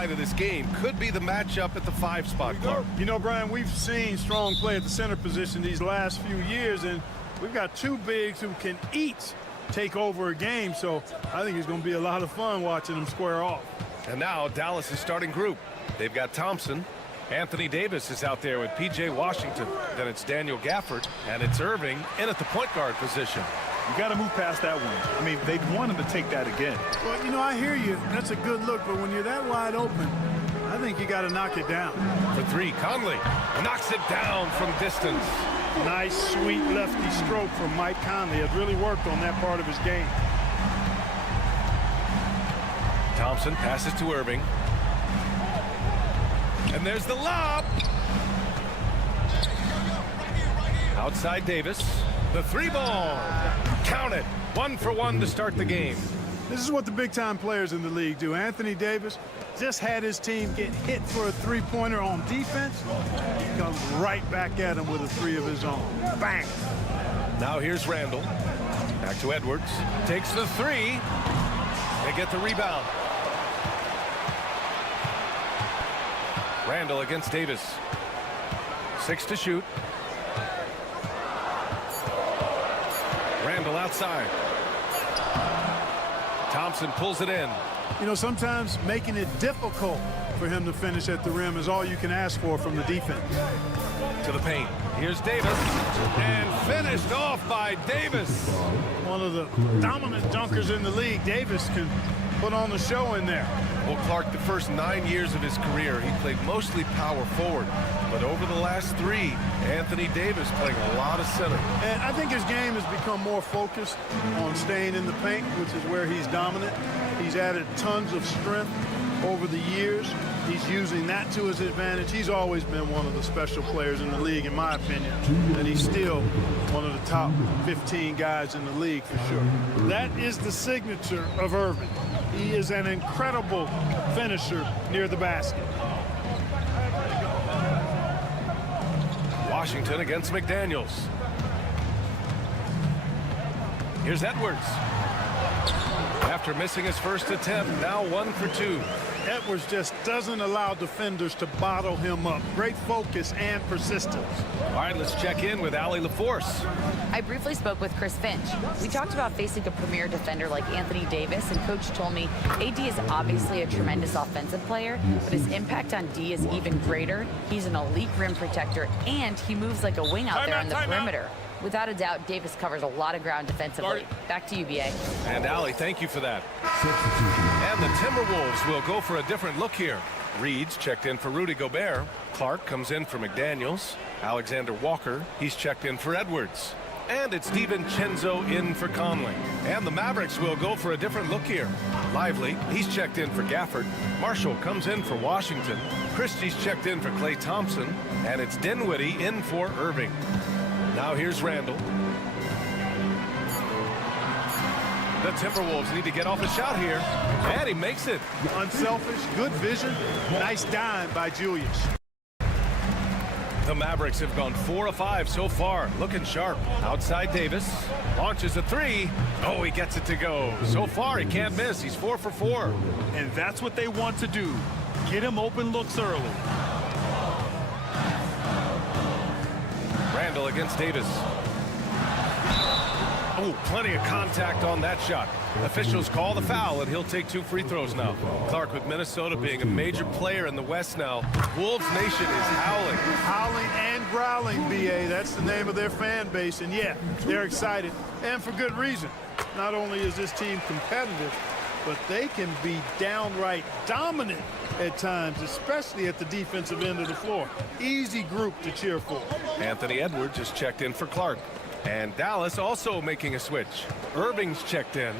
storyline of this game could be the matchup at the 5 spot, Clark. You know, Brian, we've seen strong play at the center position these last few years, and we've got two bigs who can each take over a game, so I think it's going to be a lot of fun watching them square off. And now Dallas' starting group. They've got Thompson. Anthony Davis is out there with P.J. Washington. Then it's Daniel Gafford, and it's Irving in at the point guard position. You got to move past that one. I mean, they'd want him to take that again. Well, you know, I hear you. That's a good look, but when you're that wide open, I think you got to knock it down. For 3, Conley knocks it down from distance. Nice, sweet lefty stroke from Mike Conley. Has really worked on that part of his game. Thompson passes to Irving. And there's the lob. Outside Davis. The 3-ball. Count it. 1 for 1 to start the game. This is what the big-time players in the league do. Anthony Davis just had his team get hit for a three-pointer on defense. He comes right back at him with a 3 of his own. Bang! Now here's Randall. Back to Edwards. Takes the 3. They get the rebound. Randall against Davis. 6 to shoot. Randall outside. Thompson pulls it in. You know, sometimes making it difficult for him to finish at the rim is all you can ask for from the defense. To the paint. Here's Davis. And finished off by Davis. One of the dominant dunkers in the league. Davis can put on the show in there. Well, Clark, the first 9 years of his career, he played mostly power forward. But over the last 3, Anthony Davis playing a lot of center. And I think his game has become more focused on staying in the paint, which is where he's dominant. He's added tons of strength over the years. He's using that to his advantage. He's always been one of the special players in the league, in my opinion. And he's still one of the top 15 guys in the league for sure. That is the signature of Irving. He is an incredible finisher near the basket. Washington against McDaniels. Here's Edwards. After missing his first attempt, now 1 for 2. Edwards just doesn't allow defenders to bottle him up. Great focus and persistence. All right, let's check in with Allie LaForce. I briefly spoke with Chris Finch. We talked about facing a premier defender like Anthony Davis, and Coach told me AD is obviously a tremendous offensive player, but his impact on D is even greater. He's an elite rim protector, and he moves like a wing out there on the perimeter. Without a doubt, Davis covers a lot of ground defensively. Back to you, B.A. And Allie, thank you for that. And the Timberwolves will go for a different look here. Reed's checked in for Rudy Gobert. Clark comes in for McDaniels. Alexander Walker, he's checked in for Edwards. And it's DiVincenzo in for Conley. And the Mavericks will go for a different look here. Lively, he's checked in for Gafford. Marshall comes in for Washington. Christie's checked in for Klay Thompson. And it's Dinwiddie in for Irving. Now here's Randall. The Timberwolves need to get off a shot here. And he makes it. Unselfish, good vision, nice dime by Julius. The Mavericks have gone 4 of 5 so far, looking sharp. Outside Davis, launches a 3. Oh, he gets it to go. So far, he can't miss. He's 4 for 4. And that's what they want to do. Get him open looks early. Randall against Davis. Oh, plenty of contact on that shot. Officials call the foul, and he'll take 2 free throws now. Clark, with Minnesota being a major player in the West now, Wolves Nation is howling. Howling and growling, B.A. That's the name of their fan base. And, yeah, they're excited, and for good reason. Not only is this team competitive, but they can be downright dominant at times, especially at the defensive end of the floor. Easy group to cheer for. Anthony Edwards is checked in for Clark. And Dallas also making a switch. Irving's checked in.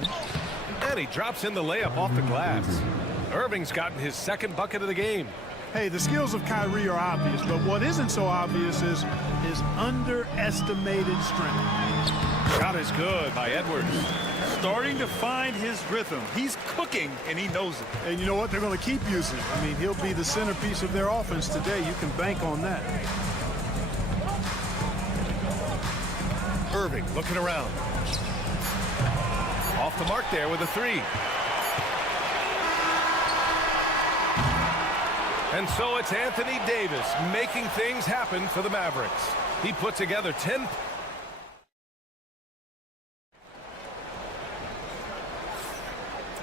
And he drops in the layup off the glass. Irving's gotten his 2nd bucket of the game. Hey, the skills of Kyrie are obvious, but what isn't so obvious is his underestimated strength. Shot is good by Edwards. Starting to find his rhythm. He's cooking, and he knows it. And you know what? They're going to keep using him. I mean, he'll be the centerpiece of their offense today. You can bank on that. Irving looking around. Off the mark there with a 3. And so it's Anthony Davis making things happen for the Mavericks. He put together 10.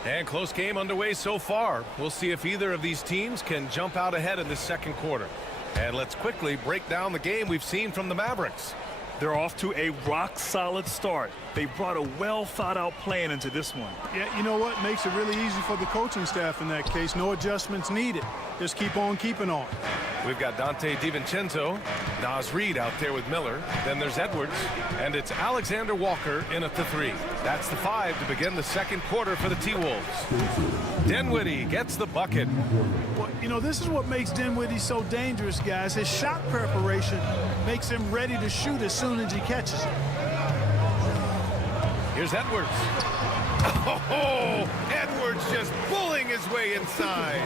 And close game underway so far. We'll see if either of these teams can jump out ahead in the second quarter. And let's quickly break down the game we've seen from the Mavericks. They're off to a rock-solid start. They brought a well-thought-out plan into this one. Yeah, you know what? Makes it really easy for the coaching staff in that case. No adjustments needed. Just keep on keeping on. We've got Dante DiVincenzo, Naz Reid out there with Miller. Then there's Edwards, and it's Alexander Walker in at the 3. That's the 5 to begin the second quarter for the T-Wolves. Dinwiddie gets the bucket. Well, you know, this is what makes Dinwiddie so dangerous, guys. His shot preparation makes him ready to shoot as soon as he catches it. Here's Edwards. Oh, Edwards just pulling his way inside.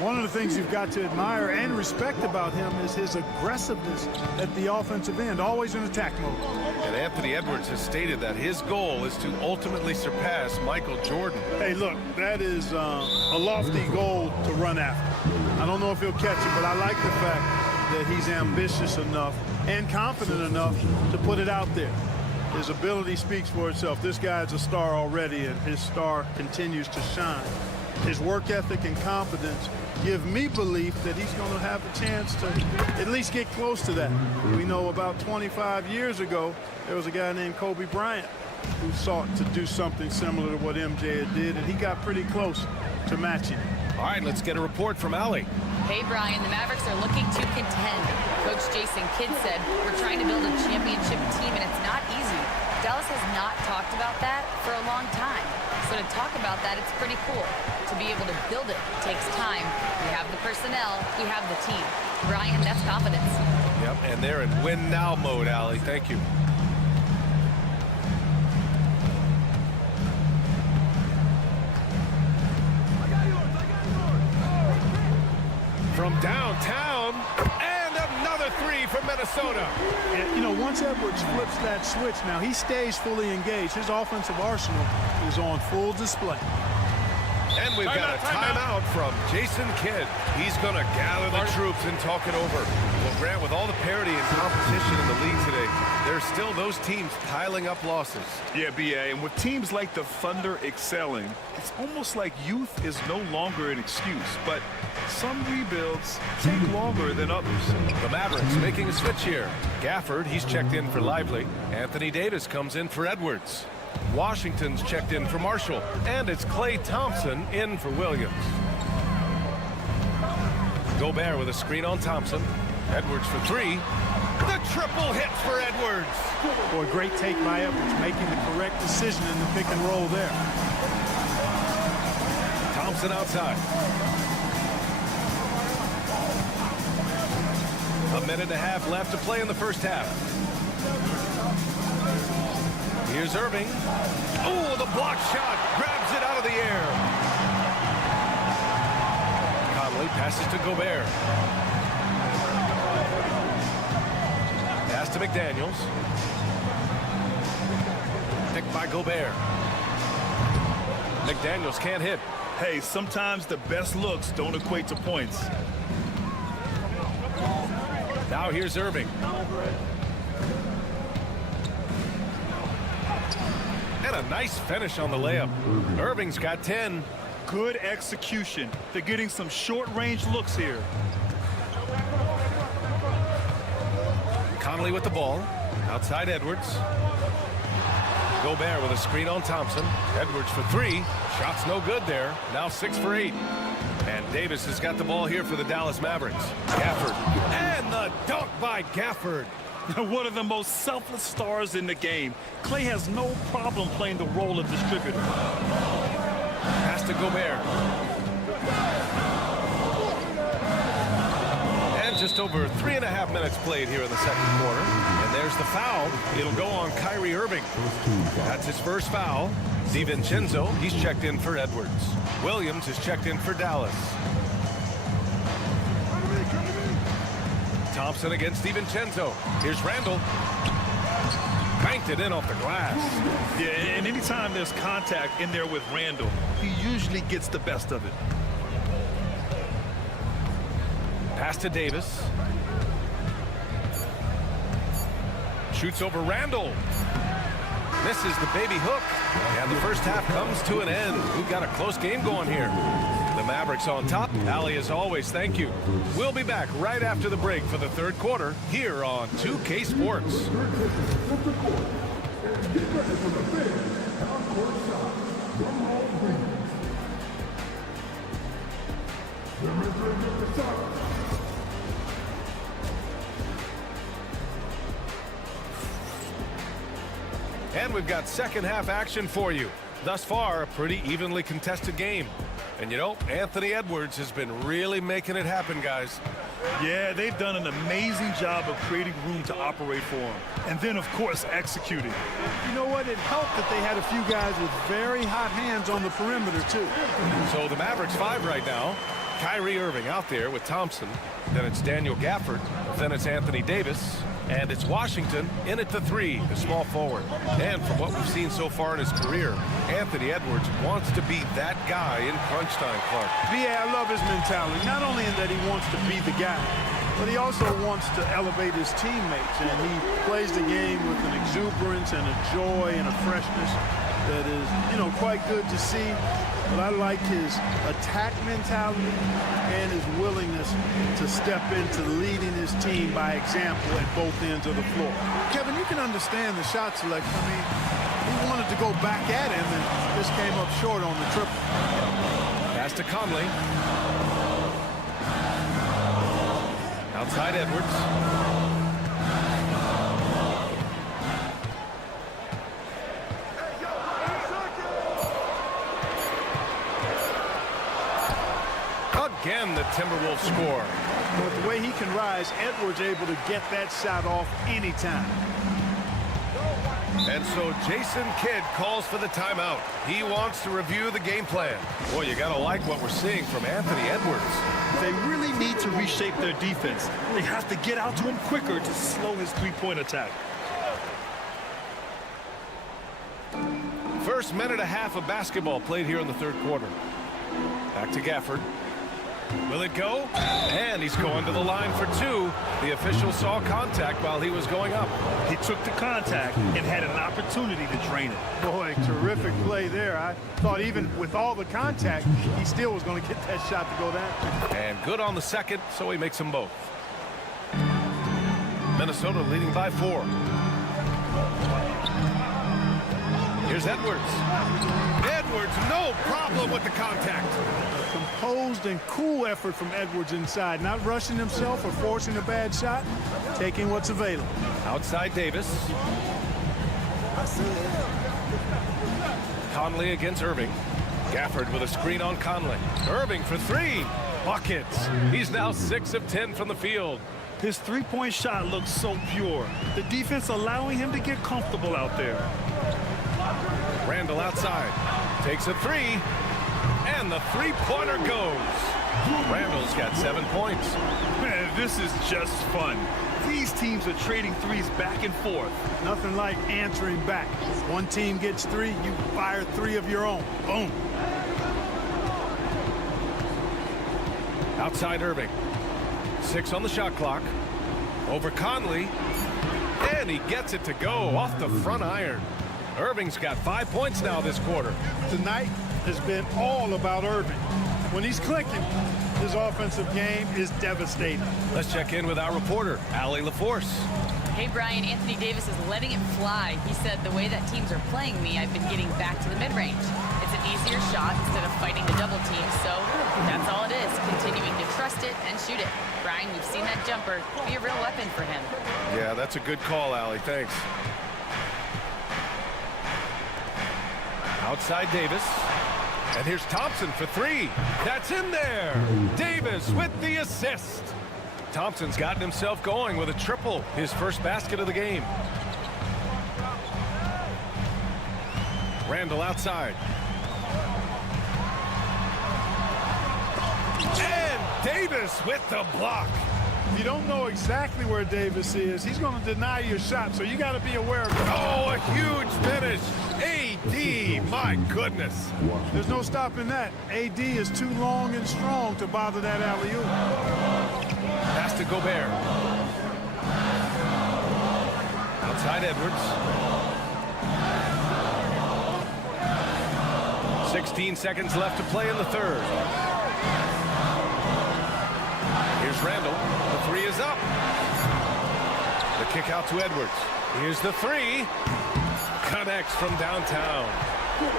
One of the things you've got to admire and respect about him is his aggressiveness at the offensive end, always in attack mode. And Anthony Edwards has stated that his goal is to ultimately surpass Michael Jordan. Hey, look, that is a lofty goal to run after. I don't know if he'll catch it, but I like the fact that he's ambitious enough and confident enough to put it out there. His ability speaks for itself. This guy's a star already, and his star continues to shine. His work ethic and confidence give me belief that he's going to have a chance to at least get close to that. We know about 25 years ago, there was a guy named Kobe Bryant who sought to do something similar to what MJ did, and he got pretty close to matching it. All right, let's get a report from Allie. Hey, Brian, the Mavericks are looking to contend. Coach Jason Kidd said, we're trying to build a championship team, and it's not easy. Dallas has not talked about that for a long time. So to talk about that, it's pretty cool. To be able to build it takes time. We have the personnel, we have the team. Brian, that's confidence. Yep, and they're in win-now mode, Allie. Thank you. From downtown, and another 3 from Minnesota. And, you know, once Edwards flips that switch, now he stays fully engaged. His offensive arsenal is on full display. And we've got a timeout from Jason Kidd. He's going to gather the troops and talk it over. Well, Grant, with all the parity and competition in the league today, there's still those teams piling up losses. Yeah, B.A., and with teams like the Thunder excelling, it's almost like youth is no longer an excuse, but some rebuilds take longer than others. The Mavericks making a switch here. Gafford, he's checked in for Lively. Anthony Davis comes in for Edwards. Washington's checked in for Marshall. And it's Klay Thompson in for Williams. Gobert with a screen on Thompson. Edwards for 3. The triple hits for Edwards. Boy, great take by Edwards, making the correct decision in the pick and roll there. Thompson outside. A minute and a half left to play in the first half. Here's Irving. Oh, the block shot. Grabs it out of the air. Conley passes to Gobert. Pass to McDaniels. Picked by Gobert. McDaniels can't hit. Hey, sometimes the best looks don't equate to points. Now here's Irving. And a nice finish on the layup. Irving's got 10. Good execution. They're getting some short-range looks here. Conley with the ball. Outside Edwards. Gobert with a screen on Thompson. Edwards for 3. Shot's no good there. Now 6 for 8. And Davis has got the ball here for the Dallas Mavericks. Gafford. And the dunk by Gafford. One of the most selfless stars in the game. Klay has no problem playing the role of distributor. Pass to Gobert. And just over 3.5 minutes played here in the second quarter. And there's the foul. It'll go on Kyrie Irving. That's his first foul. DiVincenzo, he's checked in for Edwards. Williams is checked in for Dallas. Thompson against DiVincenzo. Here's Randall. Banked it in off the glass. Yeah, and anytime there's contact in there with Randall, he usually gets the best of it. Pass to Davis. Shoots over Randall. Misses the baby hook. And the first half comes to an end. We've got a close game going here. The Mavericks on top. Allie, as always, thank you. We'll be back right after the break for the third quarter here on 2K Sports. And we've got second half action for you. Thus far, a pretty evenly contested game. And you know, Anthony Edwards has been really making it happen, guys. Yeah, they've done an amazing job of creating room to operate for him. And then, of course, executing. You know what? It helped that they had a few guys with very hot hands on the perimeter, too. So the Mavericks 5 right now. Kyrie Irving out there with Thompson. Then it's Daniel Gafford. Then it's Anthony Davis. And it's Washington in at the 3, the small forward. And from what we've seen so far in his career, Anthony Edwards wants to be that guy in crunch time, Clark. Yeah, I love his mentality. Not only in that he wants to be the guy, but he also wants to elevate his teammates. And he plays the game with an exuberance and a joy and a freshness that is, you know, quite good to see. But I like his attack mentality and his willingness to step into leading his team by example at both ends of the floor. Kevin, you can understand the shot selection. I mean, he wanted to go back at him and just came up short on the triple. Pass to Conley. Outside Edwards. Again, the Timberwolves score. But the way he can rise, Edwards able to get that shot off anytime. And so Jason Kidd calls for the timeout. He wants to review the game plan. Boy, you got to like what we're seeing from Anthony Edwards. They really need to reshape their defense. They have to get out to him quicker to slow his three-point attack. First minute and a half of basketball played here in the third quarter. Back to Gafford. Will it go? And he's going to the line for 2. The official saw contact while he was going up. He took the contact and had an opportunity to drain it. Boy, terrific play there. I thought even with all the contact, he still was going to get that shot to go down. And good on the second, so he makes them both. Minnesota leading by 4. Here's Edwards. Edwards, no problem with the contact. A composed and cool effort from Edwards inside, not rushing himself or forcing a bad shot, taking what's available. Outside Davis. Conley against Irving. Gafford with a screen on Conley. Irving for 3. Buckets. He's now 6 of 10 from the field. His three-point shot looks so pure. The defense allowing him to get comfortable out there. Randall outside. Takes a 3. And the three-pointer goes. Randall's got 7 points. Man, this is just fun. These teams are trading threes back and forth. Nothing like answering back. One team gets 3, you fire 3 of your own. Boom. Outside Irving. 6 on the shot clock. Over Conley. And he gets it to go off the front iron. Irving's got 5 points now this quarter. Tonight has been all about Irving. When he's clicking, his offensive game is devastating. Let's check in with our reporter, Allie LaForce. Hey, Brian, Anthony Davis is letting it fly. He said, the way that teams are playing me, I've been getting back to the mid-range. It's an easier shot instead of fighting the double team, so that's all it is, continuing to trust it and shoot it. Brian, we've seen that jumper be a real weapon for him. Yeah, that's a good call, Allie. Thanks. Outside Davis. And here's Thompson for 3. That's in there. Davis with the assist. Thompson's gotten himself going with a triple, his first basket of the game. Randall outside. And Davis with the block. If you don't know exactly where Davis is, he's going to deny your shot, so you got to be aware of it. Oh, a huge finish. A D, my goodness. There's no stopping that. AD is too long and strong to bother that alley-oop. Pass to Gobert. Outside Edwards. 16 seconds left to play in the third. Here's Randall. The three is up. The kick out to Edwards. Here's the three. Connects from downtown.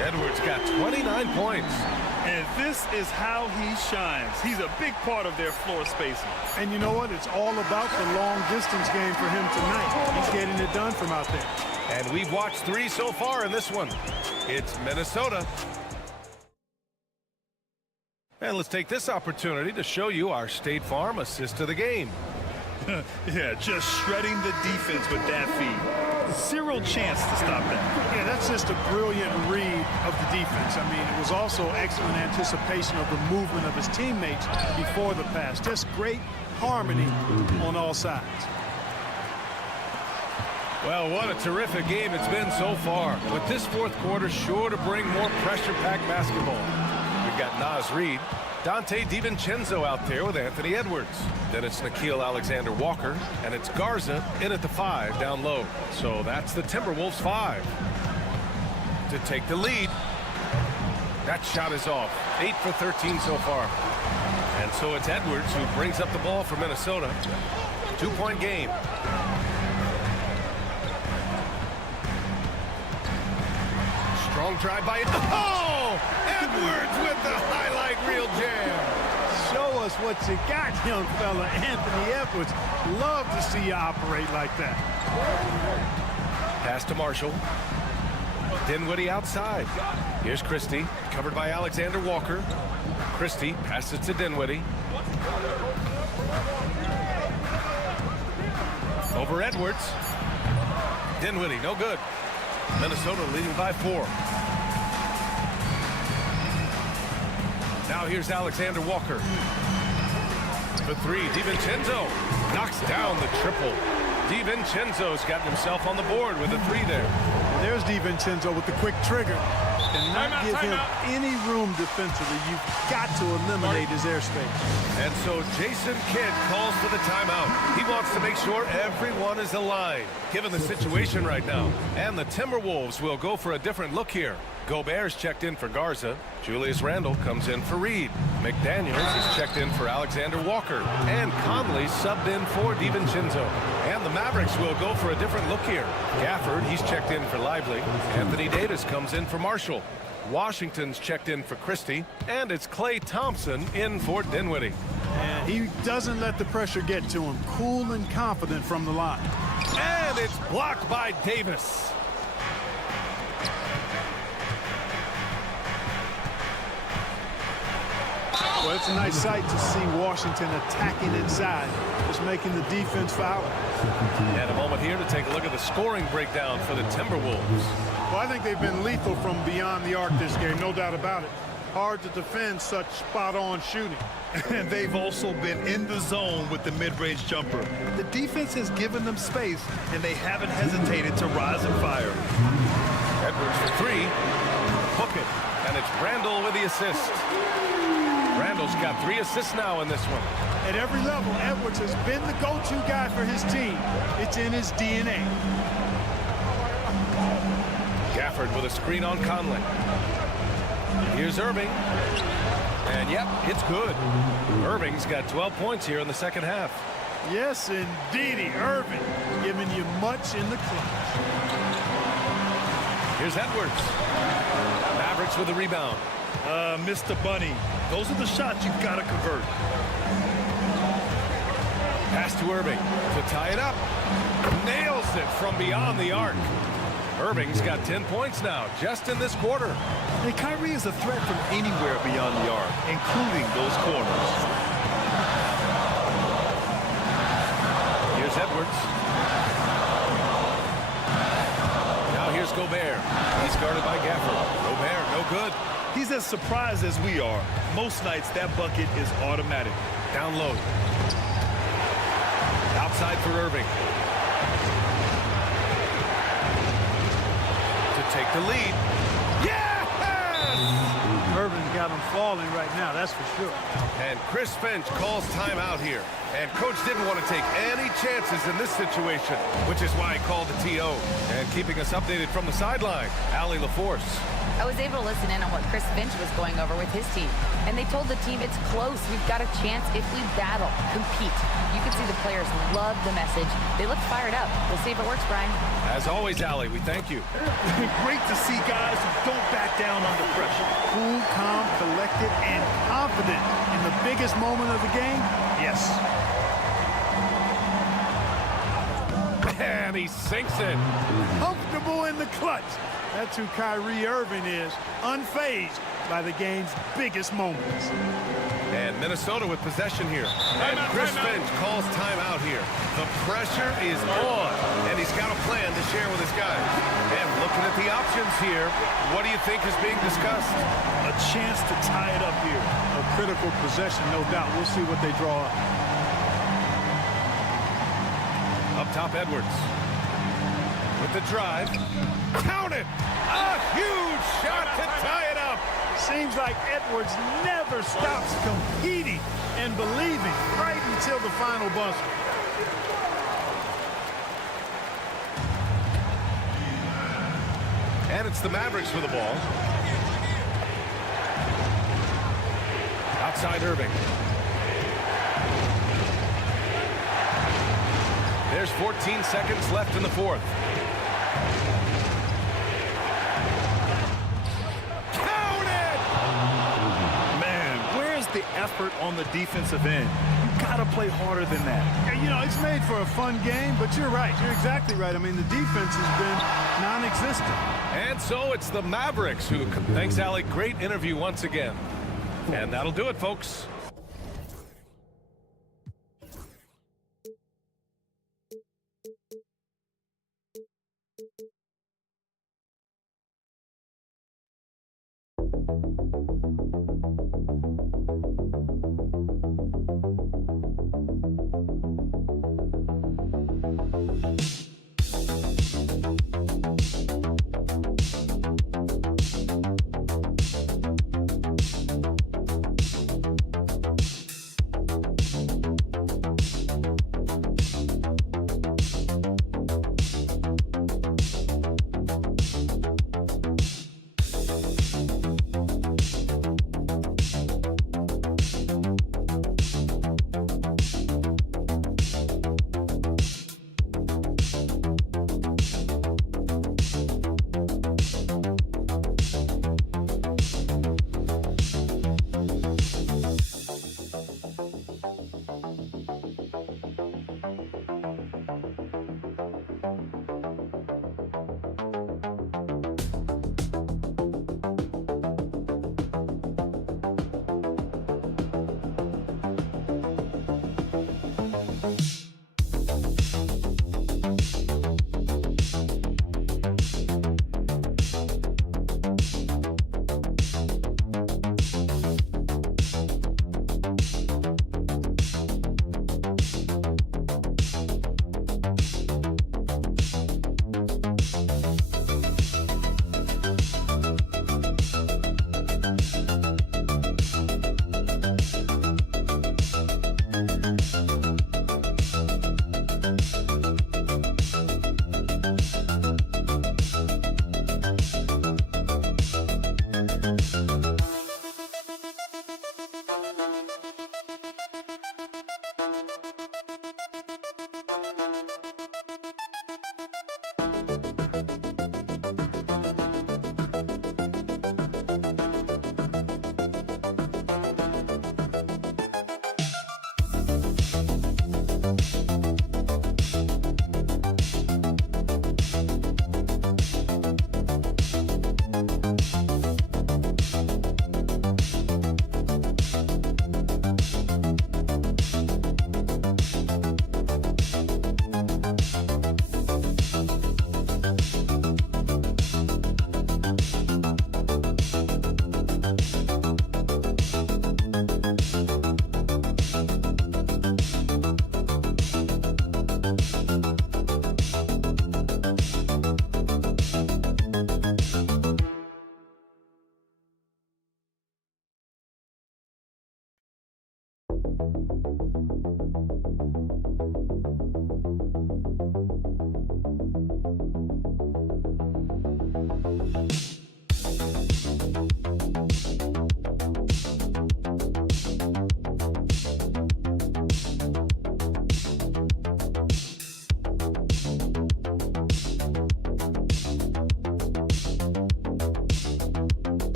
Edwards got 29 points. And this is how he shines. He's a big part of their floor spacing. And you know what? It's all about the long distance game for him tonight. He's getting it done from out there. And we've watched three so far in this one. It's Minnesota. And let's take this opportunity to show you our State Farm assist of the game. Yeah, just shredding the defense with that feed. Zero chance to stop that. Yeah, that's just a brilliant read of the defense. I mean, it was also excellent anticipation of the movement of his teammates before the pass. Just great harmony on all sides. Well, what a terrific game it's been so far. With this fourth quarter sure to bring more pressure-packed basketball. We've got Naz Reid, Dante DiVincenzo out there with Anthony Edwards. Then it's Nickeil Alexander-Walker, and it's Garza in at the 5 down low. So that's the Timberwolves 5 to take the lead. That shot is off. 8 for 13 so far. And so it's Edwards who brings up the ball for Minnesota. 2-point game. Strong drive by it. Oh! Edwards with the highlight reel jam. Show us what you got, young fella. Anthony Edwards. Love to see you operate like that. Pass to Marshall. Dinwiddie outside. Here's Christie, covered by Alexander Walker. Christie passes to Dinwiddie. Over Edwards. Dinwiddie, no good. Minnesota leading by 4. Now here's Alexander Walker. For 3, DiVincenzo knocks down the triple. DiVincenzo's gotten himself on the board with a 3 there. There's DiVincenzo with the quick trigger. Cannot give him any room defensively. You've got to eliminate his airspace. And so Jason Kidd calls for the timeout. He wants to make sure everyone is aligned, given the situation right now. And the Timberwolves will go for a different look here. Gobert's checked in for Garza. Julius Randle comes in for Reid. McDaniels is checked in for Alexander Walker. And Conley subbed in for DiVincenzo. And the Mavericks will go for a different look here. Gafford, he's checked in for Lively. Anthony Davis comes in for Marshall. Washington's checked in for Christie. And it's Klay Thompson in for Dinwiddie. And he doesn't let the pressure get to him. Cool and confident from the line. And it's blocked by Davis. Well, it's a nice sight to see Washington attacking inside, just making the defense foul. And a moment here to take a look at the scoring breakdown for the Timberwolves. Well, I think they've been lethal from beyond the arc this game, no doubt about it. Hard to defend such spot-on shooting. And they've also been in the zone with the mid-range jumper. The defense has given them space, and they haven't hesitated to rise and fire. Edwards for 3. Hook it. And it's Randle with the assist. Randle's got 3 assists now in this one. At every level, Edwards has been the go-to guy for his team. It's in his DNA. Gafford with a screen on Conley. Here's Irving. And yep, it's good. Irving's got 12 points here in the second half. Yes, indeedy. Irving giving you much in the clutch. Here's Edwards. Mavericks with the rebound. Mr. Bunny, those are the shots you've got to convert. Pass to Irving to tie it up. Nails it from beyond the arc. Irving's got 10 points now, just in this quarter. And Kyrie is a threat from anywhere beyond the arc, including those corners. Here's Edwards. Now here's Gobert. He's guarded by Gafford. Gobert, no good. He's as surprised as we are. Most nights, that bucket is automatic. Down low. Outside for Irving. To take the lead. Yes! Irvin's got him falling right now, that's for sure. And Chris Finch calls timeout here. And coach didn't want to take any chances in this situation, which is why he called the TO. And keeping us updated from the sideline, Allie LaForce. I was able to listen in on what Chris Finch was going over with his team. And they told the team it's close. We've got a chance if we battle, compete. You can see the players love the message. They look fired up. We'll see if it works, Brian. As always, Allie, we thank you. Great to see guys who don't back down under pressure. Cool, calm, collected, and confident in the biggest moment of the game? Yes. And he sinks it. Comfortable in the clutch. That's who Kyrie Irving is, unfazed by the game's biggest moments. And Minnesota with possession here. And Chris Finch calls timeout here. The pressure is on, and he's got a plan to share with his guys. And looking at the options here, what do you think is being discussed? A chance to tie it up here. A critical possession, no doubt. We'll see what they draw up. Up top, Edwards. With the drive. Count it! A huge shot to tie it up! Seems like Edwards never stops competing and believing right until the final buzzer. And it's the Mavericks with the ball. Outside Irving. There's 14 seconds left in the fourth. The effort on the defensive end. You gotta play harder than that. You know, it's made for a fun game, but you're right. You're exactly right. I mean, the defense has been non-existent. And so it's the Mavericks who, thanks, Allie. Great interview once again. And that'll do it, folks.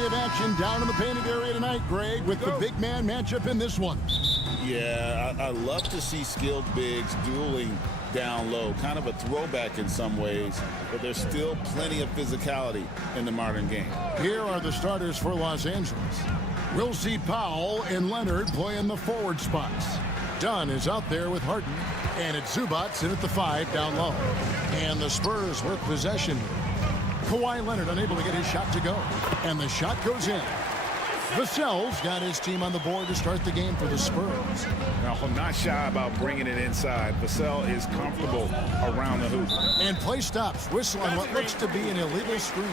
plenty of action down in the painted area tonight, Greg, with the big man matchup in this one. Yeah, I love to see skilled bigs dueling down low. Kind of a throwback in some ways, but there's still plenty of physicality in the modern game. Here are the starters for Los Angeles. We'll see Powell and Leonard play in the forward spots. Dunn is out there with Harden, and it's Zubats in at the 5 down low. And the Spurs with possession. Kawhi Leonard unable to get his shot to go, and the shot goes in. Vassell's got his team on the board to start the game for the Spurs. Now, I'm not shy about bringing it inside. Vassell is comfortable around the hoop. And play stops. Whistle on what looks to be an illegal screen.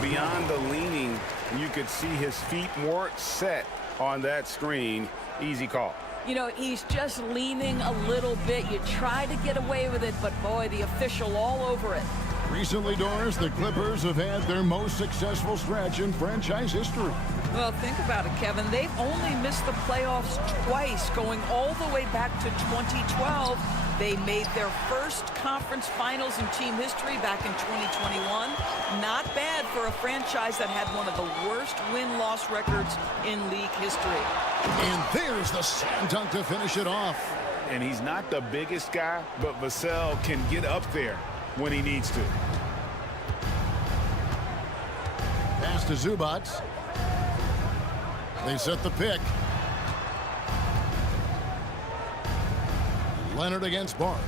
Beyond the leaning, you could see his feet more set on that screen. Easy call. You know, he's just leaning a little bit. You try to get away with it, but boy, the official all over it. Recently, Doris, the Clippers have had their most successful stretch in franchise history. Well, think about it, Kevin. They've only missed the playoffs twice, going all the way back to 2012. They made their first conference finals in team history back in 2021. Not bad for a franchise that had one of the worst win-loss records in league history. And there's the slam dunk to finish it off. And he's not the biggest guy, but Vassell can get up there when he needs to. Pass to Zubats. They set the pick. Leonard against Barnes.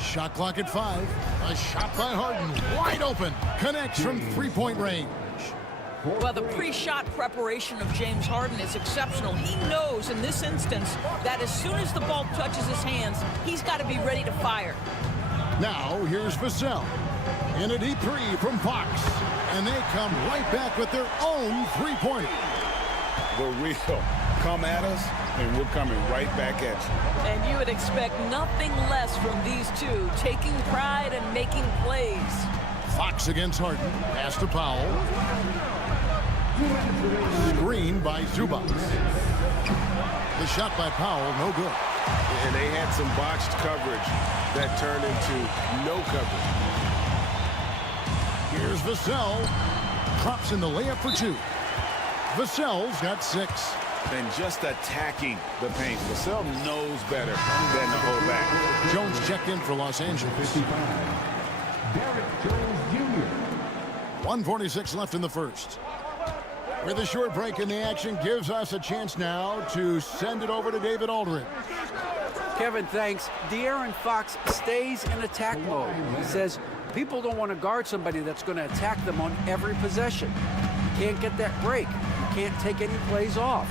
Shot clock at 5. A shot by Harden. Wide open. Connects from three-point range. Well, the pre-shot preparation of James Harden is exceptional. He knows in this instance that as soon as the ball touches his hands, he's got to be ready to fire. Now, here's Vassell. In a deep three from Fox. And they come right back with their own three-pointer. The real come at us, and we're coming right back at you. And you would expect nothing less from these two, taking pride and making plays. Fox against Harden. Pass to Powell. Screen by Zubats. The shot by Powell, no good. And they had some botched coverage that turned into no coverage. Here's Vassell. Drops in the layup for 2. Vassell's got 6. And just attacking the paint. Vassell knows better than to hold back. Jones checked in for Los Angeles. 1:46 left in the first. With a short break in the action, gives us a chance now to send it over to David Aldridge. Kevin, thanks. De'Aaron Fox stays in attack mode. He says people don't want to guard somebody that's going to attack them on every possession. You can't get that break. You can't take any plays off.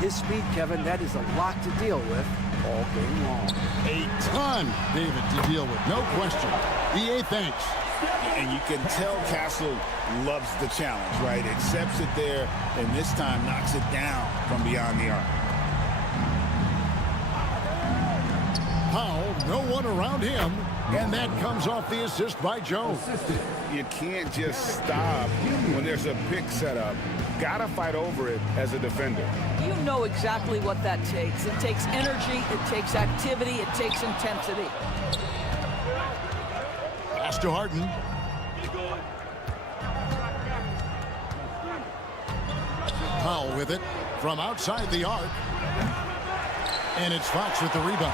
His speed, Kevin, that is a lot to deal with all game long. A ton, David, to deal with, no question. EA thanks. And you can tell Castle loves the challenge, right? Accepts it there, and this time knocks it down from beyond the arc. Powell, no one around him, and that comes off the assist by Jones. You can't just stop when there's a pick set up. Gotta fight over it as a defender. You know exactly what that takes. It takes energy, it takes activity, it takes intensity. Pass to Harden. Powell with it from outside the arc. And it's Fox with the rebound.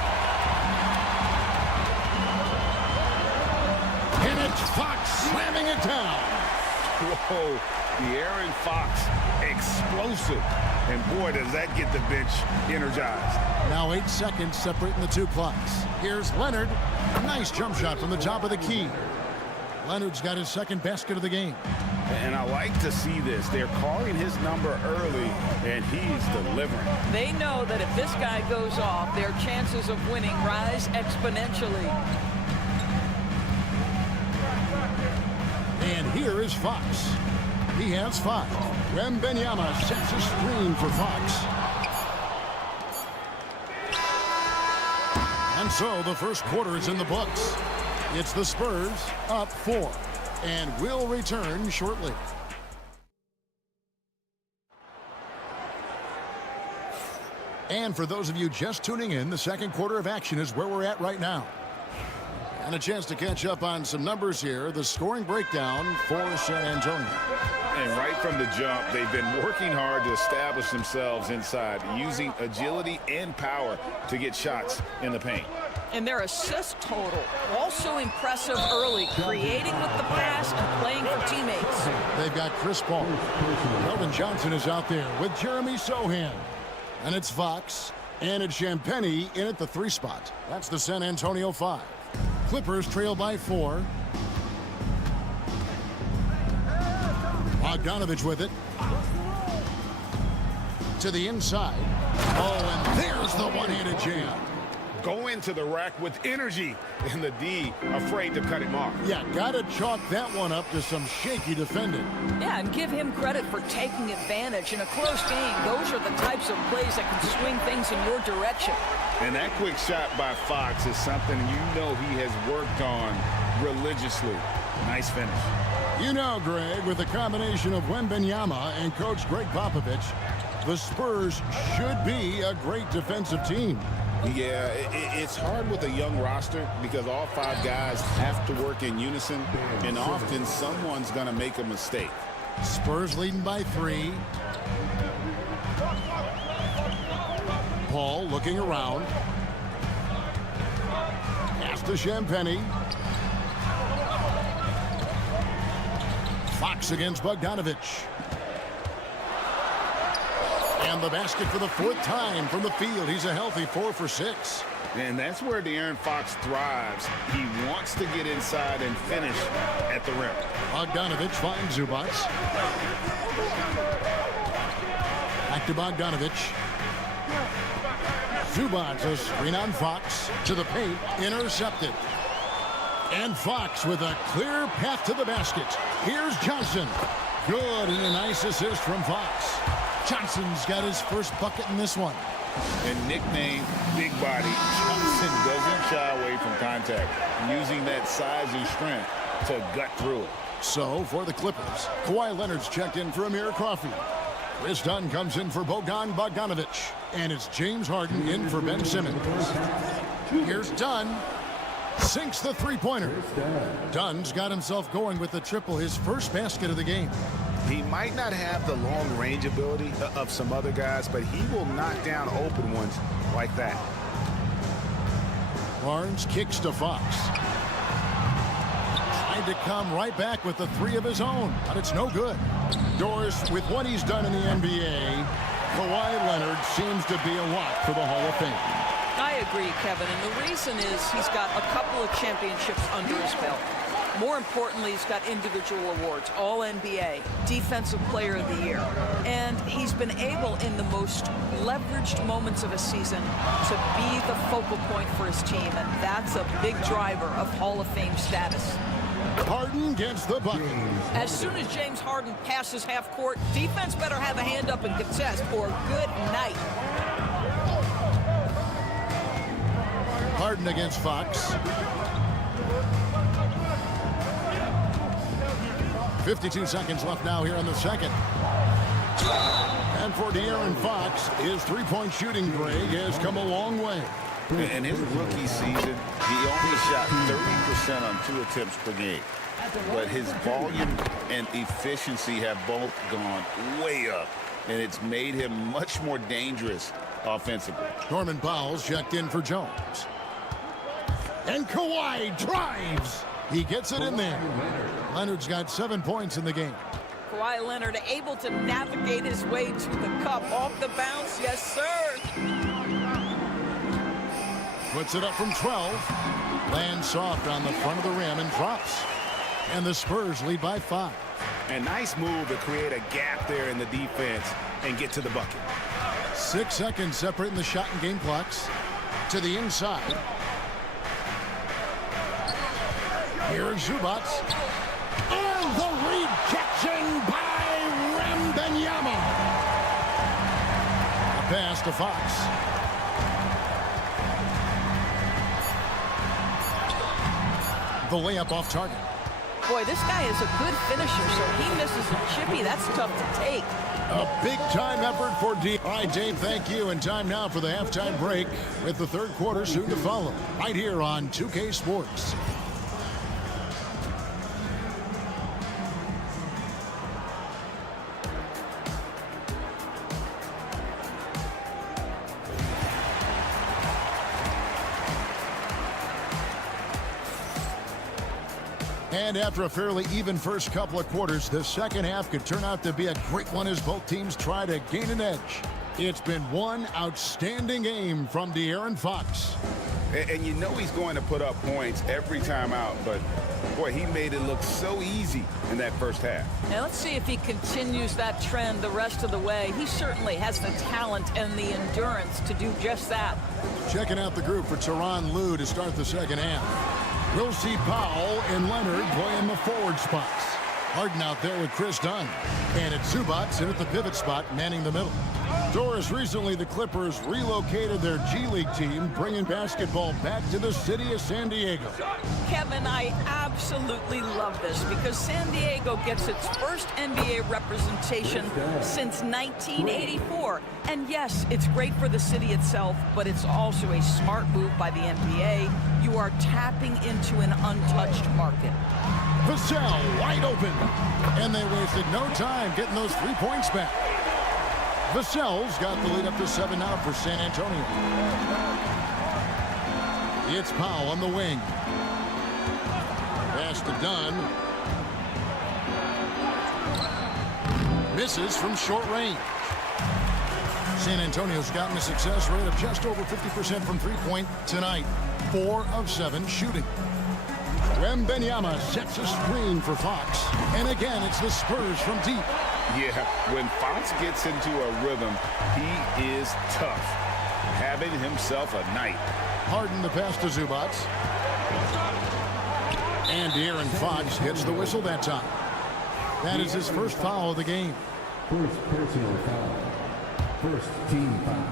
And it's Fox slamming it down. Whoa, De'Aaron Fox, explosive. And boy, does that get the bench energized. Now 8 seconds separating the two clocks. Here's Leonard. Nice jump shot from the top of the key. Leonard's got his second basket of the game. And I like to see this. They're calling his number early, and he's delivering. They know that if this guy goes off, their chances of winning rise exponentially. And here is Fox. He has 5. Wembanyama sets a screen for Fox. And so the first quarter is in the books. It's the Spurs up 4 and will return shortly. And for those of you just tuning in, the second quarter of action is where we're at right now. And a chance to catch up on some numbers here. The scoring breakdown for San Antonio. And right from the jump, they've been working hard to establish themselves inside, using agility and power to get shots in the paint. And their assist total, also impressive early, creating with the pass and playing for teammates. They've got Chris Paul. Kelvin Johnson is out there with Jeremy Sohan. And it's Fox. And it's Champagnie in at the 3 spot. That's the San Antonio 5. Clippers trail by 4. Bogdanovich with it. To the inside. Oh, and there's the one-handed jam. Go into the rack with energy, and the D afraid to cut him off. Yeah, gotta chalk that one up to some shaky defending. Yeah, and give him credit for taking advantage. In a close game, those are the types of plays that can swing things in your direction. And that quick shot by Fox is something you know he has worked on religiously. Nice finish. You know, Greg, with a combination of Wembanyama and Coach Greg Popovich, the Spurs should be a great defensive team. Yeah, it's hard with a young roster because all 5 guys have to work in unison, and often someone's going to make a mistake. Spurs leading by 3. Paul looking around. Pass to Champagnie. Fox against Bogdanovich. And the basket for the 4th time from the field. He's a healthy 4 for 6. And that's where De'Aaron Fox thrives. He wants to get inside and finish at the rim. Bogdanovich finds Zubac. Back to Bogdanovich. Zubac, a screen on Fox. To the paint. Intercepted. And Fox with a clear path to the basket. Here's Johnson. Good, and a nice assist from Fox. Johnson's got his first bucket in this one. And nicknamed Big Body, Johnson doesn't shy away from contact, using that size and strength to gut through it. So, for the Clippers, Kawhi Leonard's checked in for Amir Coffey. Chris Dunn comes in for Bogdan Bogdanovich. And it's James Harden in for Ben Simmons. Here's Dunn. Sinks the 3-pointer. Dunn's got himself going with the triple, his first basket of the game. He might not have the long-range ability of some other guys, but he will knock down open ones like that. Barnes kicks to Fox. Trying to come right back with the 3 of his own, but it's no good. Doris, with what he's done in the NBA, Kawhi Leonard seems to be a lock for the Hall of Fame. I agree, Kevin, and the reason is he's got a couple of championships under his belt. More importantly, he's got individual awards, All-NBA, Defensive Player of the Year. And he's been able, in the most leveraged moments of a season, to be the focal point for his team. And that's a big driver of Hall of Fame status. Harden gets the bucket. As soon as James Harden passes half court, defense better have a hand up and contest, or good night. Harden against Fox. 52 seconds left now here in the second. And for De'Aaron Fox, his 3-point shooting, Greg, has come a long way. In his rookie season, he only shot 30% on 2 attempts per game. But his volume and efficiency have both gone way up, and it's made him much more dangerous offensively. Norman Powell's checked in for Jones. And Kawhi drives. He gets it in there. Leonard's got 7 points in the game. Kawhi Leonard able to navigate his way to the cup. Off the bounce, yes, sir. Puts it up from 12. Lands soft on the front of the rim and drops. And the Spurs lead by 5. A nice move to create a gap there in the defense and get to the bucket. 6 seconds separating the shot and game clocks. To the inside. Here's Zubac. And the rejection by Wembanyama. A pass to Fox. The layup off target. Boy, this guy is a good finisher, so he misses a chippy. That's tough to take. A big-time effort for D. All right, Dave, thank you. And time now for the halftime break with the third quarter soon to follow. Right here on 2K Sports. And after a fairly even first couple of quarters, the second half could turn out to be a great one as both teams try to gain an edge. It's been one outstanding game from De'Aaron Fox. And you know he's going to put up points every time out, but boy, he made it look so easy in that first half. Now let's see if he continues that trend the rest of the way. He certainly has the talent and the endurance to do just that. Checking out the group for Tyronn Lue to start the second half. We'll see Powell and Leonard playing the forward spots. Harden out there with Chris Dunn. And it's Zubac in at the pivot spot, manning the middle. Doris, recently the Clippers relocated their G League team, bringing basketball back to the city of San Diego. Kevin, I absolutely love this because San Diego gets its first NBA representation since 1984. And yes, it's great for the city itself, but it's also a smart move by the NBA. You are tapping into an untouched market. Vassell wide open. And they wasted no time getting those 3 points back. Vassell's got the lead up to 7 now for San Antonio. It's Powell on the wing. Pass to Dunn. Misses from short range. San Antonio's gotten a success rate of just over 50% from three-point tonight. 4 of 7 shooting. Wembanyama sets a screen for Fox. And again, it's the Spurs from deep. Yeah, when Fox gets into a rhythm, he is tough. Having himself a night. Harden the pass to Zubac. And De'Aaron Fox hits the whistle that time. That is his first foul of the game. First personal foul. First team foul.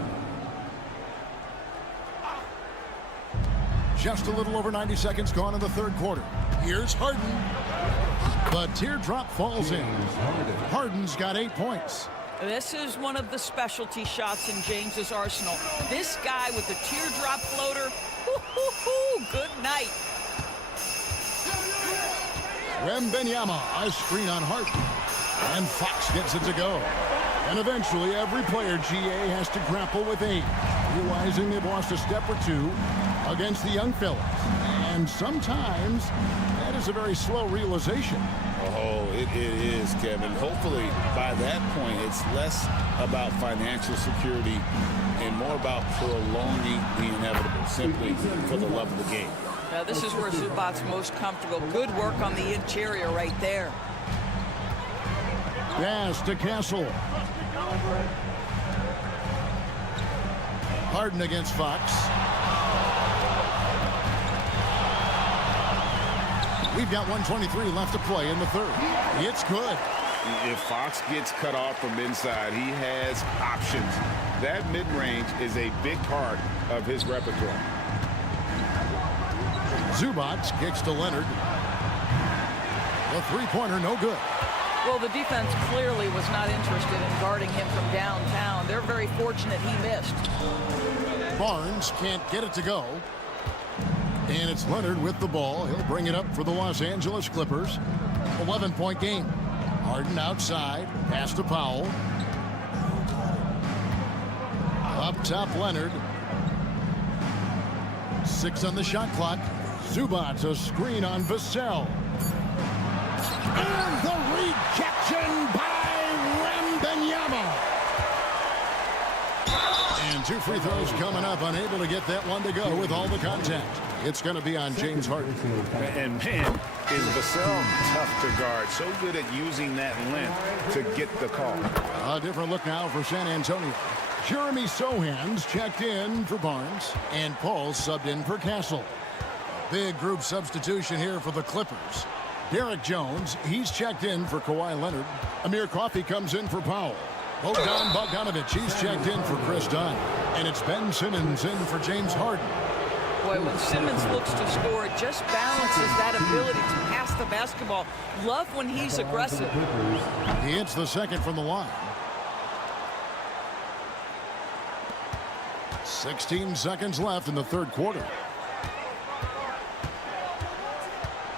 Just a little over 90 seconds gone in the third quarter. Here's Harden. The teardrop falls in. Harden's got 8 points. This is one of the specialty shots in James's arsenal. This guy with the teardrop floater, good night. Wembanyama, a screen on Harden. And Fox gets it to go. And eventually every player, GA, has to grapple with age, realizing they've lost a step or two against the young fellas. And sometimes that is a very slow realization. Oh, it is, Kevin. Hopefully, by that point, it's less about financial security and more about prolonging the inevitable, simply for the love of the game. Now, this is where Zubac's most comfortable. Good work on the interior right there. Pass to Castle. Harden against Fox. We've got 1:23 left to play in the third. It's good. If Fox gets cut off from inside, he has options. That mid-range is a big part of his repertoire. Zubac kicks to Leonard. The three-pointer, no good. Well, the defense clearly was not interested in guarding him from downtown. They're very fortunate he missed. Barnes can't get it to go. And it's Leonard with the ball. He'll bring it up for the Los Angeles Clippers. 11-point game. Harden outside. Pass to Powell. Up top, Leonard. 6 on the shot clock. Zubac, a screen on Vassell. And the rejection by Wembanyama. And 2 free throws coming up. Unable to get that one to go with all the contact. It's going to be on James Harden. And man, is Vassell tough to guard. So good at using that length to get the call. A different look now for San Antonio. Jeremy Sohan's checked in for Barnes. And Paul subbed in for Castle. Big group substitution here for the Clippers. Derek Jones, he's checked in for Kawhi Leonard. Amir Coffey comes in for Powell. Bogdan Bogdanovic, he's checked in for Chris Dunn. And it's Ben Simmons in for James Harden. Boy, when Simmons looks to score, it just balances that ability to pass the basketball. Love when he's aggressive. He hits the second from the line. 16 seconds left in the third quarter.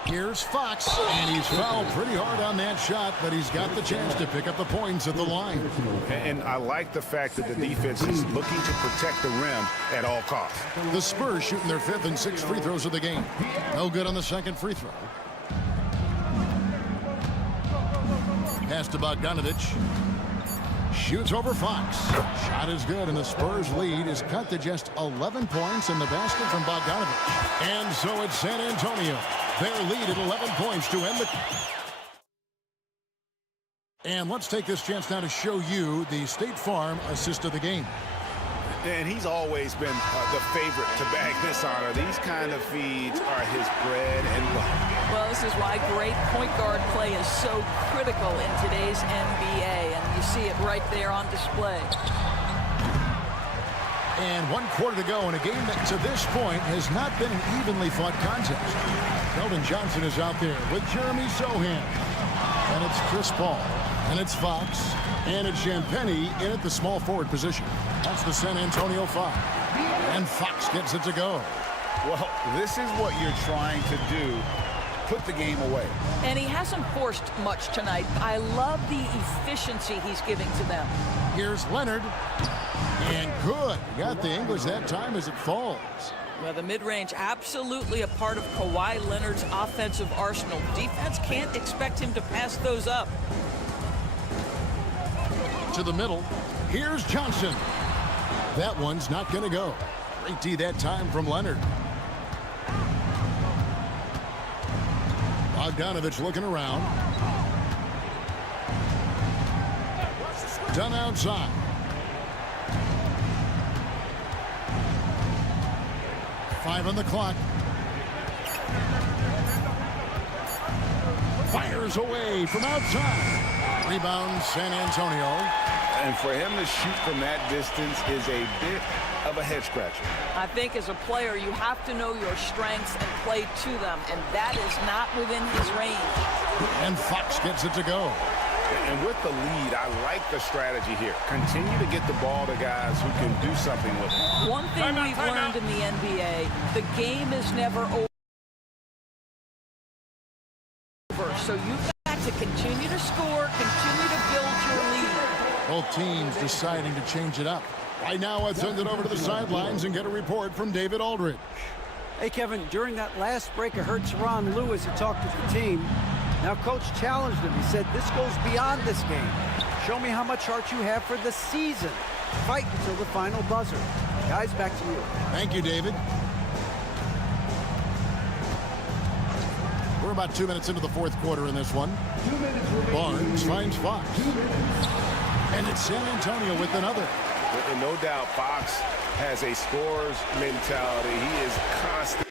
Here's Fox, and he's fouled pretty hard on that shot, but he's got the chance to pick up the points at the line. And I like the fact that the defense is looking to protect the rim at all costs. The Spurs shooting their 5th and 6th free throws of the game. No good on the second free throw. Pass to Bogdanovich. Shoots over Fox. Shot is good, and the Spurs lead is cut to just 11 points in the basket from Bogdanovich. And so it's San Antonio. Their lead at 11 points to end the... And let's take this chance now to show you the State Farm assist of the game. And he's always been the favorite to bag this honor. These kind of feeds are his bread and butter. Well, this is why great point guard play is so critical in today's NBA, and you see it right there on display. And 1 quarter to go in a game that to this point has not been an evenly fought contest. Keldon Johnson is out there with Jeremy Sohan. And it's Chris Paul. And it's Fox. And it's Champagnie in at the small forward position. That's the San Antonio 5. And Fox gets it to go. Well, this is what you're trying to do. Put the game away. And he hasn't forced much tonight. I love the efficiency he's giving to them. Here's Leonard. And good. Got the English that time as it falls. Well, the mid-range absolutely a part of Kawhi Leonard's offensive arsenal. Defense can't expect him to pass those up. To the middle. Here's Johnson. That one's not going to go. Great D that time from Leonard. Bogdanovich looking around. Done outside. Five on the clock. Fires away from outside. Rebound San Antonio. And for him to shoot from that distance is a bit of a head scratcher. I think as a player, you have to know your strengths and play to them, and that is not within his range. And Fox gets it to go. And with the lead, I like the strategy here. Continue to get the ball to guys who can do something with it. One thing we've learned in the NBA, the game is never over. So you've got to continue to score, continue to build your lead. Both teams deciding to change it up. Right now, let's send it over to the sidelines and get a report from David Aldridge. Hey, Kevin, during that last break, I heard Teron Lewis had talked to the team. Now, Coach challenged him. He said, this goes beyond this game. Show me how much heart you have for the season. Fight until the final buzzer. Guys, back to you. Thank you, David. We're about 2 minutes into the fourth quarter in this one. Barnes finds Fox. And it's San Antonio with another. And no doubt Fox has a scorer's mentality. He is constant.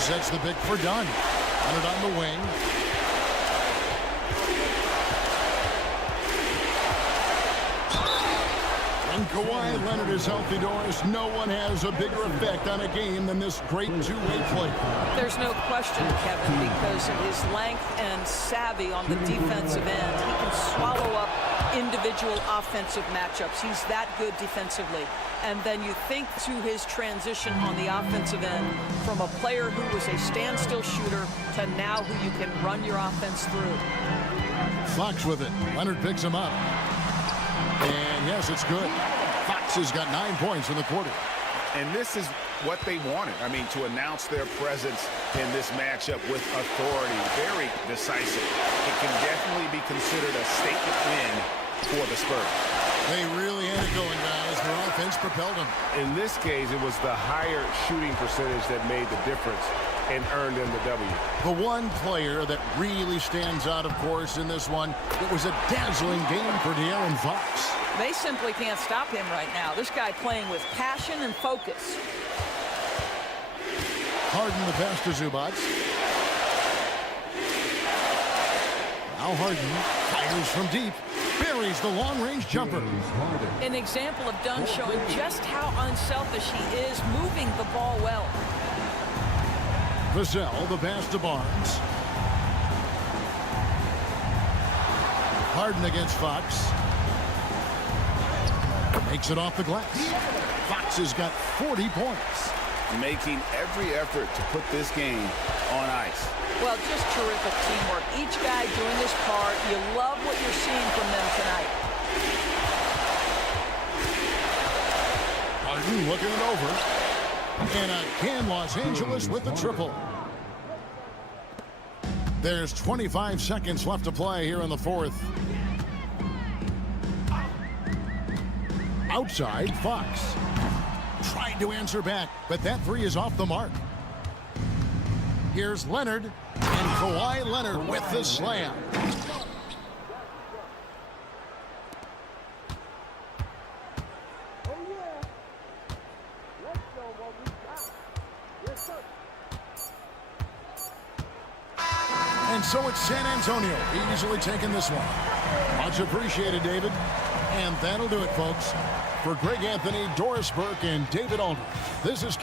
Sets the pick for Dunn. Leonard on the wing. And Kawhi Leonard is healthy, Doris. No one has a bigger effect on a game than this great two-way play. There's no question, Kevin, because of his length and savvy on the defensive end. He can swallow up individual offensive matchups. He's that good defensively. And then you think to his transition on the offensive end from a player who was a standstill shooter to now who you can run your offense through. Fox with it. Leonard picks him up. And yes, it's good. Fox has got 9 points in the quarter. And this is what they wanted. I mean, to announce their presence in this matchup with authority. Very decisive. It can definitely be considered a statement win for the Spurs. They really had it going, guys. Their offense propelled them. In this case, it was the higher shooting percentage that made the difference and earned them the W. The one player that really stands out, of course, in this one, it was a dazzling game for De'Aaron Fox. They simply can't stop him right now. This guy playing with passion and focus. Harden the pass to Zubac. Now Harden fires from deep. Buries the long-range jumper. An example of Dunn showing just how unselfish he is, moving the ball well. Vassell, the pass to Barnes. Harden against Fox. Makes it off the glass. Fox has got 40 points. Making every effort to put this game on ice. Well, just terrific teamwork. Each guy doing his part. You love what you're seeing from them tonight. Harden looking it over. And again, Los Angeles with the triple. There's 25 seconds left to play here in the fourth. Outside, Fox. Tried to answer back, but that three is off the mark. Here's Leonard, and Kawhi Leonard with the slam. And so it's San Antonio easily taking this one. Much appreciated, David. And that'll do it, folks. For Greg Anthony, Doris Burke, and David Aldridge, this is...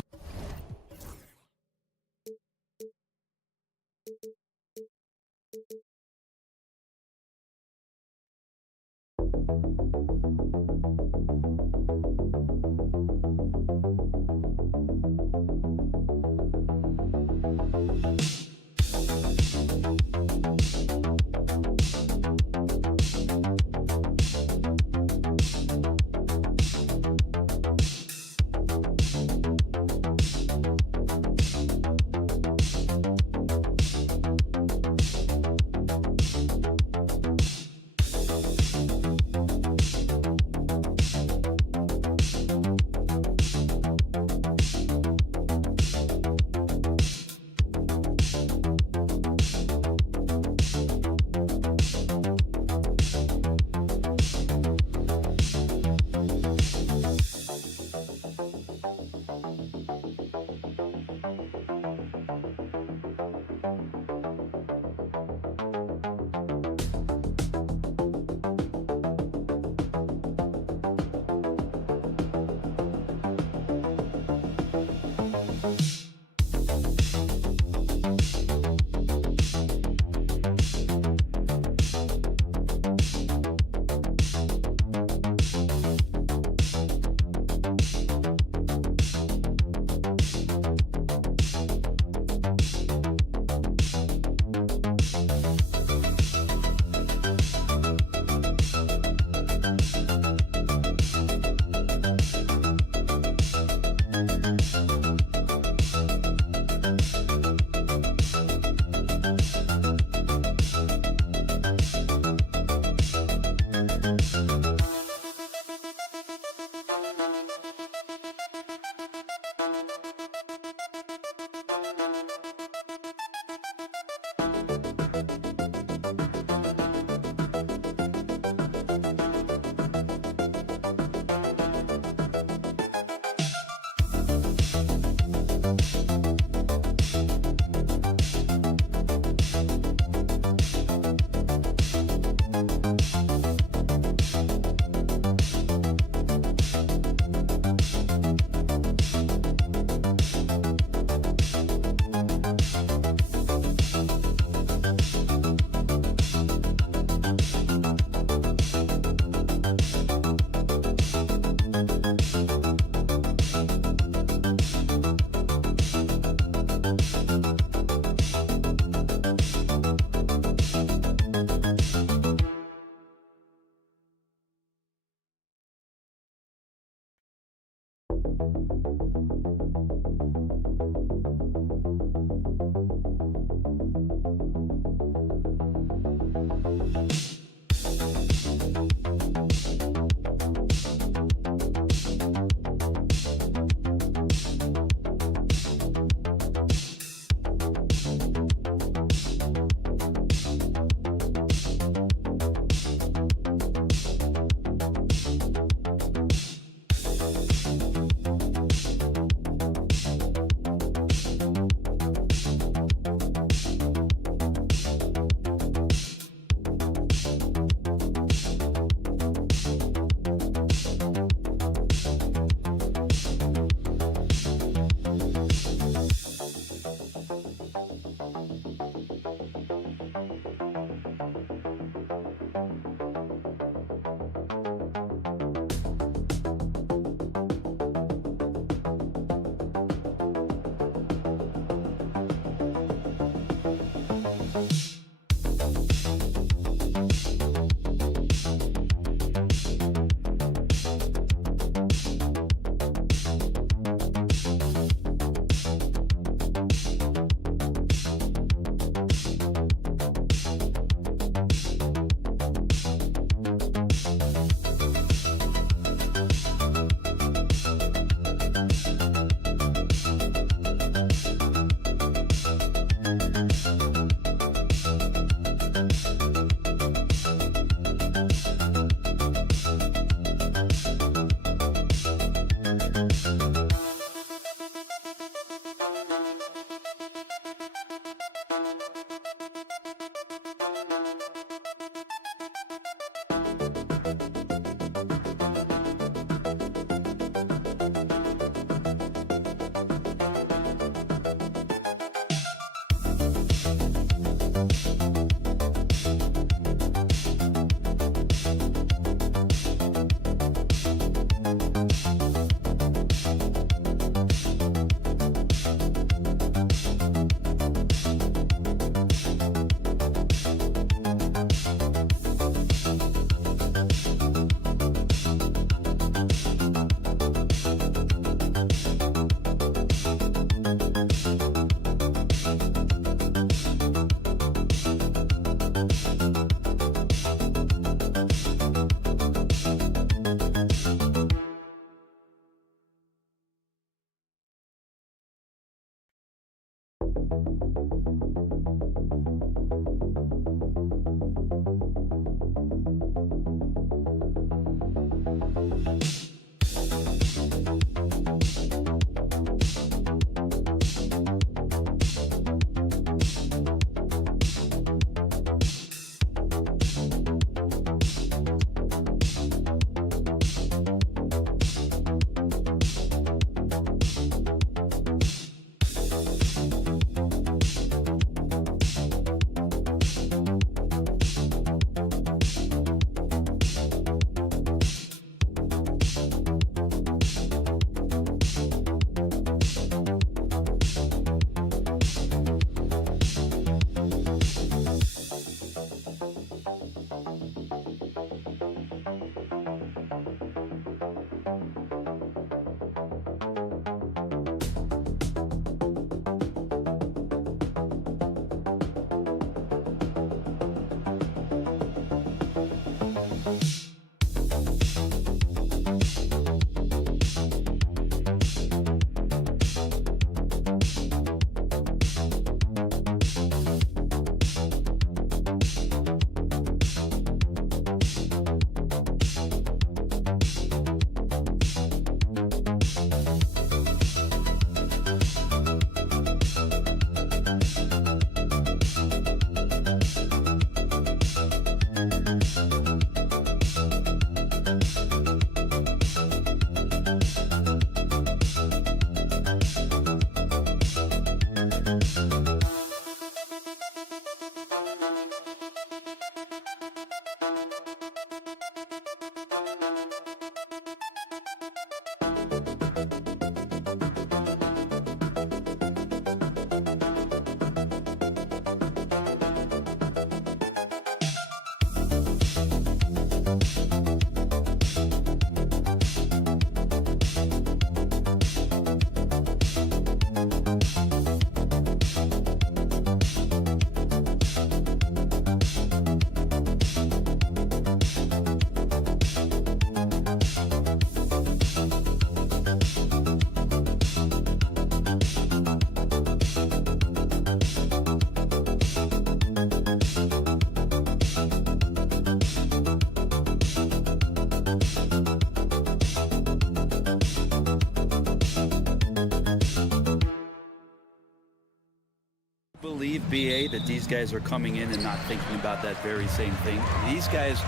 Believe, BA, that these guys are coming in and not thinking about that very same thing. These guys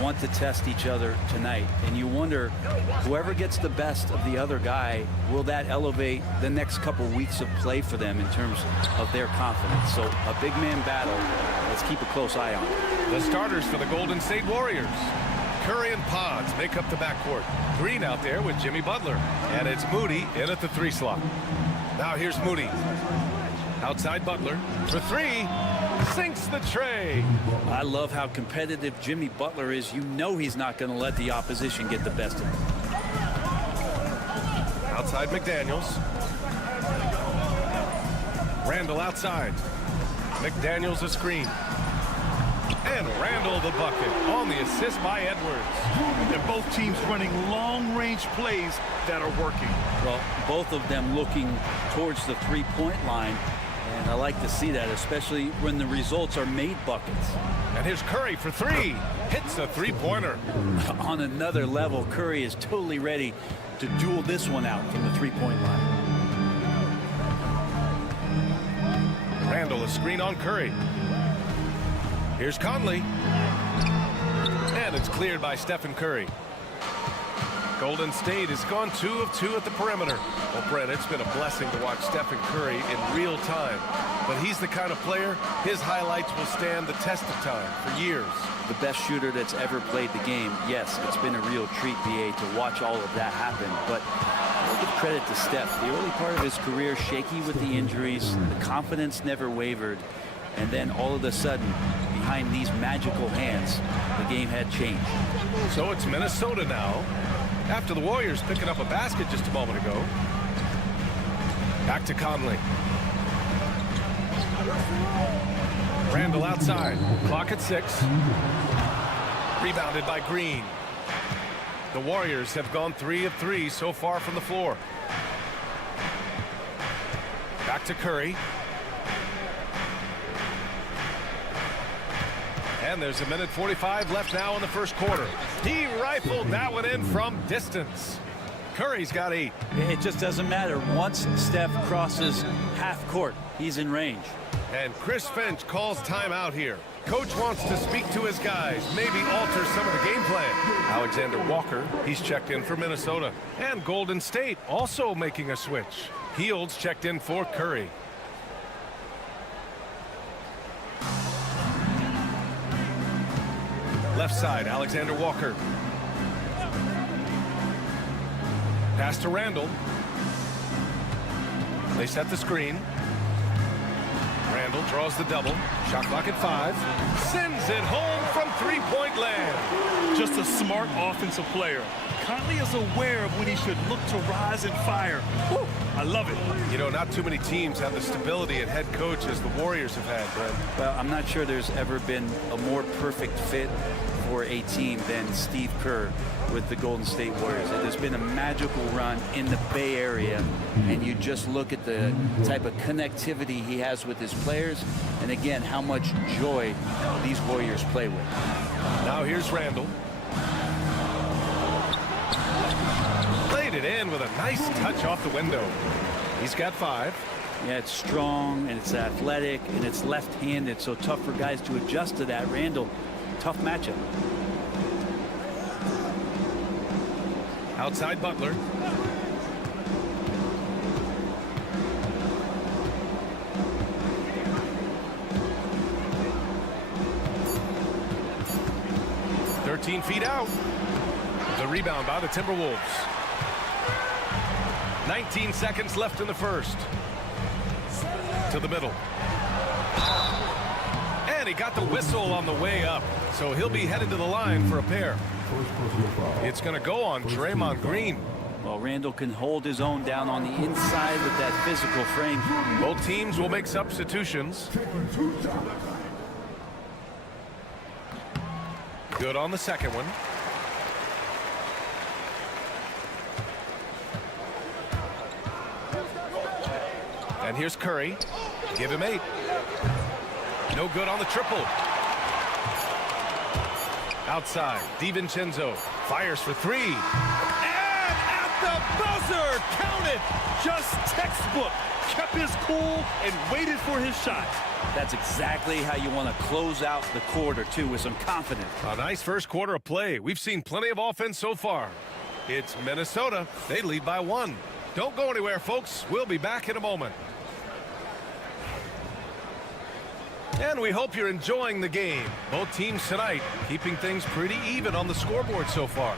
want to test each other tonight, and you wonder, whoever gets the best of the other guy, will that elevate the next couple weeks of play for them in terms of their confidence? So a big man battle. Let's keep a close eye on it. The starters for the Golden State Warriors. Curry and Pods make up the backcourt. Green out there with Jimmy Butler. And it's Moody in at the 3 slot. Now here's Moody. Outside Butler for 3. Sinks the tray. I love how competitive Jimmy Butler is. You know he's not going to let the opposition get the best of him. Outside McDaniels. Randall outside. McDaniels a screen. And Randall the bucket on the assist by Edwards. They're both teams running long-range plays that are working. Well, both of them looking towards the three-point line. And I like to see that, especially when the results are made buckets. And here's Curry for 3. Hits a three-pointer. On another level, Curry is totally ready to duel this one out from the three-point line. Randall a screen on Curry. Here's Conley. And it's cleared by Stephen Curry. Golden State has gone 2 of 2 at the perimeter. Well, Brett, it's been a blessing to watch Stephen Curry in real time. But he's the kind of player, his highlights will stand the test of time for years. The best shooter that's ever played the game. Yes, it's been a real treat, BA, to watch all of that happen. But I'll give credit to Steph. The early part of his career, shaky with the injuries. The confidence never wavered. And then all of a sudden, behind these magical hands, the game had changed. So it's Minnesota now. After the Warriors picking up a basket just a moment ago. Back to Conley. Randall outside. Clock at 6. Rebounded by Green. The Warriors have gone 3 of 3 so far from the floor. Back to Curry. And there's a minute 45 left now in the first quarter. He rifled that one in from distance. Curry's got 8. It just doesn't matter. Once Steph crosses half court, he's in range. And Chris Finch calls timeout here. Coach wants to speak to his guys, maybe alter some of the game plan. Alexander Walker, he's checked in for Minnesota. And Golden State also making a switch. Fields checked in for Curry. Left side, Alexander Walker. Pass to Randall. They set the screen. Randall draws the double. Shot clock at 5. Sends it home from three-point land. Just a smart offensive player. Conley is aware of when he should look to rise and fire. Woo, I love it. You know, not too many teams have the stability at head coach as the Warriors have had, Brent. Well, I'm not sure there's ever been a more perfect fit for a team than Steve Kerr with the Golden State Warriors. There's been a magical run in the Bay Area, and you just look at the type of connectivity he has with his players, and again, how much joy these Warriors play with. Now here's Randall. Played it in with a nice touch off the window. He's got 5. Yeah, it's strong, and it's athletic, and it's left-handed, so tough for guys to adjust to that. Randall, tough matchup. Outside Butler. Feet out. The rebound by the Timberwolves. 19 seconds left in the first. To the middle. And he got the whistle on the way up. So he'll be headed to the line for a pair. It's going to go on Draymond Green. Well, Randall can hold his own down on the inside with that physical frame. Both teams will make substitutions. Good on the second one. And here's Curry. Give him 8. No good on the triple. Outside, DiVincenzo fires for 3. And at the buzzer, count it. Just textbook. Kept his cool and waited for his shot. That's exactly how you want to close out the quarter, too, with some confidence. A nice first quarter of play. We've seen plenty of offense so far. It's Minnesota. They lead by 1. Don't go anywhere, folks. We'll be back in a moment. And we hope you're enjoying the game. Both teams tonight keeping things pretty even on the scoreboard so far.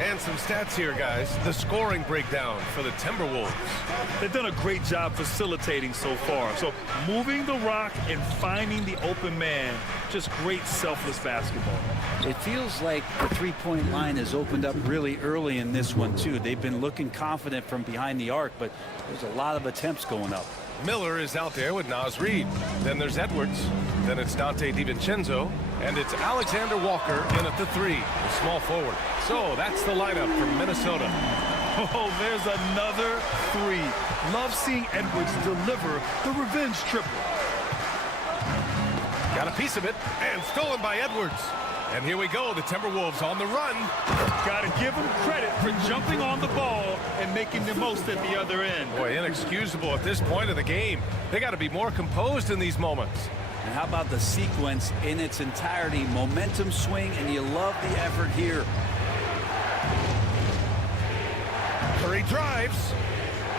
And some stats here, guys. The scoring breakdown for the Timberwolves. They've done a great job facilitating so far. So moving the rock and finding the open man, just great selfless basketball. It feels like the three-point line has opened up really early in this one, too. They've been looking confident from behind the arc, but there's a lot of attempts going up. Miller is out there with Naz Reid. Then there's Edwards. Then it's Dante DiVincenzo. And it's Alexander Walker in at the 3, the small forward. So that's the lineup from Minnesota. Oh, there's another 3. Love seeing Edwards deliver the revenge triple. Got a piece of it, and stolen by Edwards. And here we go, the Timberwolves on the run. Got to give them credit for jumping on the ball and making the most at the other end. Boy, inexcusable at this point of the game. They got to be more composed in these moments. And how about the sequence in its entirety? Momentum swing, and you love the effort here. Curry drives,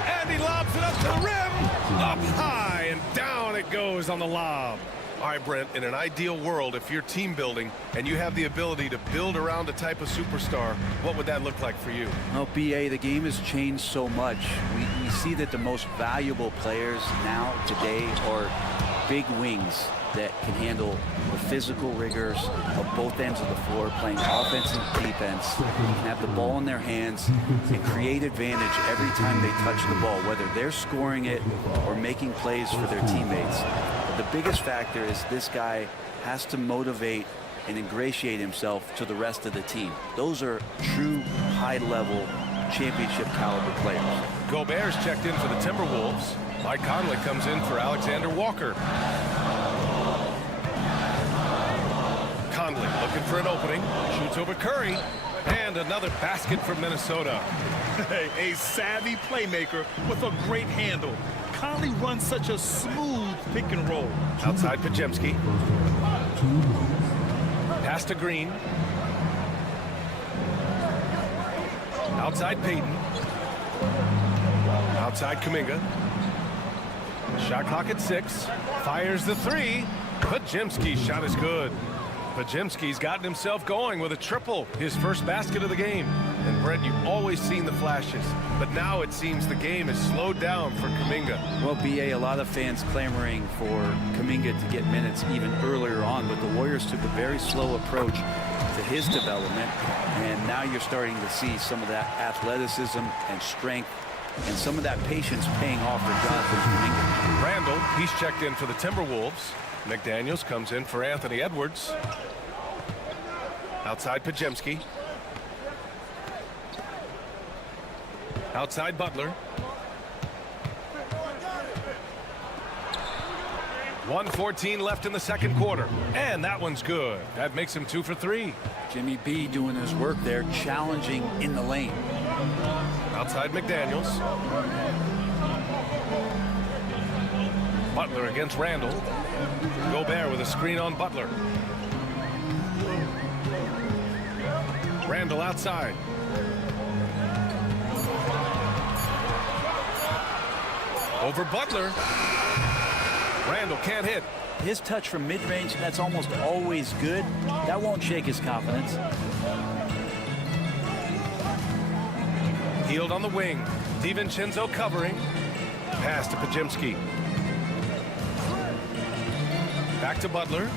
and he lobs it up to the rim. Up high, and down it goes on the lob. All right, Brent, in an ideal world, if you're team building and you have the ability to build around a type of superstar, what would that look like for you? Well, BA, the game has changed so much. We see that the most valuable players now, today, are big wings that can handle the physical rigors of both ends of the floor, playing offense and defense, can have the ball in their hands and create advantage every time they touch the ball, whether they're scoring it or making plays for their teammates. But the biggest factor is this guy has to motivate and ingratiate himself to the rest of the team. Those are true high-level championship caliber players. Gobert's checked in for the Timberwolves. Mike Conley comes in for Alexander Walker. Conley looking for an opening. Shoots over Curry. And another basket from Minnesota. A savvy playmaker with a great handle. Conley runs such a smooth pick and roll. Outside Pajemski. Pass to Green. Outside Payton. Outside Kuminga. Shot clock at 6. Fires the 3. Pajemski's shot is good. Pajemski's gotten himself going with a triple, his first basket of the game. And Brent, you've always seen the flashes, but now it seems the game is slowed down for Kuminga. Well, BA, a lot of fans clamoring for Kuminga to get minutes even earlier on, but the Warriors took a very slow approach to his development, and now you're starting to see some of that athleticism and strength and some of that patience paying off for Jonathan Kuminga. Randall, he's checked in for the Timberwolves. McDaniels comes in for Anthony Edwards. Outside Pajemski. Outside Butler. 1:14 left in the second quarter. And that one's good. That makes him 2 for 3. Jimmy B doing his work there, challenging in the lane. Outside McDaniels. Butler against Randall. Gobert with a screen on Butler. Randall outside. Over Butler. Randall can't hit. His touch from mid-range, that's almost always good. That won't shake his confidence. Healed on the wing. DiVincenzo covering. Pass to Pajemski. Back to Butler.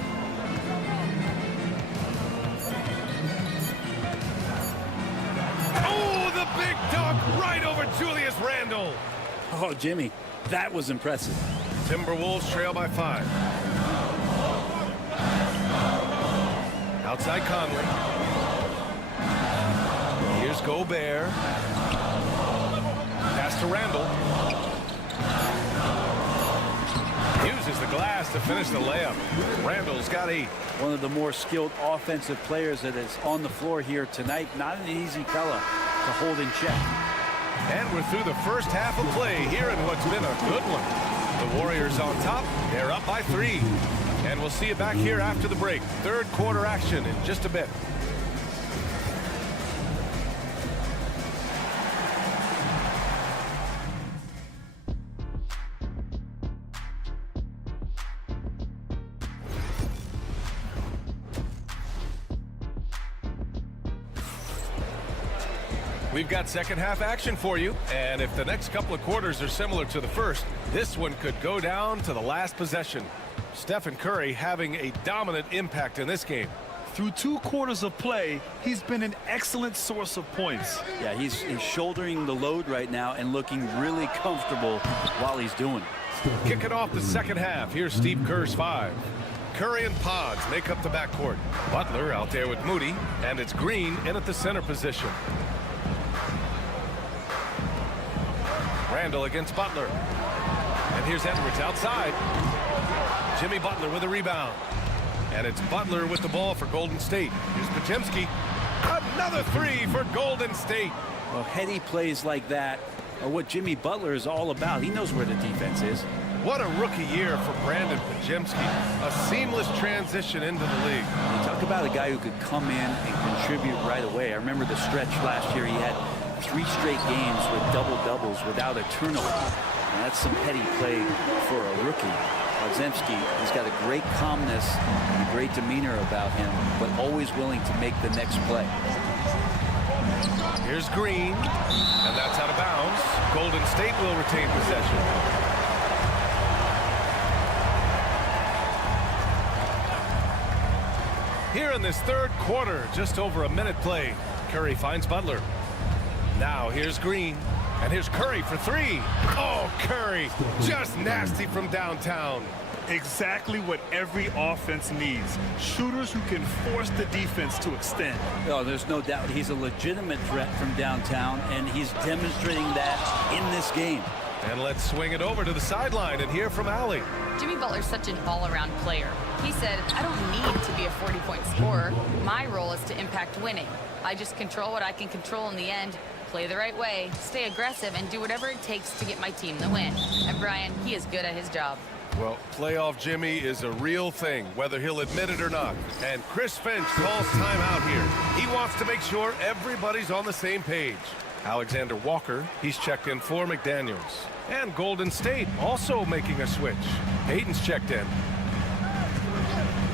Oh, the big dunk right over Julius Randle. Oh, Jimmy, that was impressive. Timberwolves trail by 5. Outside Conley. Here's Gobert. Pass to Randall. Uses the glass to finish the layup. Randall's got 8. One of the more skilled offensive players that is on the floor here tonight. Not an easy fella to hold in check. And we're through the first half of play here in what's been a good one. The Warriors on top. They're up by 3. And we'll see you back here after the break. Third quarter action in just a bit. We've got second half action for you, and if the next couple of quarters are similar to the first, this one could go down to the last possession. Stephen Curry having a dominant impact in this game. Through 2 quarters of play, he's been an excellent source of points. Yeah, he's shouldering the load right now and looking really comfortable while he's doing it. Kicking off the second half, here's Steve Kerr's 5. Curry and Pods make up the backcourt. Butler out there with Moody, and it's Green in at the center position. Randall against Butler. And here's Edwards outside. Jimmy Butler with a rebound. And it's Butler with the ball for Golden State. Here's Pajemski. Another 3 for Golden State. Well, heady plays like that are what Jimmy Butler is all about. He knows where the defense is. What a rookie year for Brandon Pajemski. A seamless transition into the league. You talk about a guy who could come in and contribute right away. I remember the stretch last year. He had 3 straight games with double-doubles without a turnover. And that's some heady play for a rookie. Pajemski, he's got a great calmness and a great demeanor about him, but always willing to make the next play. Here's Green, and that's out of bounds. Golden State will retain possession. Here in this third quarter, just over a minute played. Curry finds Butler. Now here's Green, and here's Curry for 3. Oh, Curry, just nasty from downtown. Exactly what every offense needs. Shooters who can force the defense to extend. Oh, there's no doubt he's a legitimate threat from downtown, and he's demonstrating that in this game. And let's swing it over to the sideline and hear from Allie. Jimmy Butler's such an all-around player. He said, I don't need to be a 40-point scorer. My role is to impact winning. I just control what I can control in the end, play the right way, stay aggressive, and do whatever it takes to get my team the win. And Brian, he is good at his job. Well, playoff Jimmy is a real thing, whether he'll admit it or not. And Chris Finch calls timeout here. He wants to make sure everybody's on the same page. Alexander Walker, he's checked in for McDaniels. And Golden State also making a switch. Payton's checked in.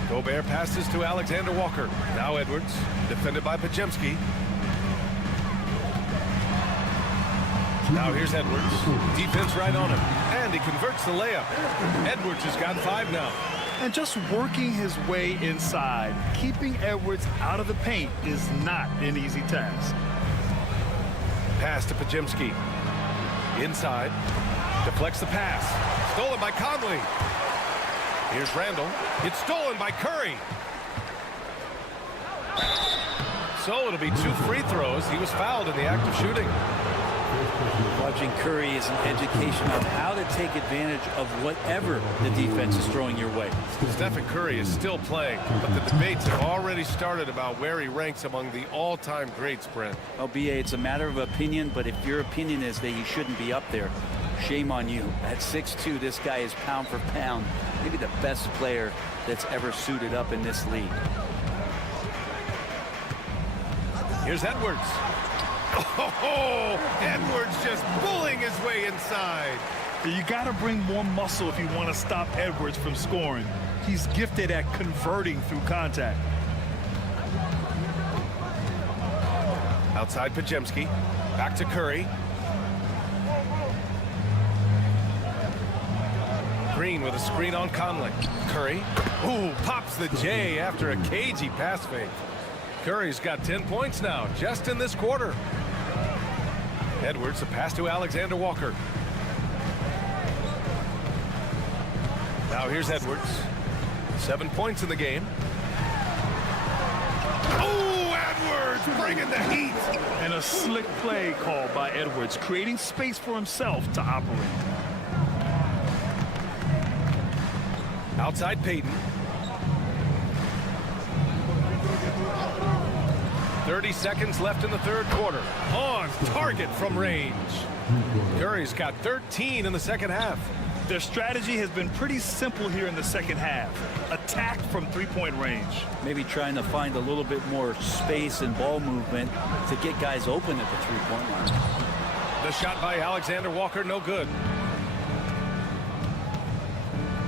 Gobert passes to Alexander Walker. Now Edwards, defended by Podziemski. Now here's Edwards. Defense right on him. And he converts the layup. Edwards has got 5 now. And just working his way inside, keeping Edwards out of the paint is not an easy task. Pass to Podziemski. Inside. Deflects the pass. Stolen by Conley. Here's Randall. It's stolen by Curry. So it'll be 2 free throws. He was fouled in the act of shooting. Watching Curry is an education on how to take advantage of whatever the defense is throwing your way. Stephen Curry is still playing, but the debates have already started about where he ranks among the all-time greats, Brent. Well, BA, it's a matter of opinion, but if your opinion is that he shouldn't be up there, shame on you. At 6'2", this guy is pound for pound, maybe the best player that's ever suited up in this league. Here's Edwards. Oh, Edwards just bullying his way inside. You got to bring more muscle if you want to stop Edwards from scoring. He's gifted at converting through contact. Outside Podziemski. Back to Curry. Green with a screen on Conley. Curry. Ooh, pops the J after a cagey pass fake. Curry's got 10 points now, just in this quarter. Edwards, a pass to Alexander Walker. Now here's Edwards. 7 points in the game. Oh, Edwards bringing the heat. And a slick play called by Edwards, creating space for himself to operate. Outside Payton. 30 seconds left in the third quarter. On target from range. Curry's got 13 in the second half. Their strategy has been pretty simple here in the second half. Attack from three-point range. Maybe trying to find a little bit more space and ball movement to get guys open at the three-point line. The shot by Alexander Walker, no good.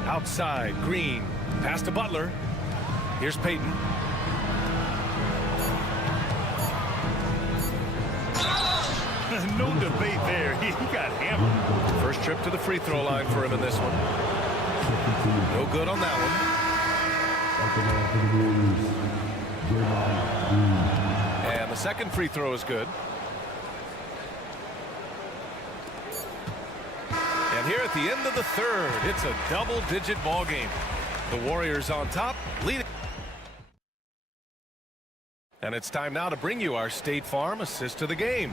Outside, Green. Pass to Butler. Here's Payton. No debate there. He got hammered. First trip to the free throw line for him in this one. No good on that one. And the second free throw is good. And here at the end of the third, it's a double-digit ball game. The Warriors on top, leading. And it's time now to bring you our State Farm assist of the game.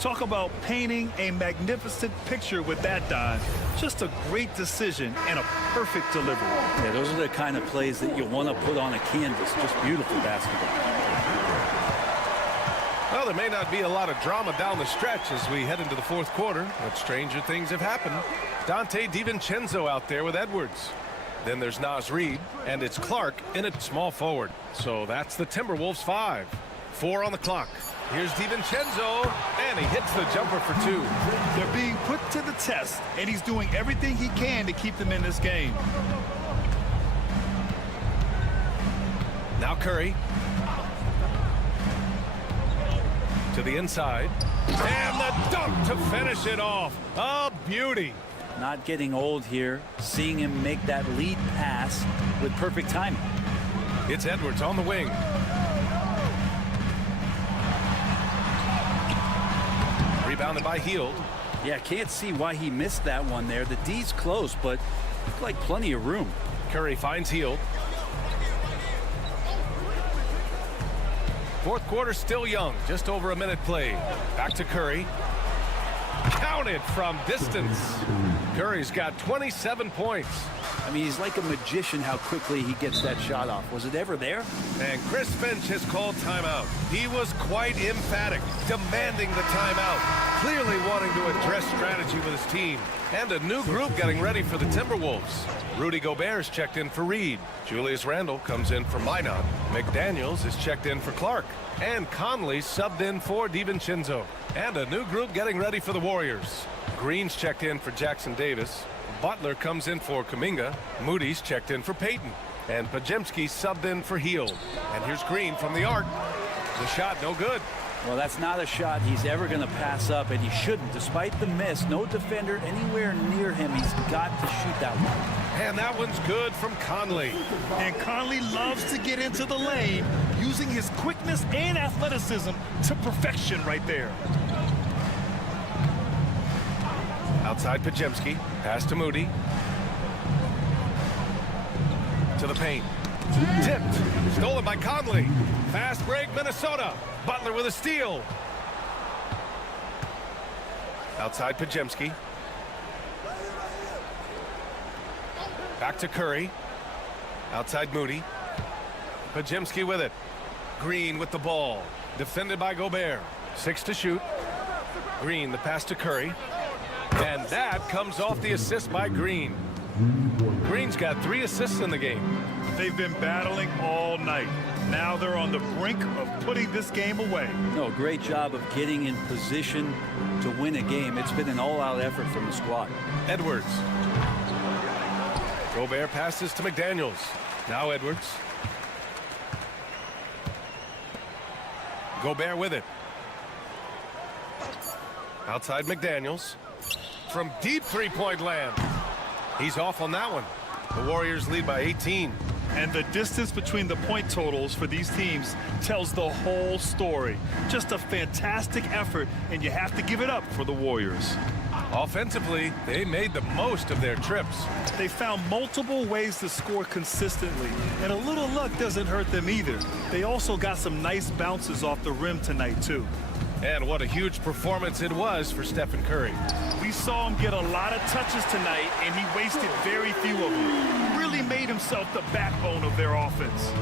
Talk about painting a magnificent picture with that, Don. Just a great decision and a perfect delivery. Yeah, those are the kind of plays that you want to put on a canvas. Just beautiful basketball. Well, there may not be a lot of drama down the stretch as we head into the fourth quarter, but stranger things have happened. Dante DiVincenzo out there with Edwards. Then there's Naz Reid, and it's Clark in at small forward. So that's the Timberwolves 5. 4 on the clock. Here's DiVincenzo, and he hits the jumper for 2. They're being put to the test, and he's doing everything he can to keep them in this game. Now Curry. To the inside. And the dunk to finish it off. A beauty. Not getting old here. Seeing him make that lead pass with perfect timing. It's Edwards on the wing. Rebounded by Hield. Yeah, can't see why he missed that one there. The D's close, but looked like plenty of room. Curry finds Hield. Fourth quarter still young, just over a minute played. Back to Curry. counted from distance. Curry's got 27 points. I mean, he's like a magician how quickly he gets that shot off. Was it ever there? And Chris Finch has called timeout. He was quite emphatic, demanding the timeout, clearly wanting to address strategy with his team. And a new group getting ready for the Timberwolves. Rudy Gobert's checked in for Reed. Julius Randle comes in for Minot. McDaniels is checked in for Clark. And Conley subbed in for DiVincenzo. And a new group getting ready for the Warriors. Green's checked in for Jackson Davis. Butler comes in for Kuminga. Moody's checked in for Payton. And Podziemski subbed in for Hield. And here's Green from the arc. The shot no good. Well, that's not a shot he's ever going to pass up, and he shouldn't. Despite the miss, no defender anywhere near him. He's got to shoot that one. And that one's good from Conley. And Conley loves to get into the lane, using his quickness and athleticism to perfection right there. Outside Podziemski. Pass to Moody. To the paint. Tipped. Stolen by Conley. Fast break, Minnesota. Butler with a steal. Outside Podziemski. Back to Curry. Outside Moody. Podziemski with it. Green with the ball. Defended by Gobert. 6 to shoot. Green, the pass to Curry. And that comes off the assist by Green. Green's got 3 assists in the game. They've been battling all night. Now they're on the brink of putting this game away. No, great job of getting in position to win a game. It's been an all-out effort from the squad. Edwards. Gobert passes to McDaniels. Now Edwards. Gobert with it. Outside McDaniels. From deep three-point land. He's off on that one. The Warriors lead by 18. And the distance between the point totals for these teams tells the whole story. Just a fantastic effort, and you have to give it up for the Warriors. Offensively, they made the most of their trips. They found multiple ways to score consistently, and a little luck doesn't hurt them either. They also got some nice bounces off the rim tonight, too. And what a huge performance it was for Stephen Curry. We saw him get a lot of touches tonight, and he wasted very few of them. He really made himself the backbone of their offense.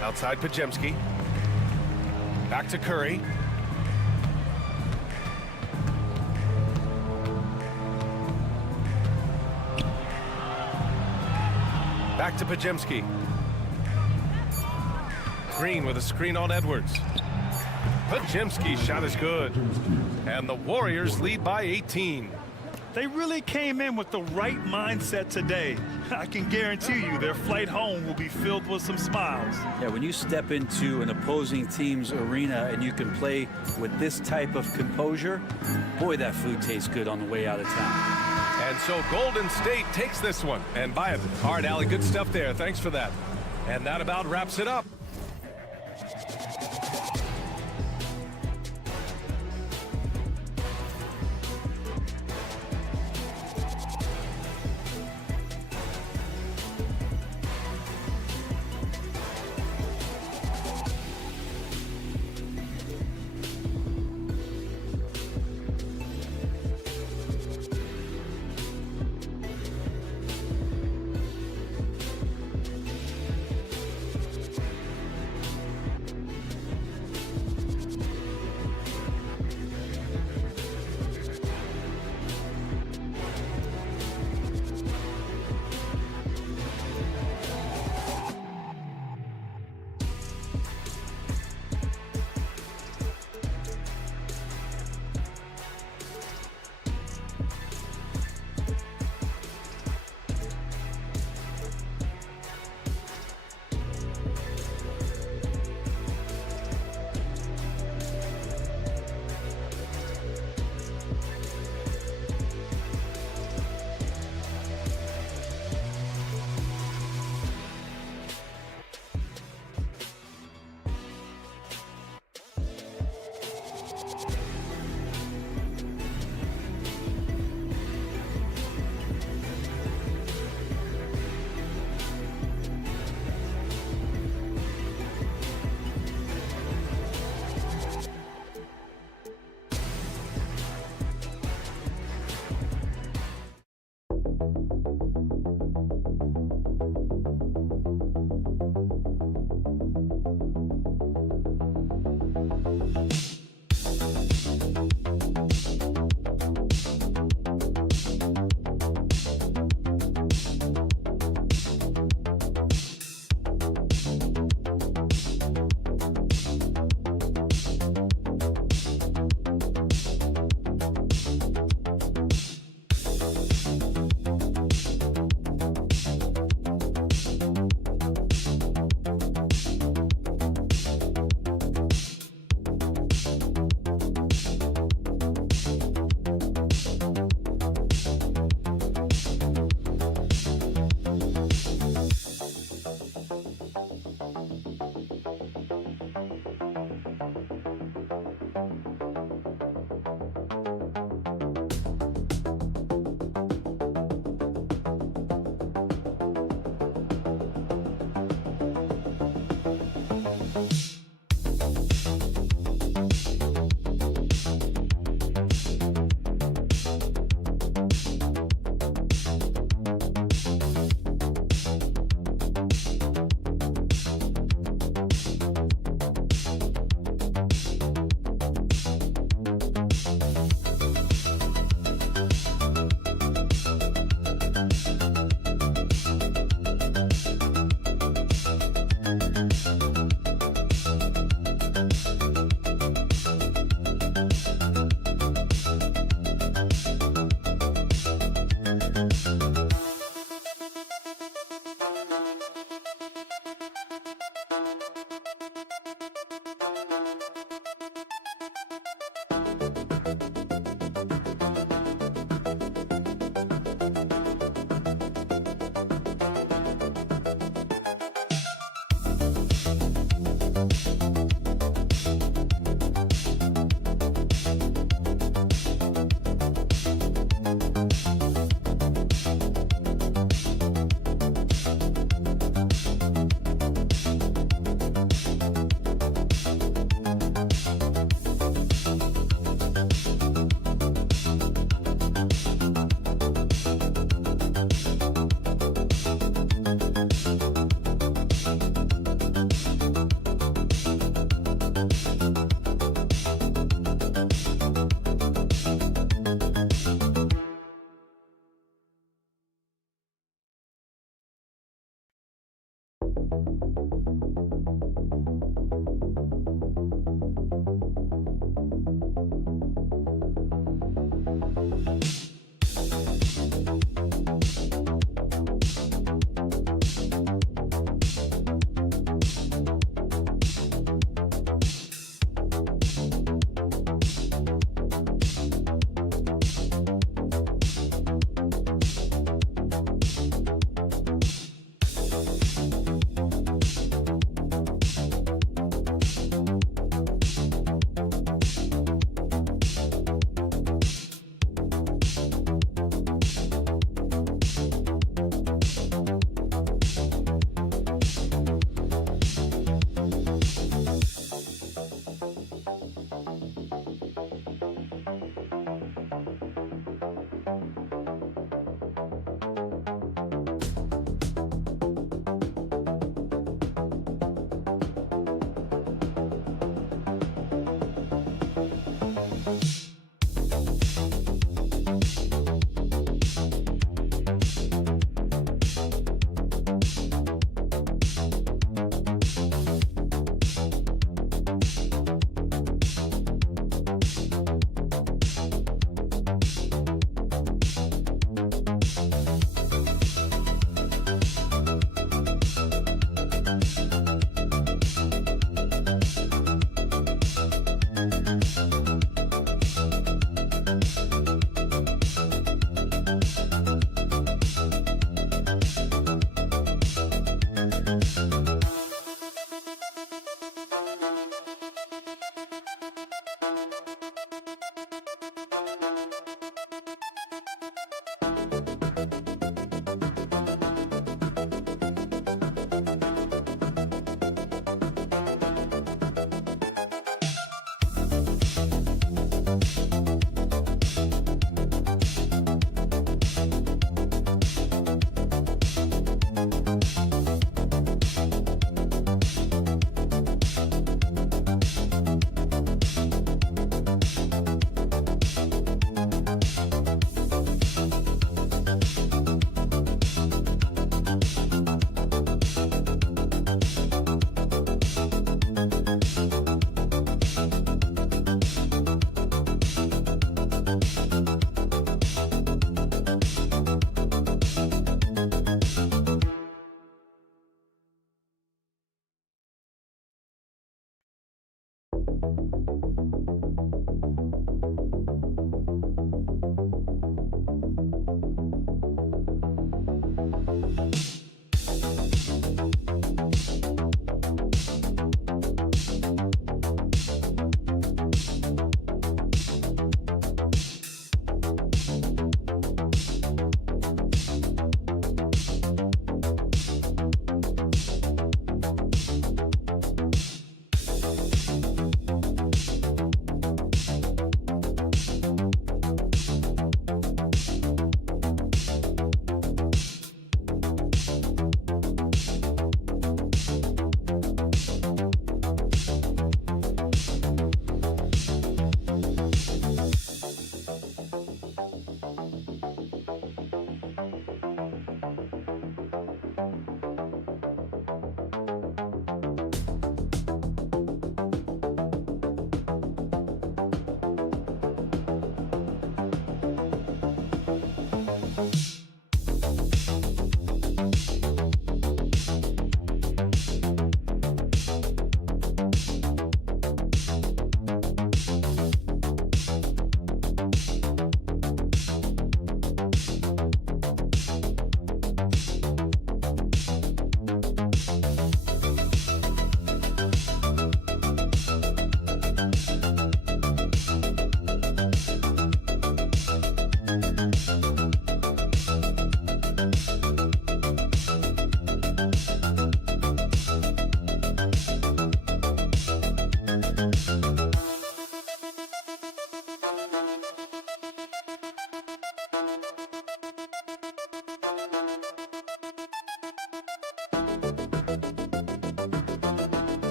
Outside Podziemski. Back to Curry. Back to Podziemski. Green with a screen on Edwards. Podziemski's shot is good. And the Warriors lead by 18. They really came in with the right mindset today. I can guarantee you their flight home will be filled with some smiles. Yeah, when you step into an opposing team's arena and you can play with this type of composure, boy, that food tastes good on the way out of town. And so Golden State takes this one and by it. All right, Allie, good stuff there. Thanks for that. And that about wraps it up.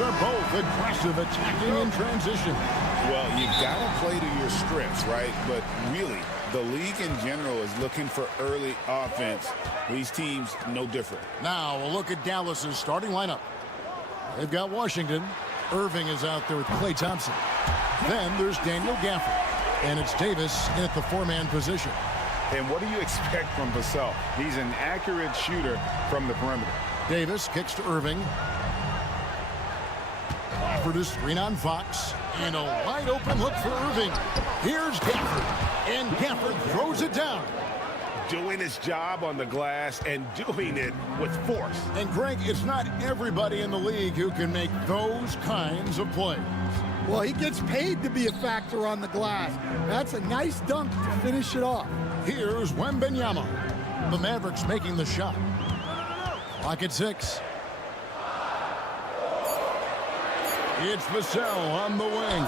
Are both aggressive attacking in transition. Well, you've got to play to your strengths, right? But really, the league in general is looking for early offense. These teams, no different. Now, a look at Dallas's starting lineup. They've got Washington. Irving is out there with Klay Thompson. Then there's Daniel Gafford. And it's Davis at the four-man position. And what do you expect from Vassell? He's an accurate shooter from the perimeter. Davis kicks to Irving. Gafford is screen on Fox. And a wide open look for Irving. Here's Gafford. And Gafford throws it down. Doing his job on the glass and doing it with force. And Greg, it's not everybody in the league who can make those kinds of plays. Well, he gets paid to be a factor on the glass. That's a nice dunk to finish it off. Here's Wembanyama. The Mavericks making the shot. Clock at 6. It's Vassell on the wing.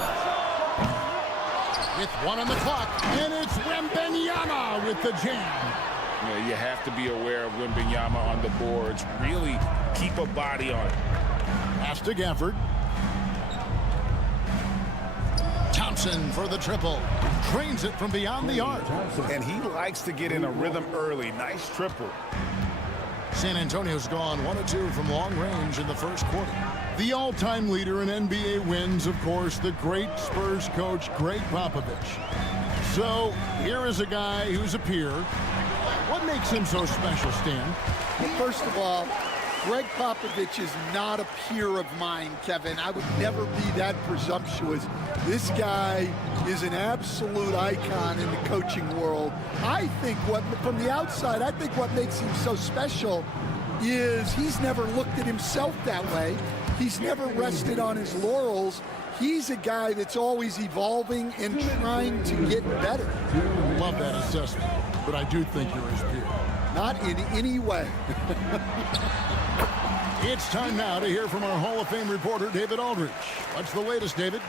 With 1 on the clock, and it's Wembanyama with the jam. You have to be aware of Wembanyama on the boards. Really keep a body on it. Pass to Gafford. Thompson for the triple. Drains it from beyond the arc. And he likes to get in a rhythm early. Nice triple. San Antonio's gone 1 of 2 from long range in the first quarter. The all-time leader in NBA wins, of course, the great Spurs coach, Greg Popovich. So here is a guy who's a peer. What makes him so special, Stan? Well, first of all, Greg Popovich is not a peer of mine, Kevin. I would never be that presumptuous. This guy is an absolute icon in the coaching world. I think from the outside, I think what makes him so special is he's never looked at himself that way. He's never rested on his laurels. He's a guy that's always evolving and trying to get better. Love that assessment, but I do think you're his peer. Not in any way. It's time now to hear from our Hall of Fame reporter, David Aldridge. What's the latest, David?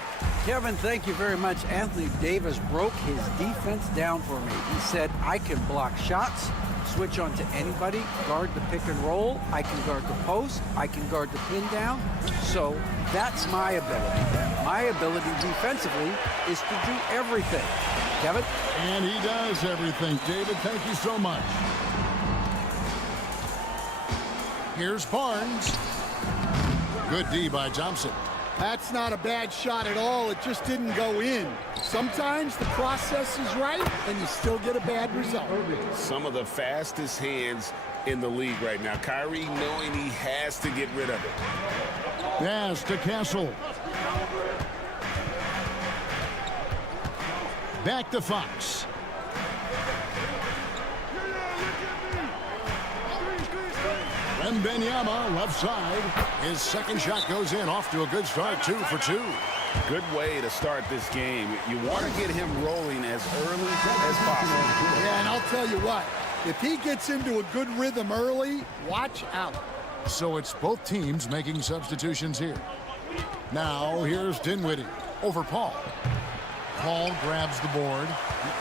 Kevin, thank you very much. Anthony Davis broke his defense down for me. He said, I can block shots, switch on to anybody, guard the pick and roll, I can guard the post, I can guard the pin down. So that's my ability. My ability defensively is to do everything. Kevin? And he does everything. David, thank you so much. Here's Barnes. Good D by Thompson. That's not a bad shot at all. It just didn't go in. Sometimes the process is right, and you still get a bad result. Some of the fastest hands in the league right now. Kyrie knowing he has to get rid of it. Pass to Castle. Back to Fox. Wembanyama left side. His second shot goes in. Off to a good start. 2 for 2. Good way to start this game. You want to get him rolling as early as possible. Yeah, and I'll tell you what. If he gets into a good rhythm early, watch out. So it's both teams making substitutions here. Now here's Dinwiddie over Paul. Paul grabs the board.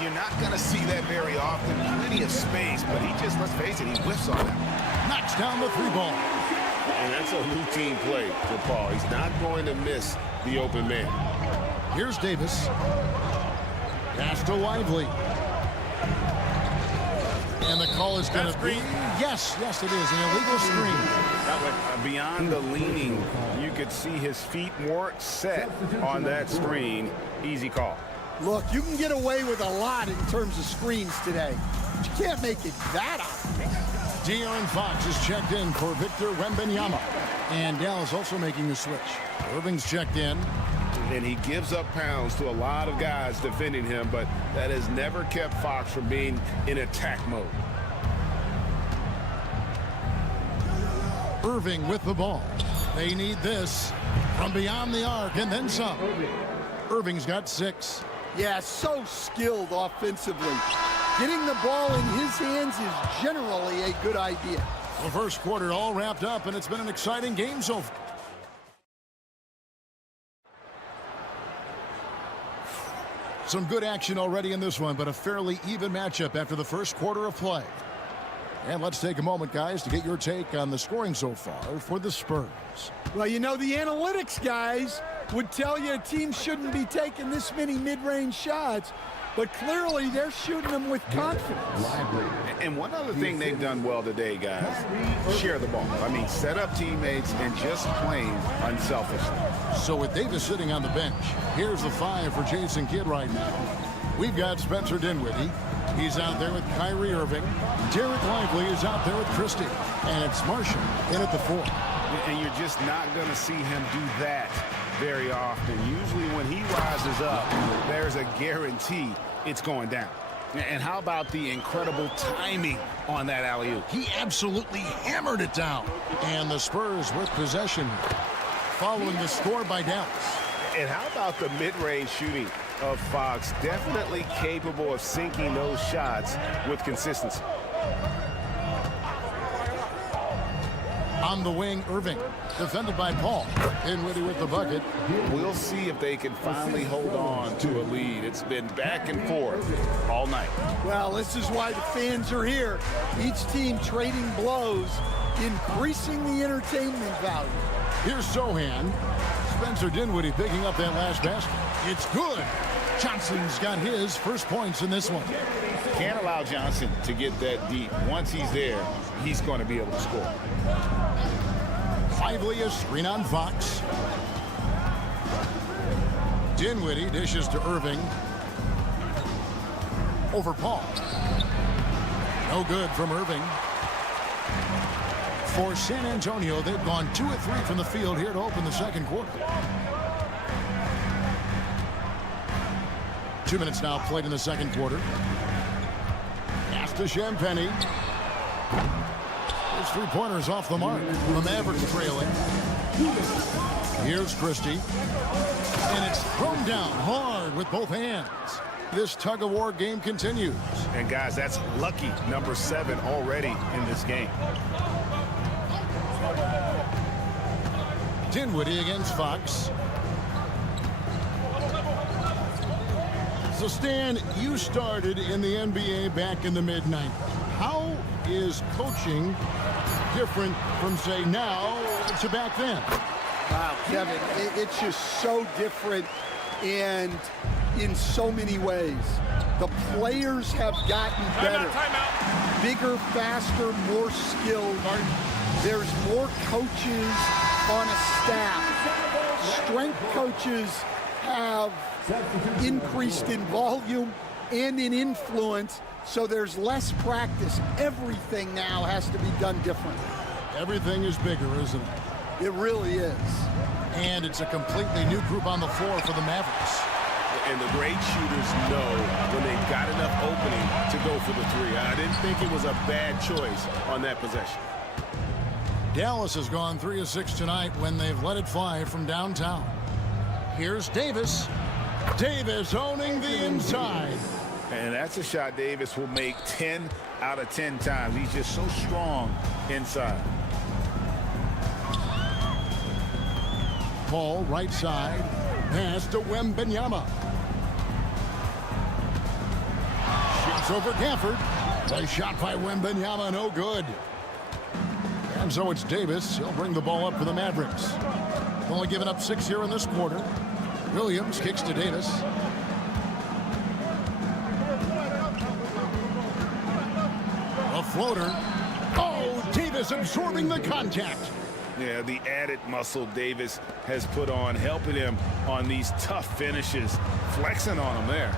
You're not going to see that very often. Plenty of space, but he just, let's face it, he whiffs on that. Knocks down the 3-ball. And that's a routine play for Paul. He's not going to miss the open man. Here's Davis. Pass to Lively. And the call is going to be, yes, it is, an illegal screen. Beyond the leaning, you could see his feet more set on that screen. Easy call. Look, you can get away with a lot in terms of screens today, but you can't make it that obvious. De'Aaron Fox is checked in for Victor Wembanyama. And Dallas also making the switch. Irving's checked in. And he gives up pounds to a lot of guys defending him, but that has never kept Fox from being in attack mode. Irving with the ball. They need this from beyond the arc and then some. Irving's got 6. Yeah, so skilled offensively. Getting the ball in his hands is generally a good idea. The first quarter all wrapped up, and it's been an exciting game so far. Some good action already in this one, but a fairly even matchup after the first quarter of play. And let's take a moment, guys, to get your take on the scoring so far for the Spurs. Well, you know, the analytics guys would tell you a team shouldn't be taking this many mid-range shots, but clearly they're shooting them with confidence. And one other thing they've done well today, guys, share the ball. I mean, set up teammates and just playing unselfishly. So with Davis sitting on the bench, here's the 5 for Jason Kidd right now. We've got Spencer Dinwiddie. He's out there with Kyrie Irving. Derek Lively is out there with Christie. And it's Marshall in at the 4. And you're just not going to see him do that very often. Usually when he rises up, there's a guarantee it's going down. And how about the incredible timing on that alley-oop? He absolutely hammered it down. And the Spurs with possession following the score by Dallas. And how about the mid-range shooting of Fox? Definitely capable of sinking those shots with consistency. On the wing, Irving, defended by Paul. Dinwiddie with the bucket. We'll see if they can finally hold on to a lead. It's been back and forth all night. Well, this is why the fans are here. Each team trading blows, increasing the entertainment value. Here's Sohan. Spencer Dinwiddie picking up that last basket. It's good. Johnson's got his first points in this one. Can't allow Johnson to get that deep. Once he's there, he's going to be able to score. Lively a screen on Fox. Dinwiddie dishes to Irving. Over Paul. No good from Irving. For San Antonio, they've gone 2 of 3 from the field here to open the second quarter. 2 minutes now played in the second quarter. Pass to Champagnie. His 3-pointers off the mark. The Mavericks trailing. Here's Christie. And it's thrown down hard with both hands. This tug-of-war game continues. And guys, that's lucky number 7 already in this game. Dinwiddie against Fox. So Stan, you started in the NBA back in the mid-90s. How is coaching different from, say, now to back then? Wow, Kevin, it's just so different and in so many ways. The players have gotten better. Bigger, faster, more skilled. There's more coaches on a staff. Strength coaches have increased in volume and in influence, so there's less practice. Everything now has to be done differently. Everything is bigger, isn't it? It really is. And it's a completely new group on the floor for the Mavericks. And the great shooters know when they've got enough opening to go for the three. I didn't think it was a bad choice on that possession. Dallas has gone 3 of 6 tonight when they've let it fly from downtown. Here's Davis. Davis owning the inside. And that's a shot Davis will make 10 out of 10 times. He's just so strong inside. Paul, right side. Pass to Wembanyama. Shoots over Gafford. Nice shot by Wembanyama, no good. And so it's Davis. He'll bring the ball up for the Mavericks. Only given up 6 here in this quarter. Williams kicks to Davis. A floater. Oh, Davis absorbing the contact. Yeah, the added muscle Davis has put on, helping him on these tough finishes. Flexing on him there.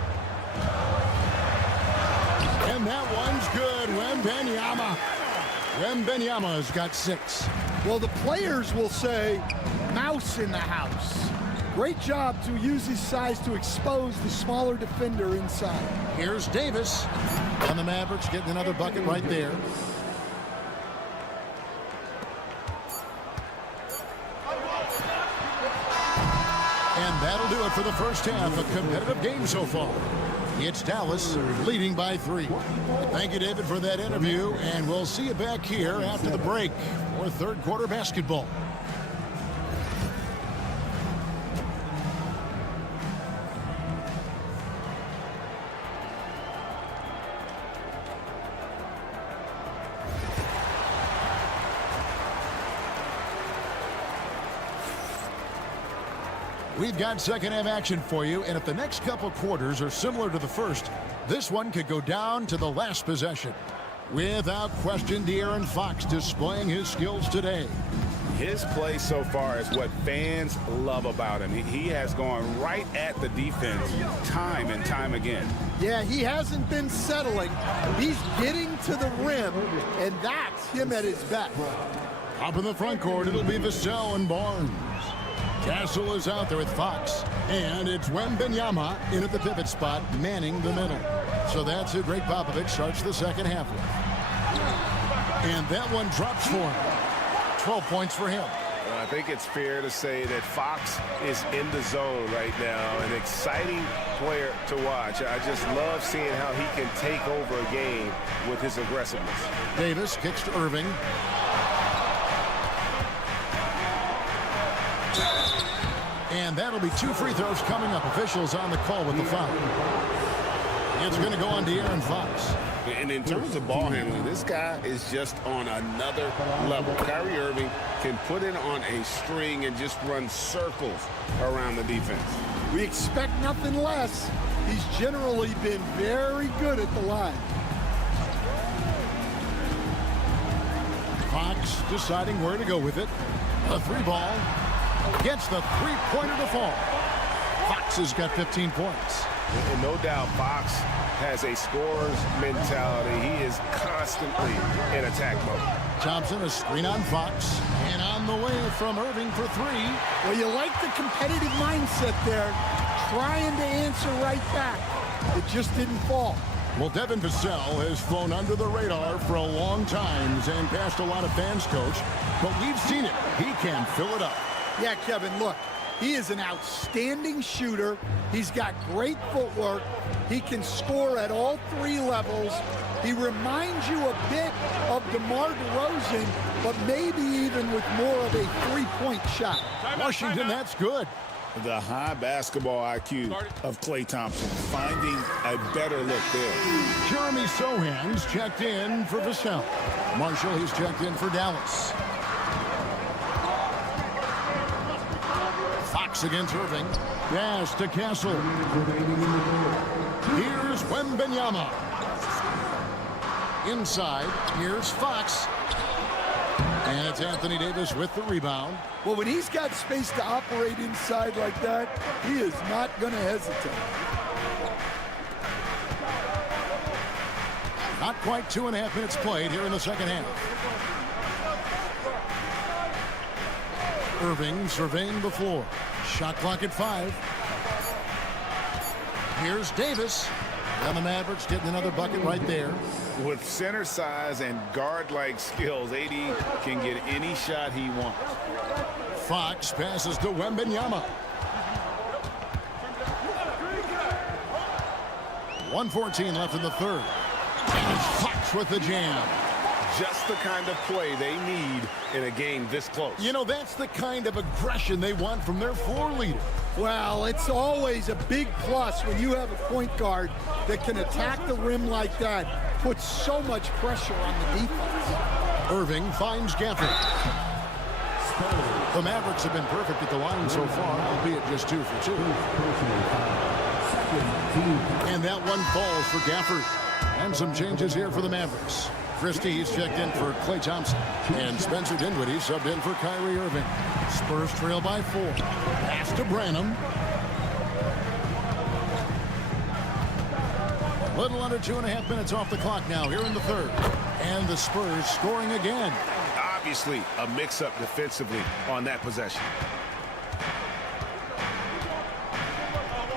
And that one's good. Wembanyama. Wembanyama's got 6. Well, the players will say, mouse in the house. Great job to use his size to expose the smaller defender inside. Here's Davis. And the Mavericks getting another bucket right there. And that'll do it for the first half. A competitive game so far. It's Dallas leading by 3. Thank you, David, for that interview. And we'll see you back here after the break for third quarter basketball. We've got second half action for you, and if the next couple quarters are similar to the first, this one could go down to the last possession. Without question, De'Aaron Fox displaying his skills today. His play so far is what fans love about him. He has gone right at the defense time and time again. Yeah, he hasn't been settling. He's getting to the rim, and that's him at his best. Up in the front court, it'll be Vassell and Barnes. Castle is out there with Fox, and it's Wembanyama in at the pivot spot, manning the middle. So that's who Greg Popovich starts the second half with. And that one drops for him. 12 points for him. I think it's fair to say that Fox is in the zone right now. An exciting player to watch. I just love seeing how he can take over a game with his aggressiveness. Davis kicks to Irving. And that'll be 2 free throws coming up. Officials on the call with the foul. It's going to go on De'Aaron Fox. And in terms of ball handling, this guy is just on another level. Kyrie Irving can put it on a string and just run circles around the defense. We expect nothing less. He's generally been very good at the line. Fox deciding where to go with it. A 3-ball. Gets the 3-pointer to fall. Fox has got 15 points. And no doubt Fox has a scorer's mentality. He is constantly in attack mode. Thompson, a screen on Fox. And on the way from Irving for 3. Well, you like the competitive mindset there. Trying to answer right back. It just didn't fall. Well, Devin Vassell has flown under the radar for a long time and passed a lot of fans, Coach. But we've seen it. He can fill it up. Yeah, Kevin, look, he is an outstanding shooter. He's got great footwork. He can score at all 3 levels. He reminds you a bit of DeMar DeRozan, but maybe even with more of a 3-point shot. Washington, that's good. The high basketball IQ of Klay Thompson, finding a better look there. Jeremy Sohan's checked in for Vassell. Marshall, he's checked in for Dallas. Fox against Irving. Pass to Castle. Here's Wembanyama. Inside, here's Fox. And it's Anthony Davis with the rebound. Well, when he's got space to operate inside like that, he is not going to hesitate. Not quite 2.5 minutes played here in the second half. Irving surveying the floor. Shot clock at 5. Here's Davis. And the Mavericks getting another bucket right there. With center size and guard-like skills, AD can get any shot he wants. Fox passes to Wembanyama. 1:14 left in the third. And Fox with the jam. Just the kind of play they need in a game this close. You know, that's the kind of aggression they want from their floor leader. Well, it's always a big plus when you have a point guard that can attack the rim like that, puts so much pressure on the defense. Irving finds Gafford. The Mavericks have been perfect at the line so far, albeit just 2 for 2. And that one falls for Gafford. And some changes here for the Mavericks. Christie's checked in for Klay Thompson. And Spencer Dinwiddie subbed in for Kyrie Irving. Spurs trail by 4. Pass to Branham. A little under 2.5 minutes off the clock now here in the third. And the Spurs scoring again. Obviously a mix-up defensively on that possession.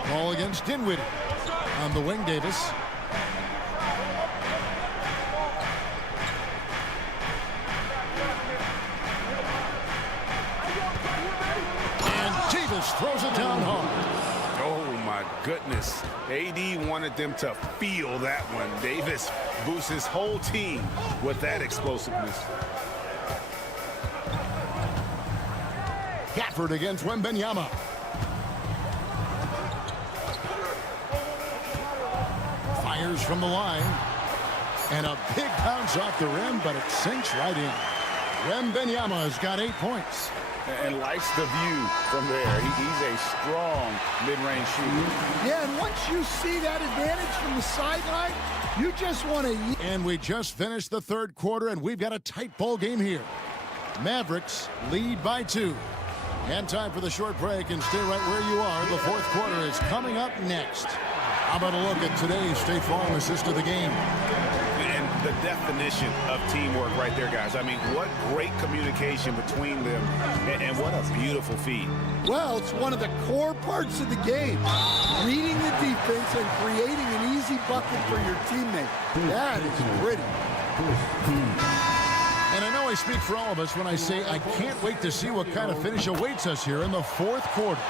Ball against Dinwiddie. On the wing, Davis. Throws it down hard. Oh, my goodness. AD wanted them to feel that one. Davis boosts his whole team with that explosiveness. Gafford against Wembanyama. Fires from the line. And a big bounce off the rim, but it sinks right in. Wembanyama has got 8 points. And likes the view from there. He's a strong mid-range shooter. Yeah, and once you see that advantage from the sideline, you just want to... And we just finished the third quarter, and we've got a tight ball game here. Mavericks lead by 2. And time for the short break, and stay right where you are. The fourth quarter is coming up next. How about a look at today's State Farm assist of the game? The definition of teamwork right there, guys. I mean, what great communication between them, and what a beautiful feed. Well, it's one of the core parts of the game. Reading the defense and creating an easy bucket for your teammate. That is pretty. And I know I speak for all of us when I say I can't wait to see what kind of finish awaits us here in the fourth quarter.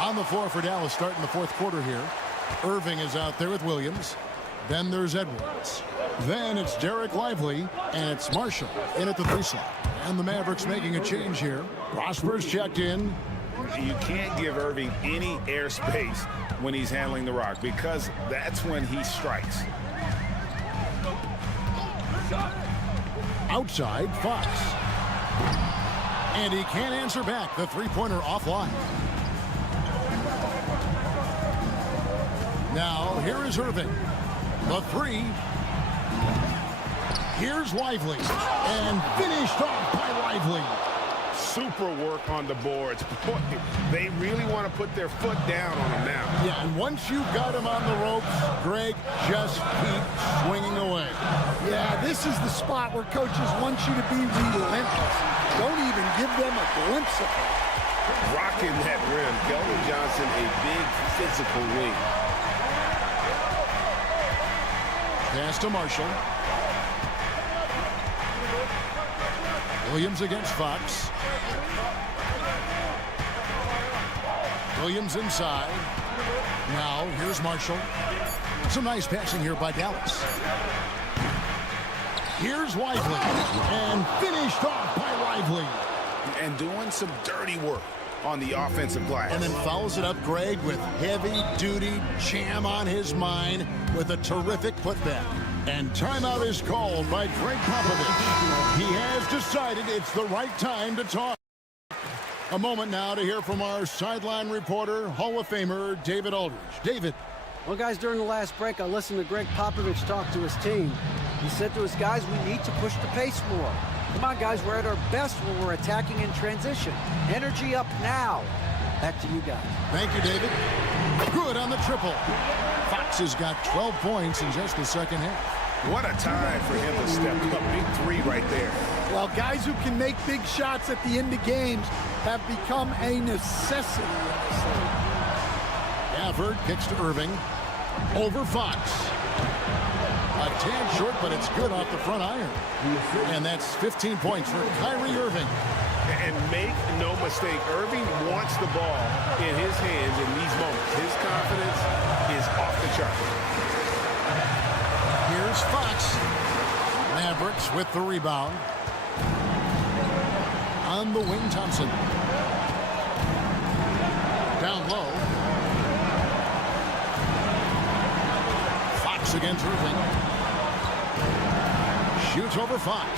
On the floor for Dallas starting the fourth quarter here. Irving is out there with Williams. Then there's Edwards. Then it's Derek Lively, and it's Marshall in at the 3 slot. And the Mavericks making a change here. Prosper's checked in. You can't give Irving any airspace when he's handling the rock, because that's when he strikes. Outside, Fox. And he can't answer back. The three-pointer offline. Now, here is Irving. The 3. Here's Lively. And finished off by Lively. Super work on the boards. Boy, they really want to put their foot down on him now. Yeah, and once you've got him on the ropes, Greg, just keep swinging away. Yeah, this is the spot where coaches want you to be relentless. Don't even give them a glimpse of it. Rocking that rim. Keldon Johnson, a big physical wing. Pass to Marshall. Williams against Fox. Williams inside. Now, here's Marshall. Some nice passing here by Dallas. Here's Lively. And finished off by Lively. And doing some dirty work on the offensive glass. And then follows it up, Greg, with heavy-duty jam on his mind with a terrific putback. And timeout is called by Greg Popovich. He has decided it's the right time to talk. A moment now to hear from our sideline reporter, Hall of Famer David Aldridge. David. Well, guys, during the last break, I listened to Greg Popovich talk to his team. He said to his guys, we need to push the pace more. Come on, guys, we're at our best when we're attacking in transition. Energy up now. Back to you guys. Thank you, David. Good on the triple. Fox has got 12 points in just the second half. What a time for him to step up. Big three right there. Well, guys who can make big shots at the end of games have become a necessity in this league. Gafford kicks to Irving. Over Fox. A tad short, but it's good off the front iron. And that's 15 points for Kyrie Irving. And make no mistake, Irving wants the ball in his hands in these moments. His confidence is off the chart. Here's Fox. Mavericks with the rebound. On the wing, Thompson. Down low. Fox against Irving. Shoots over Fox.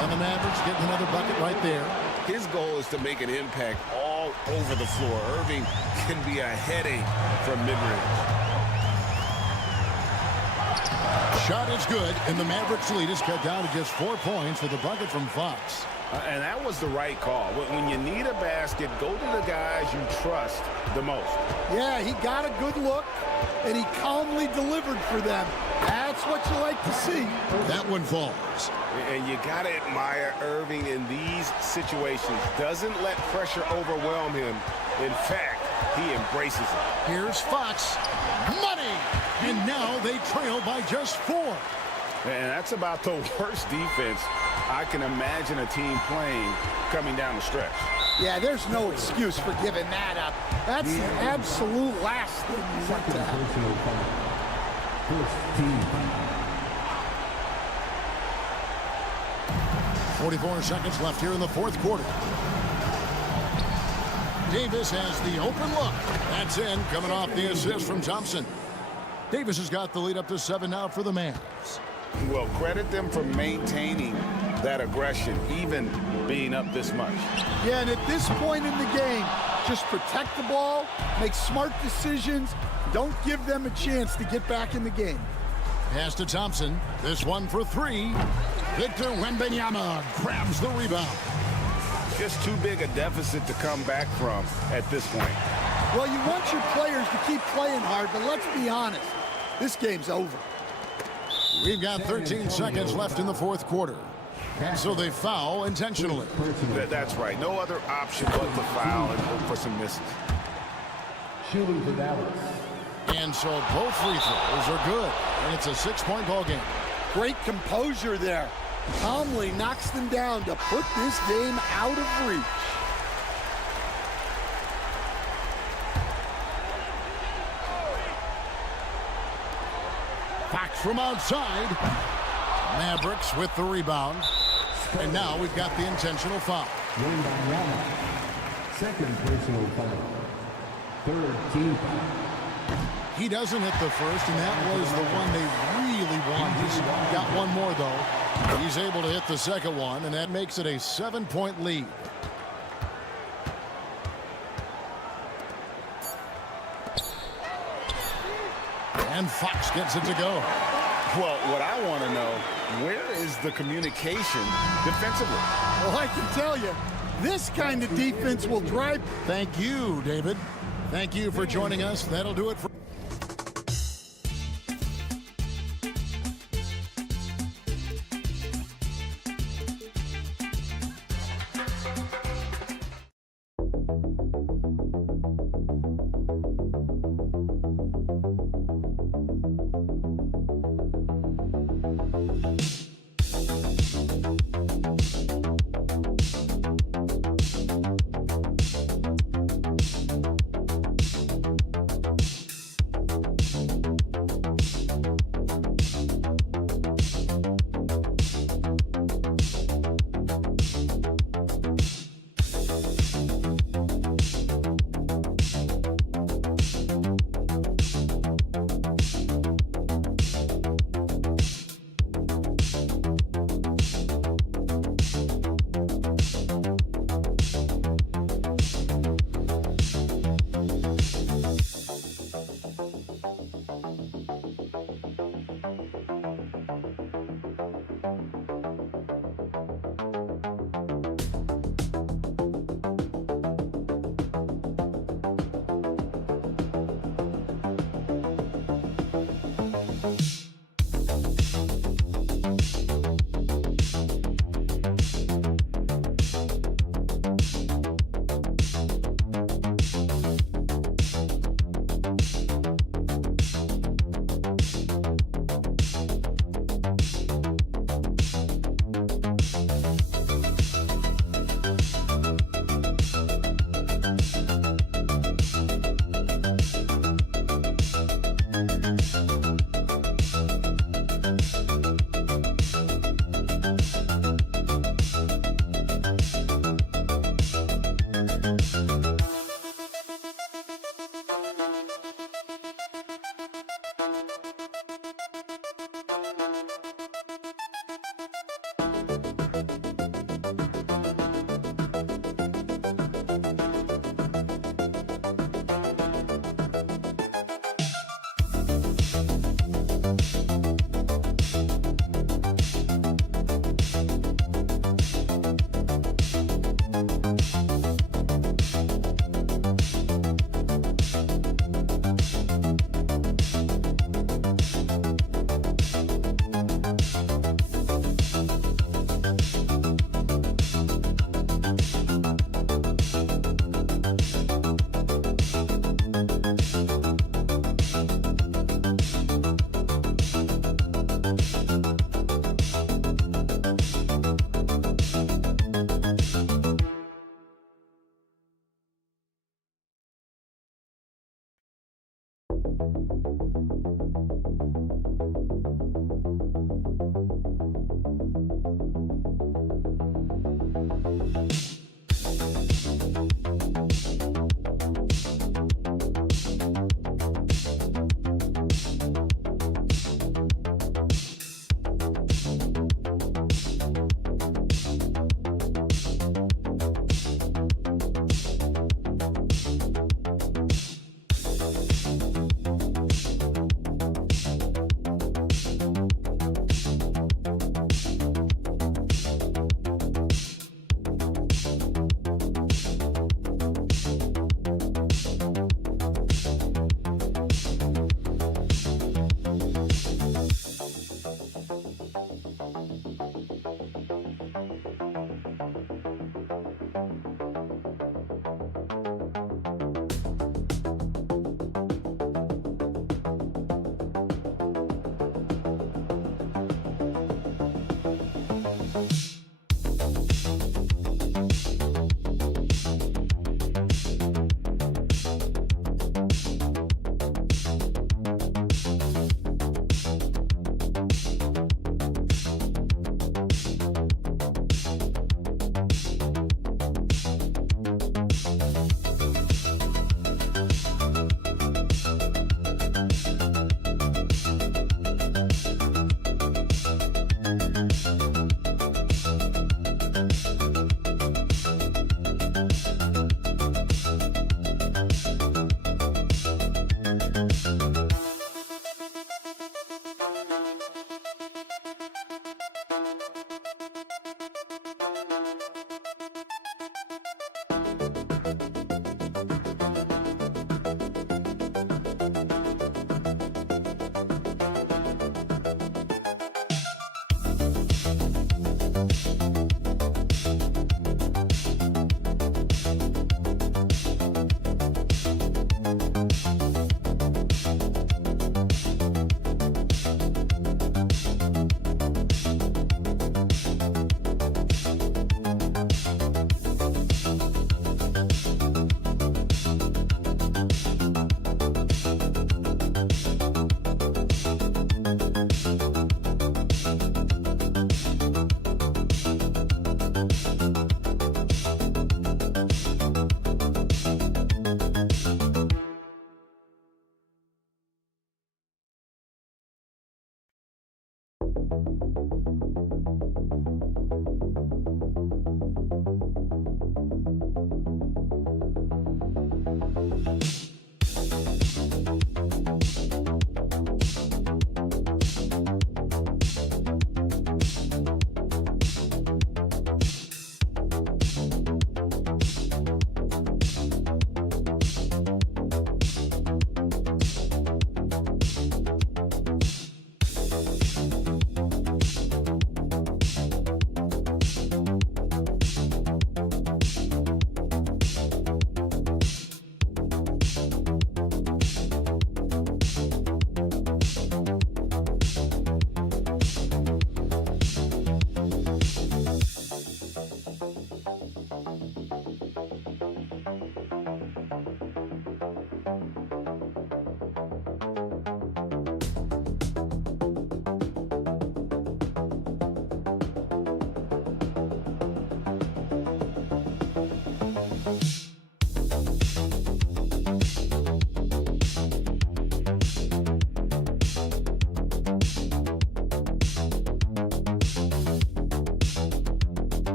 And the Mavericks getting another bucket right there. His goal is to make an impact all over the floor. Irving can be a headache from mid-range. Shot is good, and the Mavericks lead is cut down to just 4 points with a bucket from Fox. And that was the right call. When you need a basket, go to the guys you trust the most. Yeah, he got a good look, and he calmly delivered for them. That's what you like to see. That one falls. And you got to admire Irving in these situations. Doesn't let pressure overwhelm him. In fact, he embraces it. Here's Fox. Money! And now they trail by just 4. And that's about the worst defense I can imagine a team playing coming down the stretch. Yeah, there's no excuse for giving that up. That's the absolute last thing you want to have. First team. 44 seconds left here in the fourth quarter. Davis has the open look. That's in, coming off the assist from Thompson. Davis has got the lead up to 7 now for the Mavs. Well, credit them for maintaining that aggression, even being up this much. Yeah, and at this point in the game, just protect the ball, make smart decisions, don't give them a chance to get back in the game. Pass to Thompson. This one for 3. Victor Wembanyama grabs the rebound. Just too big a deficit to come back from at this point. Well, you want your players to keep playing hard, but let's be honest, this game's over. We've got 13 seconds left in the fourth quarter. So they foul intentionally. That's right. No other option but to foul and hope for some misses. Shooting for Dallas. And so both free throws are good. And it's a 6-point ball game. Great composure there. Calmly knocks them down to put this game out of reach. Fox from outside. Mavericks with the rebound. And now we've got the intentional foul. Second personal foul. Third team foul. He doesn't hit the first, and that was the one they really want. He's got one more, though. He's able to hit the second one, and that makes it a 7-point lead. And Fox gets it to go. Well, what I want to know, where is the communication defensively? Well, I can tell you, this kind of defense will drive. Thank you, David. Thank you for joining us. That'll do it for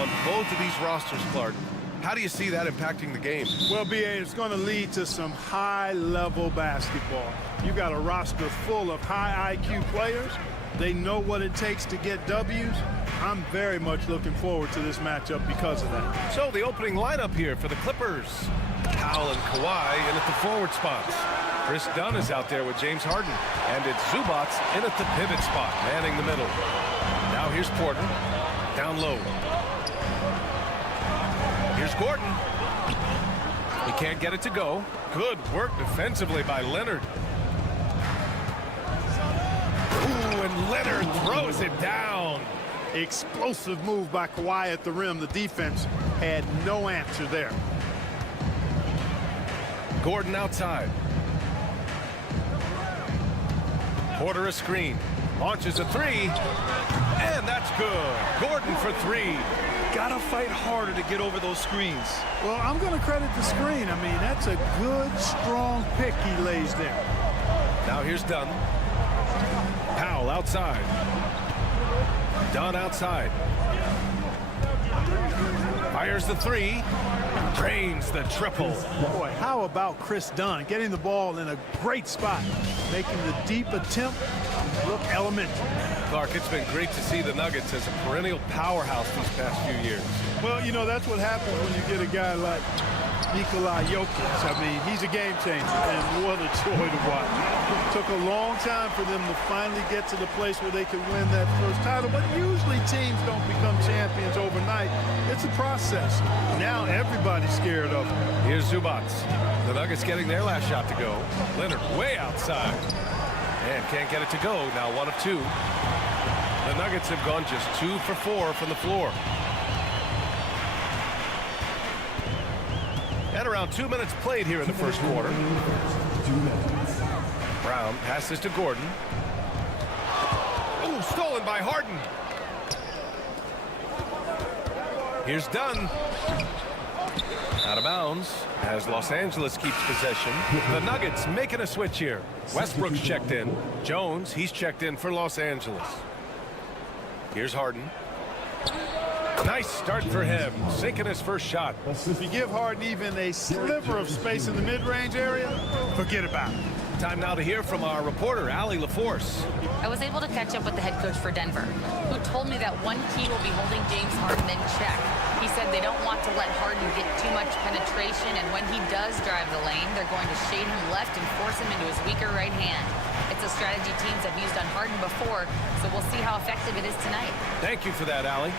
On both of these rosters, Clark. How do you see that impacting the game? Well, BA, it's going to lead to some high-level basketball. You got a roster full of high IQ players. They know what it takes to get W's. I'm very much looking forward to this matchup because of that. So the opening lineup here for the Clippers. Powell and Kawhi in at the forward spots. Chris Dunn is out there with James Harden. And it's Zubac in at the pivot spot, manning the middle. Now here's Porter. Down low. Here's Gordon. He can't get it to go. Good work defensively by Leonard. Ooh, and Leonard throws it down. Explosive move by Kawhi at the rim. The defense had no answer there. Gordon outside. Porter a screen. Launches a three. And that's good. Gordon for three. Gotta fight harder to get over those screens. Well, I'm going to credit the screen. I mean, that's a good, strong pick he lays there. Now here's Dunn. Powell outside. Dunn outside. Fires the three. Drains the triple. Boy, how about Chris Dunn getting the ball in a great spot, making the deep attempt look elementary. Clark, it's been great to see the Nuggets as a perennial powerhouse these past few years. Well, you know, that's what happens when you get a guy like Nikola Jokic. I mean, he's a game changer, and what a joy to watch. It took a long time for them to finally get to the place where they could win that first title, but usually teams don't become champions overnight. It's a process. Now everybody's scared of him. Here's Zubac. The Nuggets getting their last shot to go. Leonard way outside. And can't get it to go. Now 1 of 2. The Nuggets have gone just 2 for 4 from the floor. And around 2 minutes played here in the first quarter. Brown passes to Gordon. Ooh, stolen by Harden. Here's Dunn. Out of bounds as Los Angeles keeps possession. The Nuggets making a switch here. Westbrook's checked in. Jones, he's checked in for Los Angeles. Here's Harden. Nice start for him, sinking his first shot. If you give Harden even a sliver of space in the mid-range area, forget about it. Time now to hear from our reporter, Allie LaForce. I was able to catch up with the head coach for Denver, who told me that one key will be holding James Harden in check. He said they don't want to let Harden get too much penetration, and when he does drive the lane, they're going to shade him left and force him into his weaker right hand. It's a strategy teams have used on Harden before, so we'll see how effective it is tonight. Thank you for that, Allie.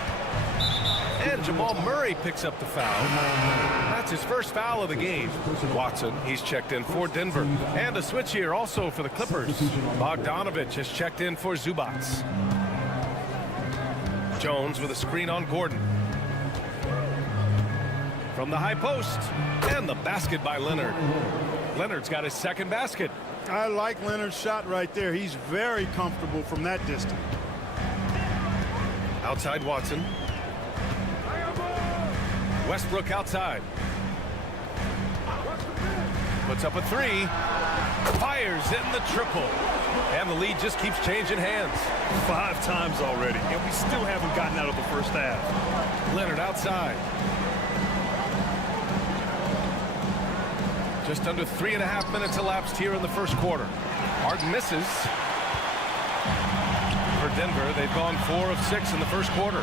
And Jamal Murray picks up the foul. That's his first foul of the game. Watson, he's checked in for Denver. And a switch here also for the Clippers. Bogdanovich has checked in for Zubac. Jones with a screen on Gordon. From the high post. And the basket by Leonard. Leonard's got his second basket. I like Leonard's shot right there. He's very comfortable from that distance. Outside Watson. Westbrook outside. Puts up a three. Fires in the triple. And the lead just keeps changing hands. 5 times already, and we still haven't gotten out of the first half. Leonard outside. Just under 3.5 minutes elapsed here in the first quarter. Harden misses. For Denver. They've gone 4 of 6 in the first quarter.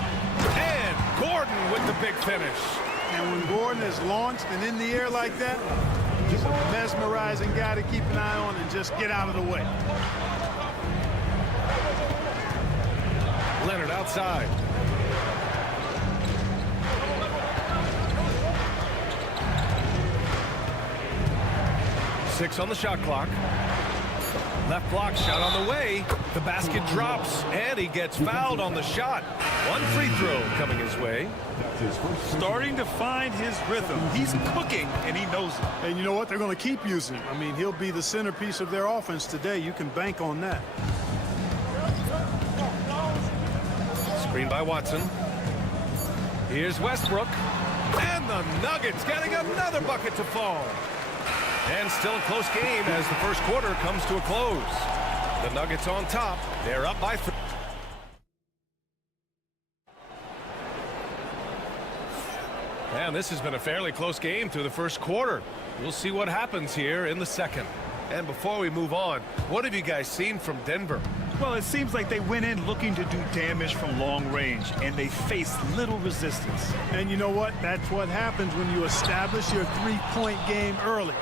And Gordon with the big finish. And when Gordon is launched and in the air like that, he's a mesmerizing guy to keep an eye on and just get out of the way. Leonard outside. Six on the shot clock. Left block shot on the way. The basket drops, and he gets fouled on the shot. One free throw coming his way. Starting to find his rhythm. He's cooking, and he knows it. And you know what? They're going to keep using him. I mean, he'll be the centerpiece of their offense today. You can bank on that. Screen by Watson. Here's Westbrook. And the Nuggets getting another bucket to fall. And still a close game as the first quarter comes to a close. The Nuggets on top. They're up by 3. And this has been a fairly close game through the first quarter. We'll see what happens here in the second. And before we move on, what have you guys seen from Denver? Well, it seems like they went in looking to do damage from long range, and they faced little resistance. And you know what? That's what happens when you establish your three-point game early.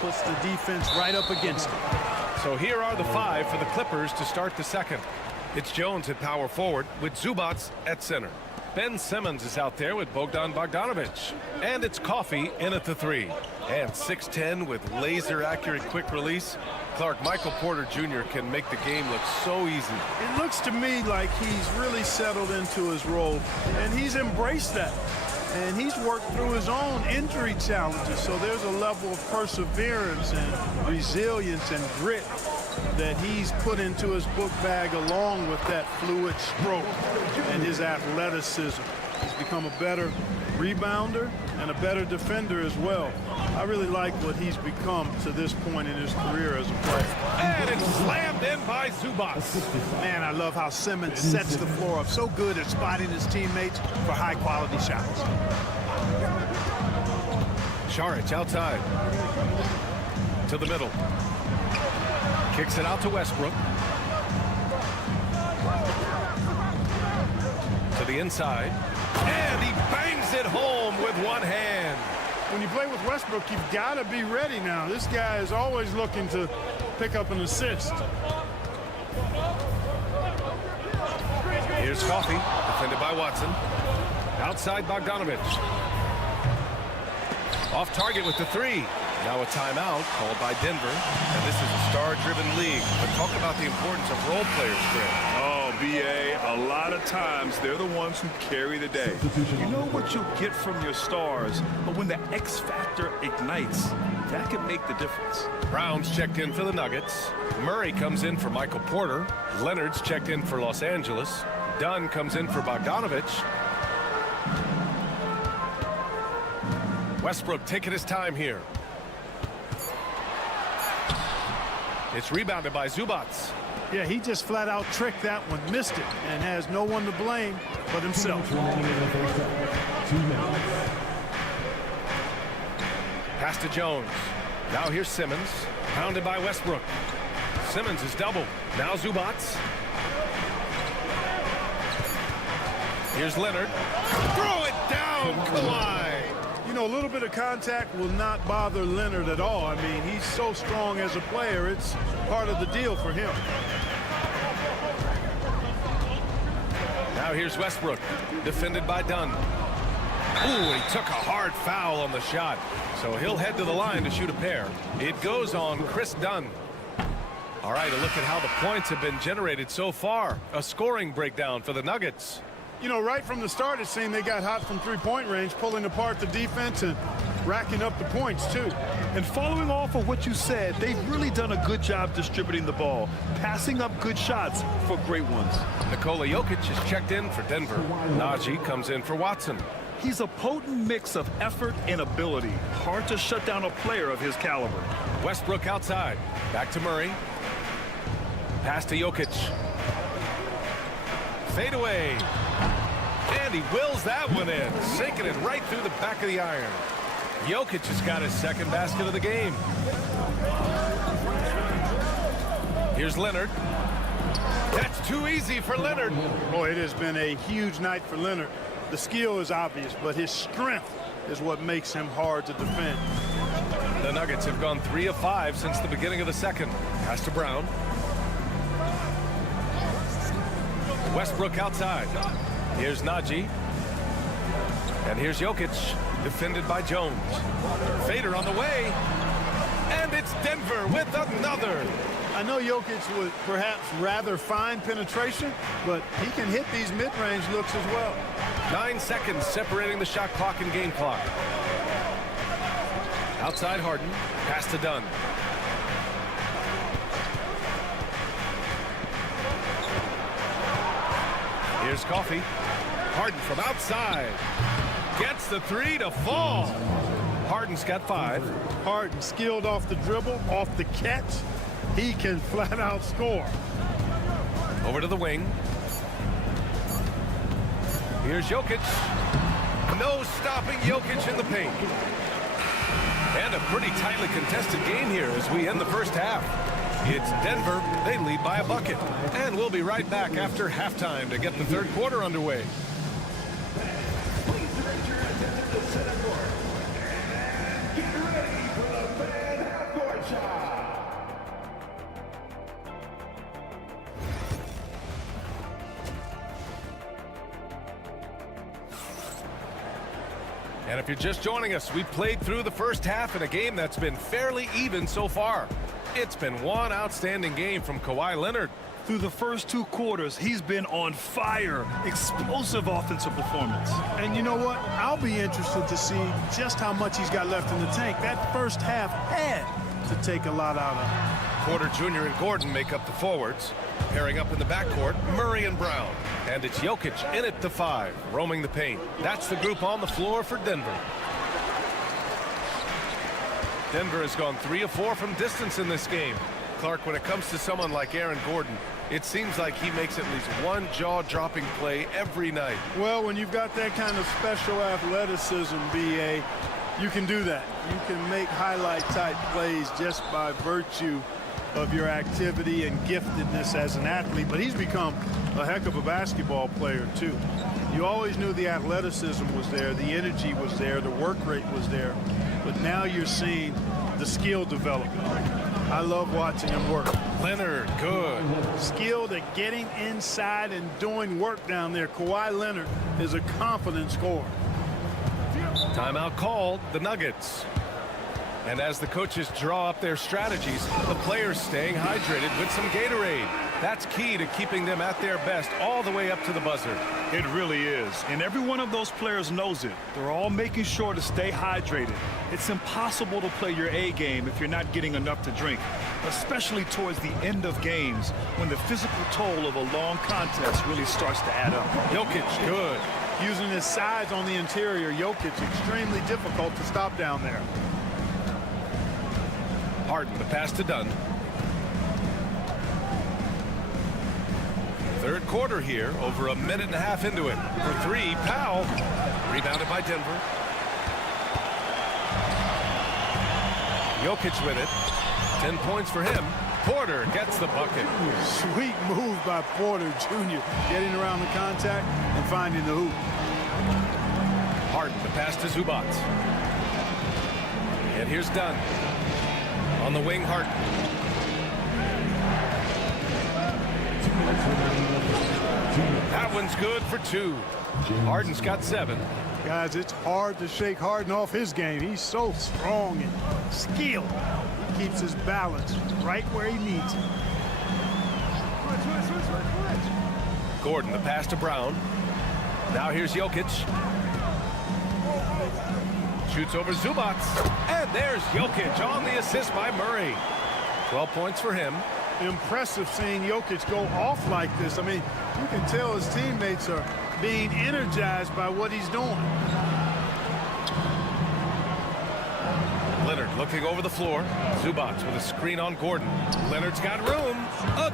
Puts the defense right up against it. So here are the 5 for the Clippers to start the second. It's Jones at power forward with Zubats at center. Ben Simmons is out there with Bogdan Bogdanovic. And it's Coffey in at the 3. And 6'10" with laser-accurate quick release. Clark, Michael Porter Jr. can make the game look so easy. It looks to me like he's really settled into his role, and he's embraced that. And he's worked through his own injury challenges, so there's a level of perseverance and resilience and grit that he's put into his book bag along with that fluid stroke and his athleticism. He's become a better rebounder and a better defender as well. I really like what he's become to this point in his career as a player. And it's slammed in by Zubats. Man, I love how Simmons sets the floor up. So good at spotting his teammates for high-quality shots. Šarić outside. To the middle. Kicks it out to Westbrook. To the inside. And he bangs it home with one hand. When you play with Westbrook, you've got to be ready now. This guy is always looking to pick up an assist. Here's Coffey, defended by Watson. Outside Bogdanovic. Off target with the 3. Now a timeout called by Denver. And this is a star-driven league. But talk about the importance of role players, Greg. Oh, B.A., a lot of times they're the ones who carry the day. You know what you'll get from your stars, but when the X factor ignites, that can make the difference. Brown's checked in for the Nuggets. Murray comes in for Michael Porter. Leonard's checked in for Los Angeles. Dunn comes in for Bogdanovic. Westbrook taking his time here. It's rebounded by Zubats. Yeah, he just flat out tricked that one, missed it, and has no one to blame but himself. Pass to Jones. Now here's Simmons, pounded by Westbrook. Simmons is doubled. Now Zubats. Here's Leonard. Throw it down, Kawhi. You know, a little bit of contact will not bother Leonard at all. I mean, he's so strong as a player. It's part of the deal for him. Now here's Westbrook, defended by Dunn. Ooh, he took a hard foul on the shot. So he'll head to the line to shoot a pair. It goes on Chris Dunn. All right, a look at how the points have been generated so far. A scoring breakdown for the Nuggets. You know, right from the start, it seemed they got hot from three-point range, pulling apart the defense and racking up the points, too. And following off of what you said, they've really done a good job distributing the ball, passing up good shots for great ones. Nikola Jokic is checked in for Denver. Najee comes in for Watson. He's a potent mix of effort and ability. Hard to shut down a player of his caliber. Westbrook outside. Back to Murray. Pass to Jokic. Fade away. And he wills that one in, sinking it right through the back of the iron. Jokic has got his second basket of the game. Here's Leonard. That's too easy for Leonard. Boy, it has been a huge night for Leonard. The skill is obvious, but his strength is what makes him hard to defend. The Nuggets have gone 3 of 5 since the beginning of the second. Pass to Brown. Westbrook outside. Here's Najee. And here's Jokic, defended by Jones. Fader on the way. And it's Denver with another. I know Jokic would perhaps rather find penetration, but he can hit these mid-range looks as well. 9 seconds separating the shot clock and game clock. Outside Harden, pass to Dunn. Here's Coffee. Harden from outside. Gets the 3 to fall. Harden's got 5. Harden skilled off the dribble, off the catch. He can flat out score. Over to the wing. Here's Jokic. No stopping Jokic in the paint. And a pretty tightly contested game here as we end the first half. It's Denver. They lead by a bucket. And we'll be right back after halftime to get the third quarter underway. And if you're just joining us, we played through the first half in a game that's been fairly even so far. It's been one outstanding game from Kawhi Leonard. Through the first 2 quarters, he's been on fire. Explosive offensive performance. And you know what? I'll be interested to see just how much he's got left in the tank. That first half had to take a lot out of him. Porter Jr. and Gordon make up the forwards. Pairing up in the backcourt, Murray and Brown. And it's Jokic in at the 5, roaming the paint. That's the group on the floor for Denver. Denver has gone 3 of 4 from distance in this game. Clark, when it comes to someone like Aaron Gordon, it seems like he makes at least one jaw-dropping play every night. Well, when you've got that kind of special athleticism, B.A., you can do that. You can make highlight-type plays just by virtue of your activity and giftedness as an athlete. But he's become a heck of a basketball player, too. You always knew the athleticism was there, the energy was there, the work rate was there. But now you're seeing the skill development. I love watching him work. Leonard, good. Skilled at getting inside and doing work down there. Kawhi Leonard is a confident scorer. Timeout called, the Nuggets. And as the coaches draw up their strategies, the players staying hydrated with some Gatorade. That's key to keeping them at their best all the way up to the buzzer. It really is. And every one of those players knows it. They're all making sure to stay hydrated. It's impossible to play your A game if you're not getting enough to drink, especially towards the end of games when the physical toll of a long contest really starts to add up. Jokic, good. Using his size on the interior, Jokic extremely difficult to stop down there. Harden, the pass to Dunn. Third quarter here, over a minute and a half into it. For 3, Powell. Rebounded by Denver. Jokic with it. 10 points for him. Porter gets the bucket. Sweet move by Porter Jr. Getting around the contact and finding the hoop. Harden, the pass to Zubac. And here's Dunn. On the wing, Harden. That one's good for 2. Harden's got 7. Guys, it's hard to shake Harden off his game. He's so strong and skilled. He keeps his balance right where he needs it. Gordon, the pass to Brown. Now here's Jokic. Shoots over Zubac. And there's Jokic on the assist by Murray. 12 points for him. Impressive seeing Jokic go off like this. I mean, you can tell his teammates are being energized by what he's doing. Leonard looking over the floor. Zubac with a screen on Gordon. Leonard's got room.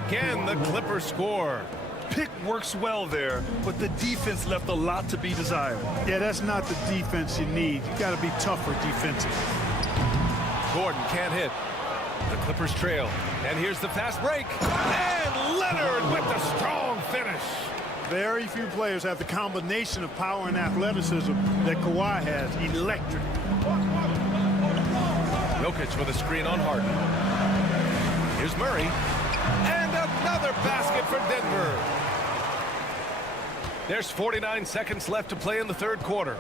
Again, the Clippers score. Pick works well there, but the defense left a lot to be desired. Yeah, that's not the defense you need. You got to be tougher defensively. Gordon can't hit. The Clippers trail. And here's the fast break. And Leonard with the strong finish. Very few players have the combination of power and athleticism that Kawhi has. Electric. Jokic with a screen on Harden. Here's Murray. And another basket for Denver. There's 49 seconds left to play in the third quarter.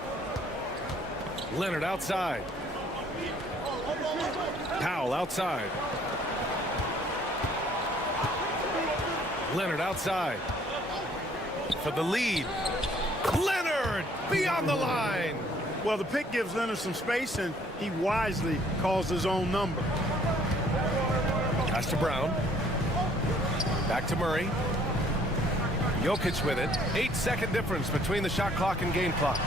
Leonard outside. Powell outside. Leonard outside. For the lead. Leonard beyond the line. Well, the pick gives Leonard some space, and he wisely calls his own number. Pass to Brown. Back to Murray. Jokic with it. 8-second difference between the shot clock and game clock.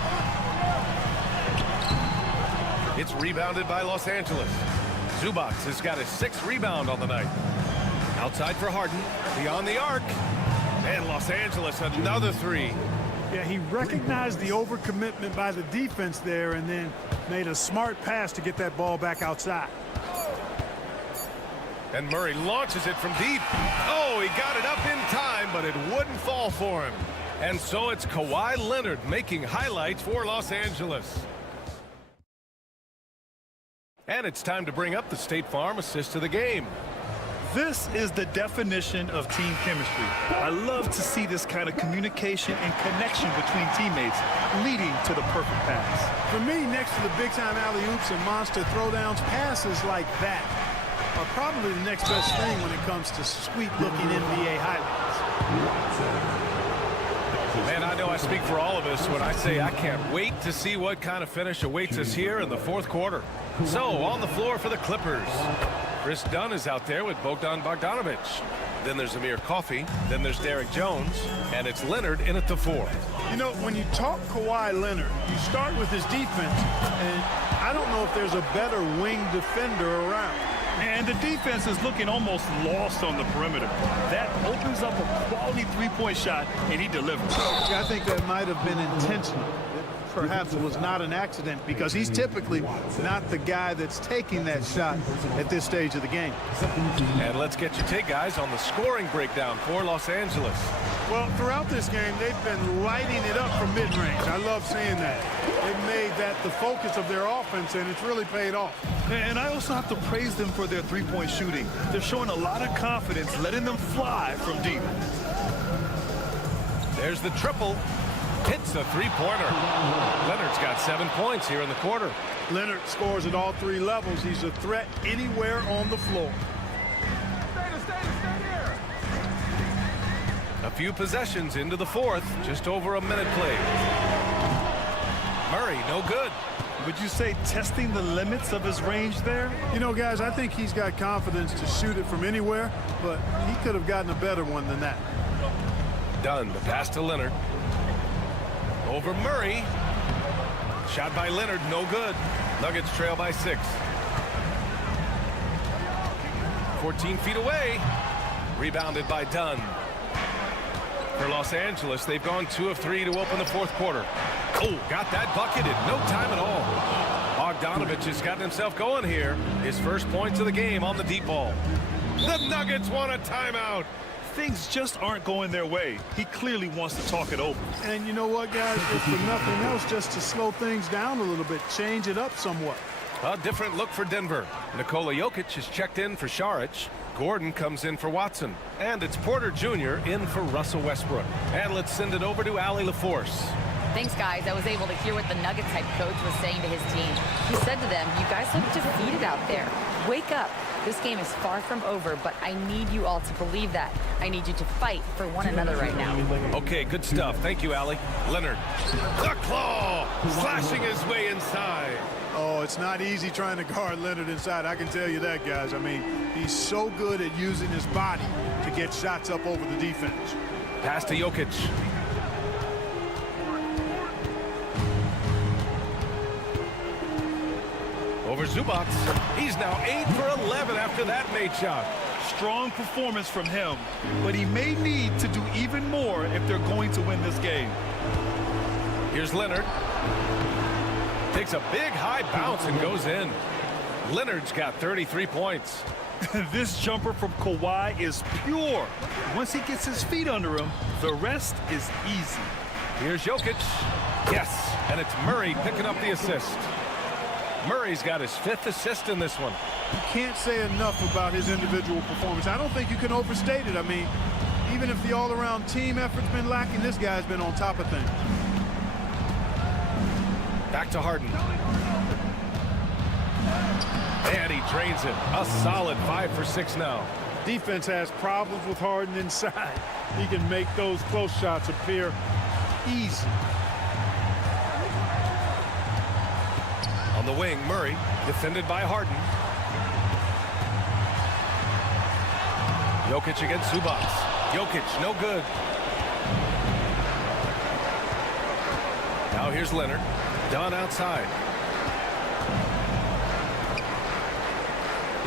It's rebounded by Los Angeles. Zubac has got his 6th rebound on the night. Outside for Harden. Beyond the arc. And Los Angeles another 3. Yeah, he recognized the overcommitment by the defense there and then made a smart pass to get that ball back outside. And Murray launches it from deep. Oh, he got it up in time, but it wouldn't fall for him. And so it's Kawhi Leonard making highlights for Los Angeles. And it's time to bring up the State Farm assist of the game. This is the definition of team chemistry. I love to see this kind of communication and connection between teammates leading to the perfect pass. For me, next to the big-time alley-oops and monster throwdowns, passes like that are probably the next best thing when it comes to sweet-looking NBA highlights. Man, I know I speak for all of us when I say I can't wait to see what kind of finish awaits us here in the fourth quarter. So, on the floor for the Clippers. Chris Dunn is out there with Bogdan Bogdanovic. Then there's Amir Coffey. Then there's Derek Jones. And it's Leonard in at the 4. You know, when you talk Kawhi Leonard, you start with his defense. And I don't know if there's a better wing defender around. And the defense is looking almost lost on the perimeter. That opens up a quality three-point shot, and he delivers. Yeah, I think that might have been intentional. Perhaps it was not an accident because he's typically not the guy that's taking that shot at this stage of the game. And let's get your take, guys, on the scoring breakdown for Los Angeles. Well, throughout this game, they've been lighting it up from mid-range. I love seeing that. They've made that the focus of their offense, and it's really paid off. And I also have to praise them for their three-point shooting. They're showing a lot of confidence, letting them fly from deep. There's the triple. Hits the three-pointer. Leonard's got 7 points here in the quarter. Leonard scores at all 3 levels. He's a threat anywhere on the floor. A few possessions into the fourth. Just over a minute played. Murray, no good. Would you say testing the limits of his range there? You know, guys, I think he's got confidence to shoot it from anywhere, but he could have gotten a better one than that. Dunn, the pass to Leonard. Over Murray. Shot by Leonard, no good. Nuggets trail by 6. 14 feet away. Rebounded by Dunn. For Los Angeles, they've gone 2 of 3 to open the fourth quarter. Oh, got that bucket in no time at all. Bogdanovic has gotten himself going here. His first points of the game on the deep ball. The Nuggets want a timeout. Things just aren't going their way. He clearly wants to talk it over. And you know what, guys? If for nothing else, just to slow things down a little bit, change it up somewhat. A different look for Denver. Nikola Jokic is checked in for Šarić. Gordon comes in for Watson. And it's Porter Jr. in for Russell Westbrook. And let's send it over to Allie LaForce. Thanks, guys. I was able to hear what the Nuggets head coach was saying to his team. He said to them, you guys look defeated out there. Wake up. This game is far from over, but I need you all to believe that. I need you to fight for one another right now. Okay, good stuff. Thank you, Allie. Leonard. The claw! Slashing his way inside. Oh, it's not easy trying to guard Leonard inside. I can tell you that, guys. I mean, he's so good at using his body to get shots up over the defense. Pass to Jokic. Over Zubac. He's now 8 for 11 after that made shot. Strong performance from him, but he may need to do even more if they're going to win this game. Here's Leonard. Takes a big high bounce and goes in. Leonard's got 33 points. This jumper from Kawhi is pure. Once he gets his feet under him, the rest is easy. Here's Jokic. Yes, and it's Murray picking up the assist. Murray's got his 5th assist in this one. You can't say enough about his individual performance. I don't think you can overstate it. I mean, even if the all-around team effort's been lacking, this guy's been on top of things. Back to Harden. And he drains it. A solid 5 for 6 now. Defense has problems with Harden inside. He can make those close shots appear easy. On the wing, Murray, defended by Harden. Jokic against Zubac. Jokic, no good. Now here's Leonard. Dunn outside.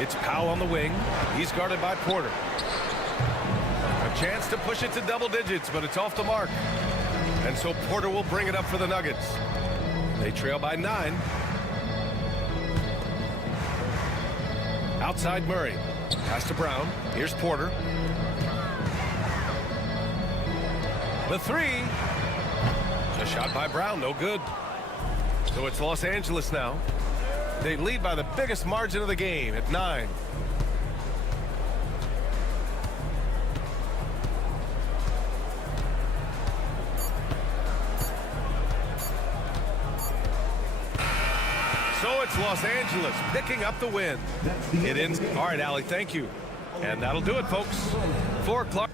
It's Powell on the wing. He's guarded by Porter. A chance to push it to double digits, but it's off the mark. And so Porter will bring it up for the Nuggets. They trail by 9. Outside Murray. Pass to Brown. Here's Porter. The 3. A shot by Brown, no good. So it's Los Angeles now. They lead by the biggest margin of the game at 9. So it's Los Angeles picking up the win. It ends. All right, Allie, thank you. And that'll do it, folks. For Clark.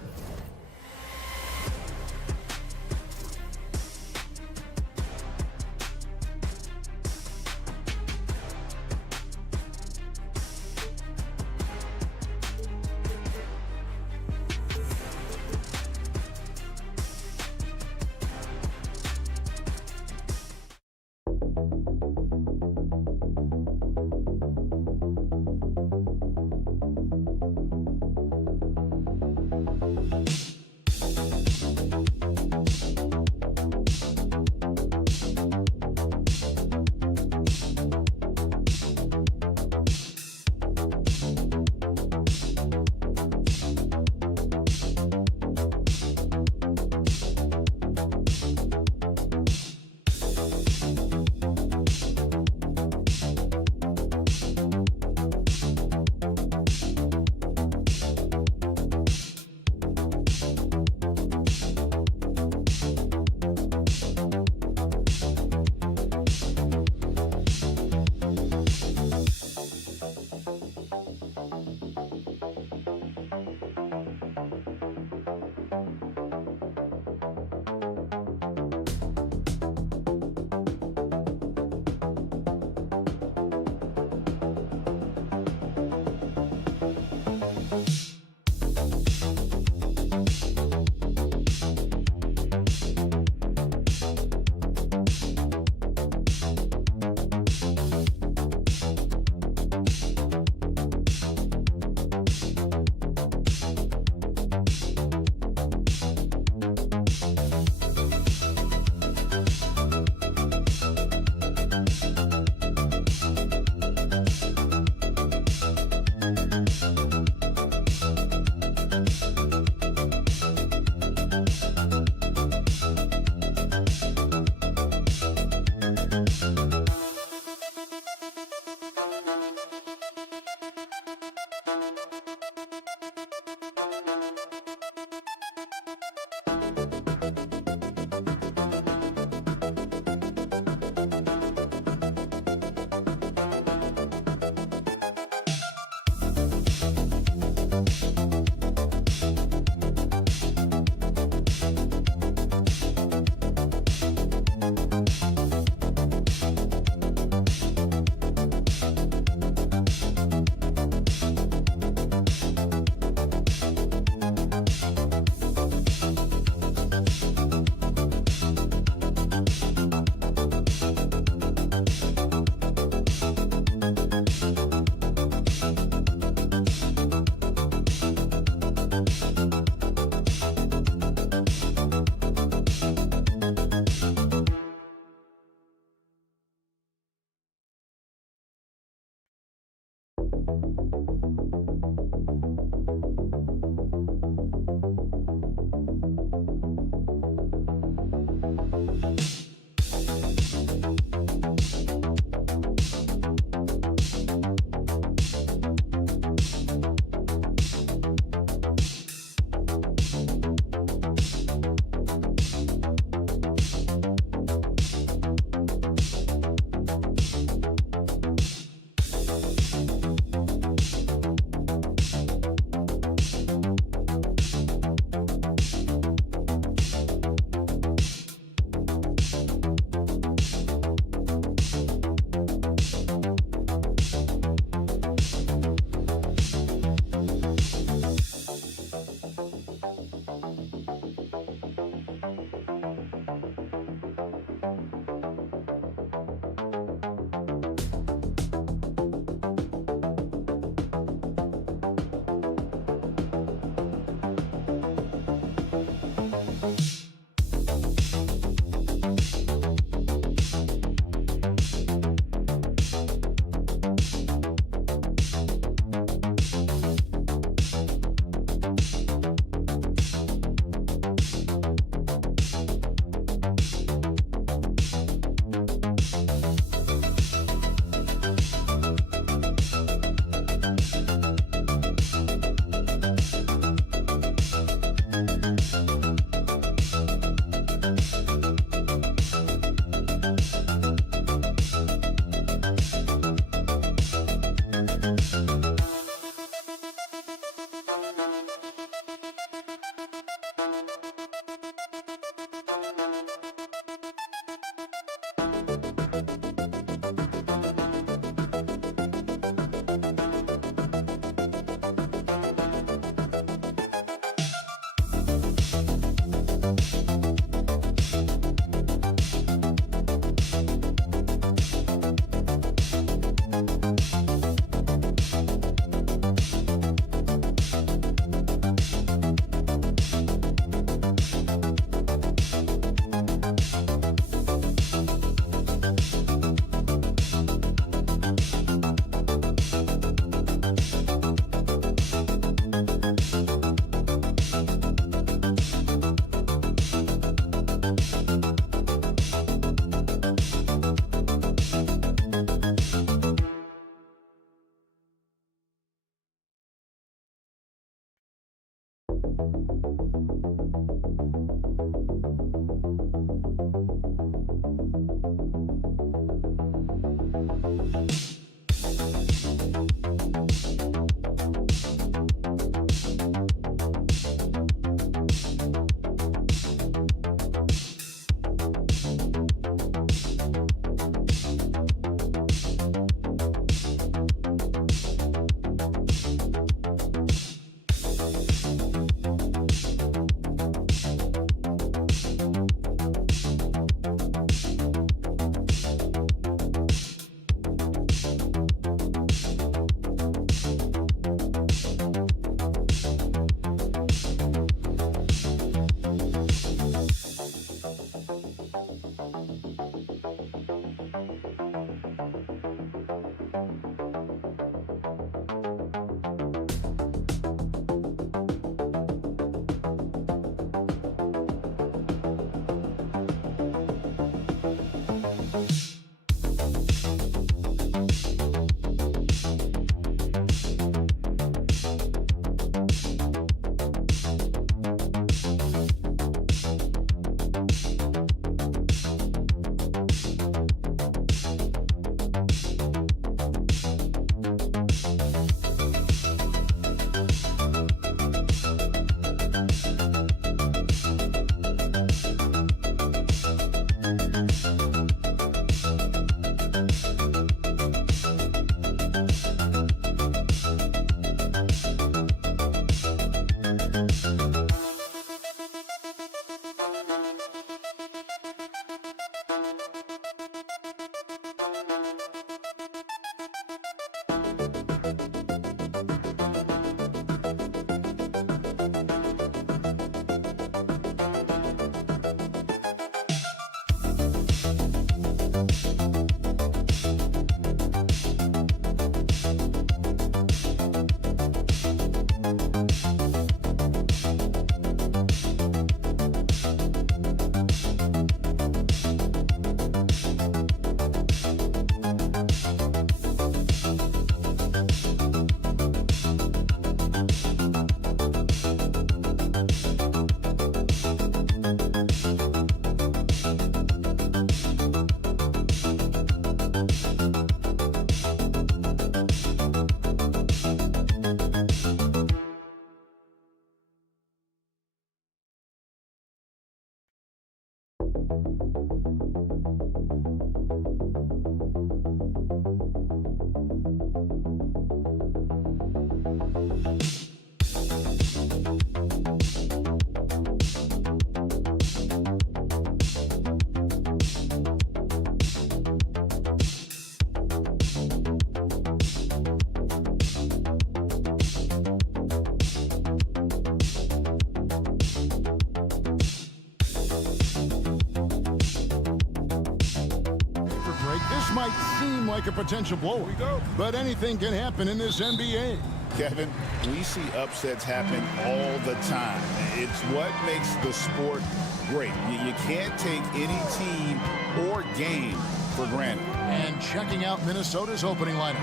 This might seem like a potential blowout, but anything can happen in this NBA. Kevin, we see upsets happen all the time. It's what makes the sport great. You can't take any team or game for granted. And checking out Minnesota's opening lineup.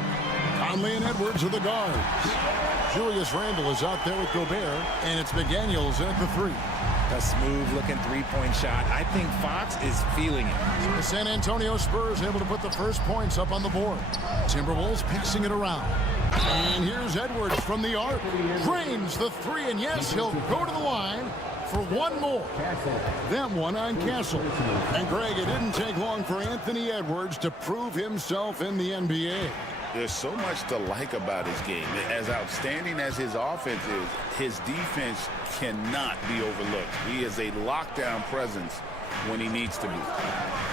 Conley and Edwards are the guards. Julius Randle is out there with Gobert, and it's McDaniels in at the 3. A smooth-looking three-point shot. I think Fox is feeling it. The San Antonio Spurs able to put the first points up on the board. Timberwolves passing it around. And here's Edwards from the arc. Drains the 3, and yes, he'll go to the line for one more. That one on Castle. And Greg, it didn't take long for Anthony Edwards to prove himself in the NBA. There's so much to like about his game. As outstanding as his offense is, his defense cannot be overlooked. He is a lockdown presence when he needs to be.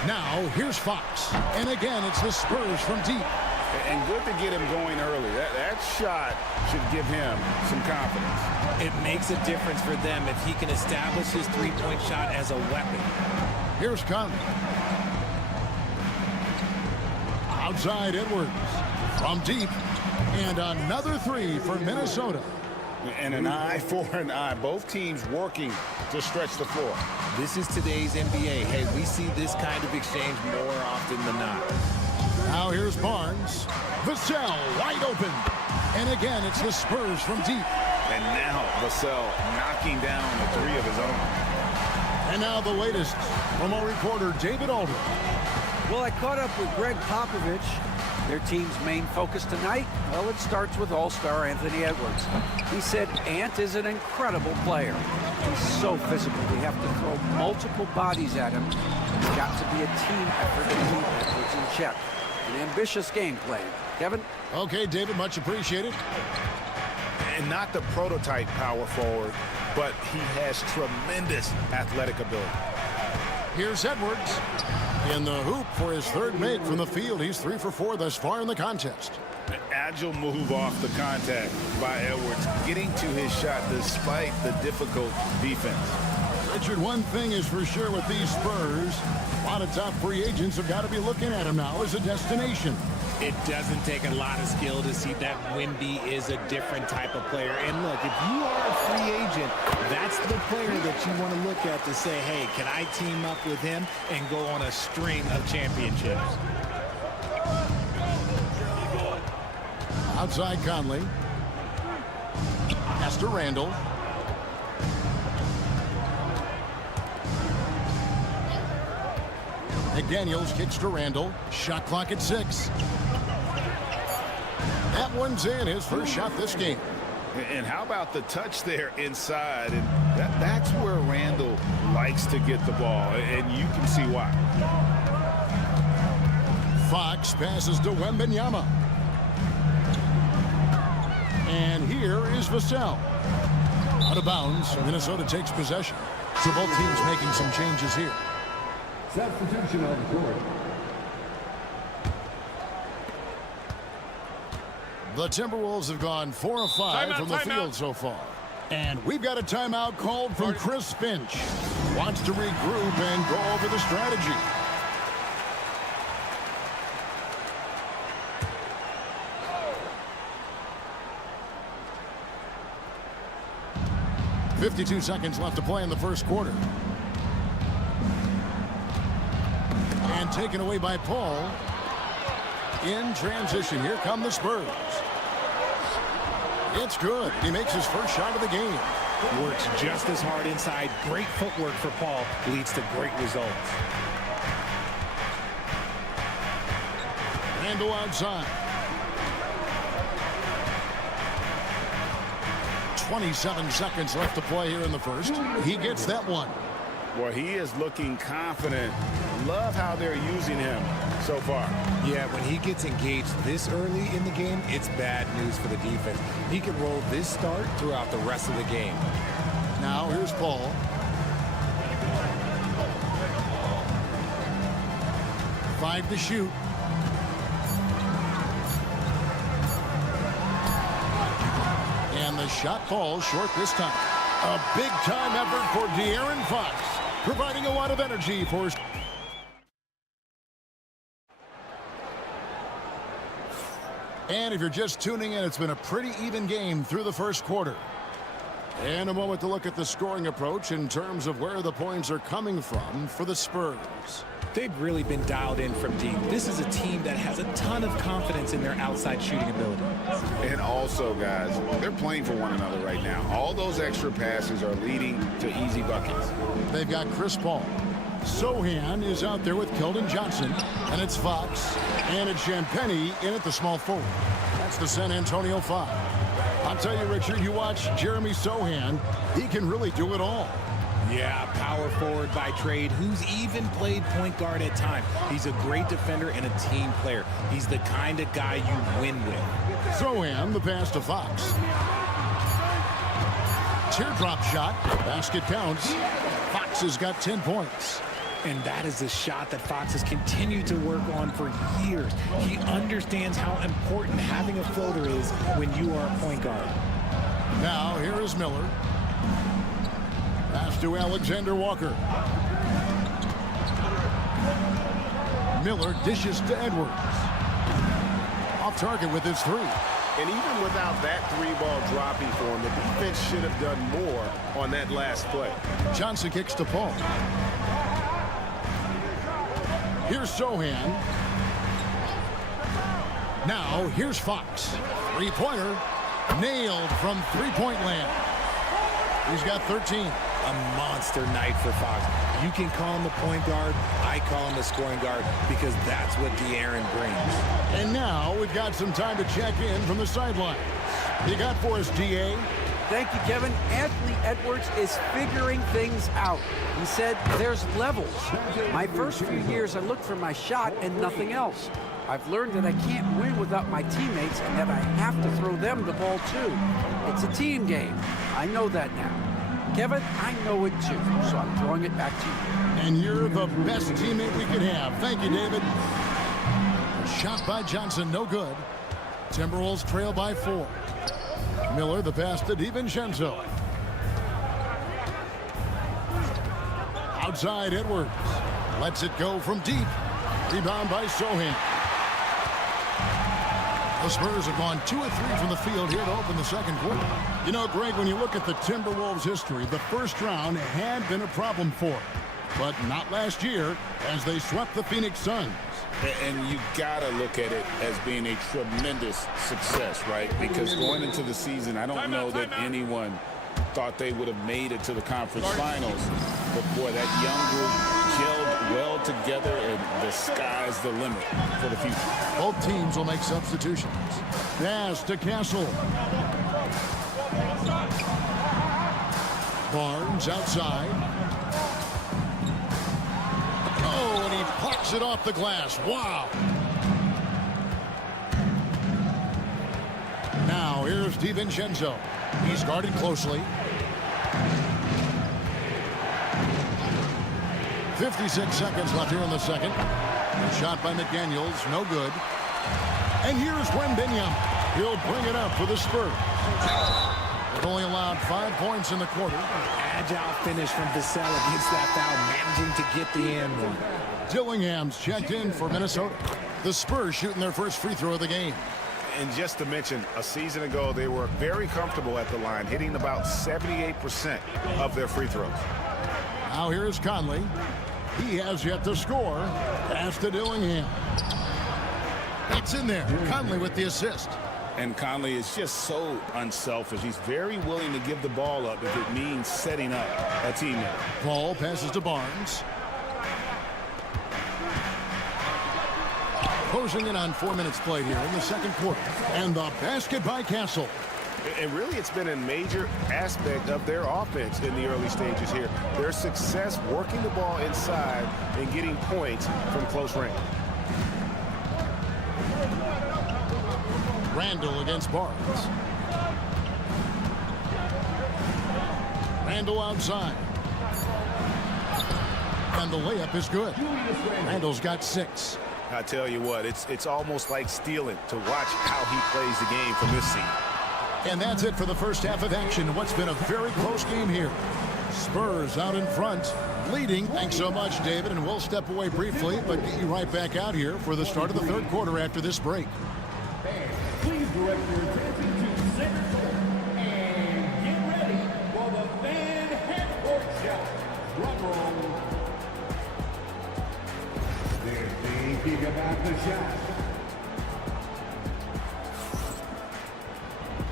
Now, here's Fox. And again, it's the Spurs from deep. And good to get him going early. That shot should give him some confidence. It makes a difference for them if he can establish his three-point shot as a weapon. Here's Conley. Outside Edwards. From deep, and another 3 for Minnesota. And an eye for an eye. Both teams working to stretch the floor. This is today's NBA. Hey, we see this kind of exchange more often than not. Now here's Barnes. Vassell wide open. And again, it's the Spurs from deep. And now Vassell knocking down the 3 of his own. And now the latest from our reporter, David Aldridge. Well, I caught up with Greg Popovich. Their team's main focus tonight, well, it starts with all-star Anthony Edwards. He said Ant is an incredible player. He's so physical. We have to throw multiple bodies at him. It's got to be a team effort to keep Edwards in check. An ambitious game plan. Kevin? Okay, David, much appreciated. And not the prototype power forward, but he has tremendous athletic ability. Here's Edwards. In the hoop for his 3rd make from the field. He's 3 for 4 thus far in the contest. An agile move off the contact by Edwards, getting to his shot despite the difficult defense. Richard, one thing is for sure with these Spurs, a lot of top free agents have got to be looking at him now as a destination. It doesn't take a lot of skill to see that Wemby is a different type of player. And look, if you are a free agent, that's the player that you want to look at to say, hey, can I team up with him and go on a string of championships? Outside Conley. Pass to Randle. McDaniels kicks to Randle. Shot clock at 6. That one's in, his first shot this game. And how about the touch there inside? And that's where Randle likes to get the ball, and you can see why. Fox passes to Wembanyama. And here is Vassell. Out of bounds, Minnesota takes possession. So both teams making some changes here. Substitution on the court. The Timberwolves have gone 4 of 5 from the field so far. And we've got a timeout called from Chris Finch. Wants to regroup and go over the strategy. .52 seconds left to play in the first quarter. And taken away by Paul. In transition, here come the Spurs. It's good. He makes his first shot of the game. Works just as hard inside. Great footwork for Paul. Leads to great results. Randle outside. 27 seconds left to play here in the first. He gets that one. Well, he is looking confident. Love how they're using him so far. Yeah, when he gets engaged this early in the game, it's bad news for the defense. He can roll this start throughout the rest of the game. Now here's Paul. Five to shoot. And the shot falls short this time. A big-time effort for De'Aaron Fox, providing a lot of energy for... And if you're just tuning in, it's been a pretty even game through the first quarter. And a moment to look at the scoring approach in terms of where the points are coming from for the Spurs. They've really been dialed in from deep. This is a team that has a ton of confidence in their outside shooting ability. And also, guys, they're playing for one another right now. All those extra passes are leading to easy buckets. They've got Chris Paul. Sohan is out there with Keldon Johnson. And it's Fox. And it's Champagnie in at the small forward. That's the San Antonio 5. I'll tell you, Richard, you watch Jeremy Sohan. He can really do it all. Yeah, power forward by trade, who's even played point guard at times. He's a great defender and a team player. He's the kind of guy you win with. Sohan, the pass to Fox. Teardrop shot. Basket counts. Fox has got 10 points. And that is a shot that Fox has continued to work on for years. He understands how important having a floater is when you are a point guard. Now, here is Miller. Pass to Alexander Walker. Miller dishes to Edwards. Off target with his three. And even without that three-ball dropping for him, the defense should have done more on that last play. Johnson kicks to Paul. Here's Sohan. Now, here's Fox. Three-pointer. Nailed from three-point land. He's got 13. A monster night for Fox. You can call him the point guard. I call him the scoring guard because that's what De'Aaron brings. And now we've got some time to check in from the sidelines. You got for us, DA? Thank you, Kevin. Anthony Edwards is figuring things out. He said there's levels. My first few years, I looked for my shot and nothing else. I've learned that I can't win without my teammates and that I have to throw them the ball too. It's a team game. I know that now. Kevin, I know it too, so I'm throwing it back to you. And you're the best teammate we could have. Thank you, David. A shot by Johnson, no good. Timberwolves trail by 4. Miller, the pass to DiVincenzo. Outside, Edwards. Lets it go from deep. Rebound by Sohan. The Spurs have gone 2 of 3 from the field here to open the second quarter. You know, Greg, when you look at the Timberwolves' history, the first round had been a problem for them. But not last year, as they swept the Phoenix Suns. And you got to look at it as being a tremendous success, right? Because going into the season, I don't know that anyone thought they would have made it to the conference finals. But, boy, that young group gelled well together, and the sky's the limit for the future. Both teams will make substitutions. Pass to Castle. Barnes outside. Oh, and he plucks it off the glass. Wow. Now here's DiVincenzo. He's guarded closely. 56 seconds left here in the second. A shot by McDaniels, no good. And here's Wembanyama. He'll bring it up for the Spurs. They've only allowed 5 points in the quarter. Agile finish from Vassell against that foul, managing to get the and one. Dillingham's checked in for Minnesota. The Spurs shooting their first free throw of the game. And just to mention, a season ago, they were very comfortable at the line, hitting about 78% of their free throws. Now here's Conley. He has yet to score. Pass to Dillingham. It's in there. Conley with the assist. And Conley is just so unselfish. He's very willing to give the ball up if it means setting up a teammate. Paul passes to Barnes. Closing in on 4 minutes played here in the second quarter. And the basket by Castle. And really, it's been a major aspect of their offense in the early stages here. Their success working the ball inside and getting points from close range. Randall against Barnes. Randall outside. And the layup is good. Randall's got 6. I tell you what, it's almost like stealing to watch how he plays the game from this seat. And that's it for the first half of action. What's been a very close game here. Spurs out in front, leading. Thanks so much, David. And we'll step away briefly, but get you right back out here for the start of the third quarter after this break. Please direct your attention to center court and get ready for the fan half-court shot. Drum roll. They're thinking about the shot.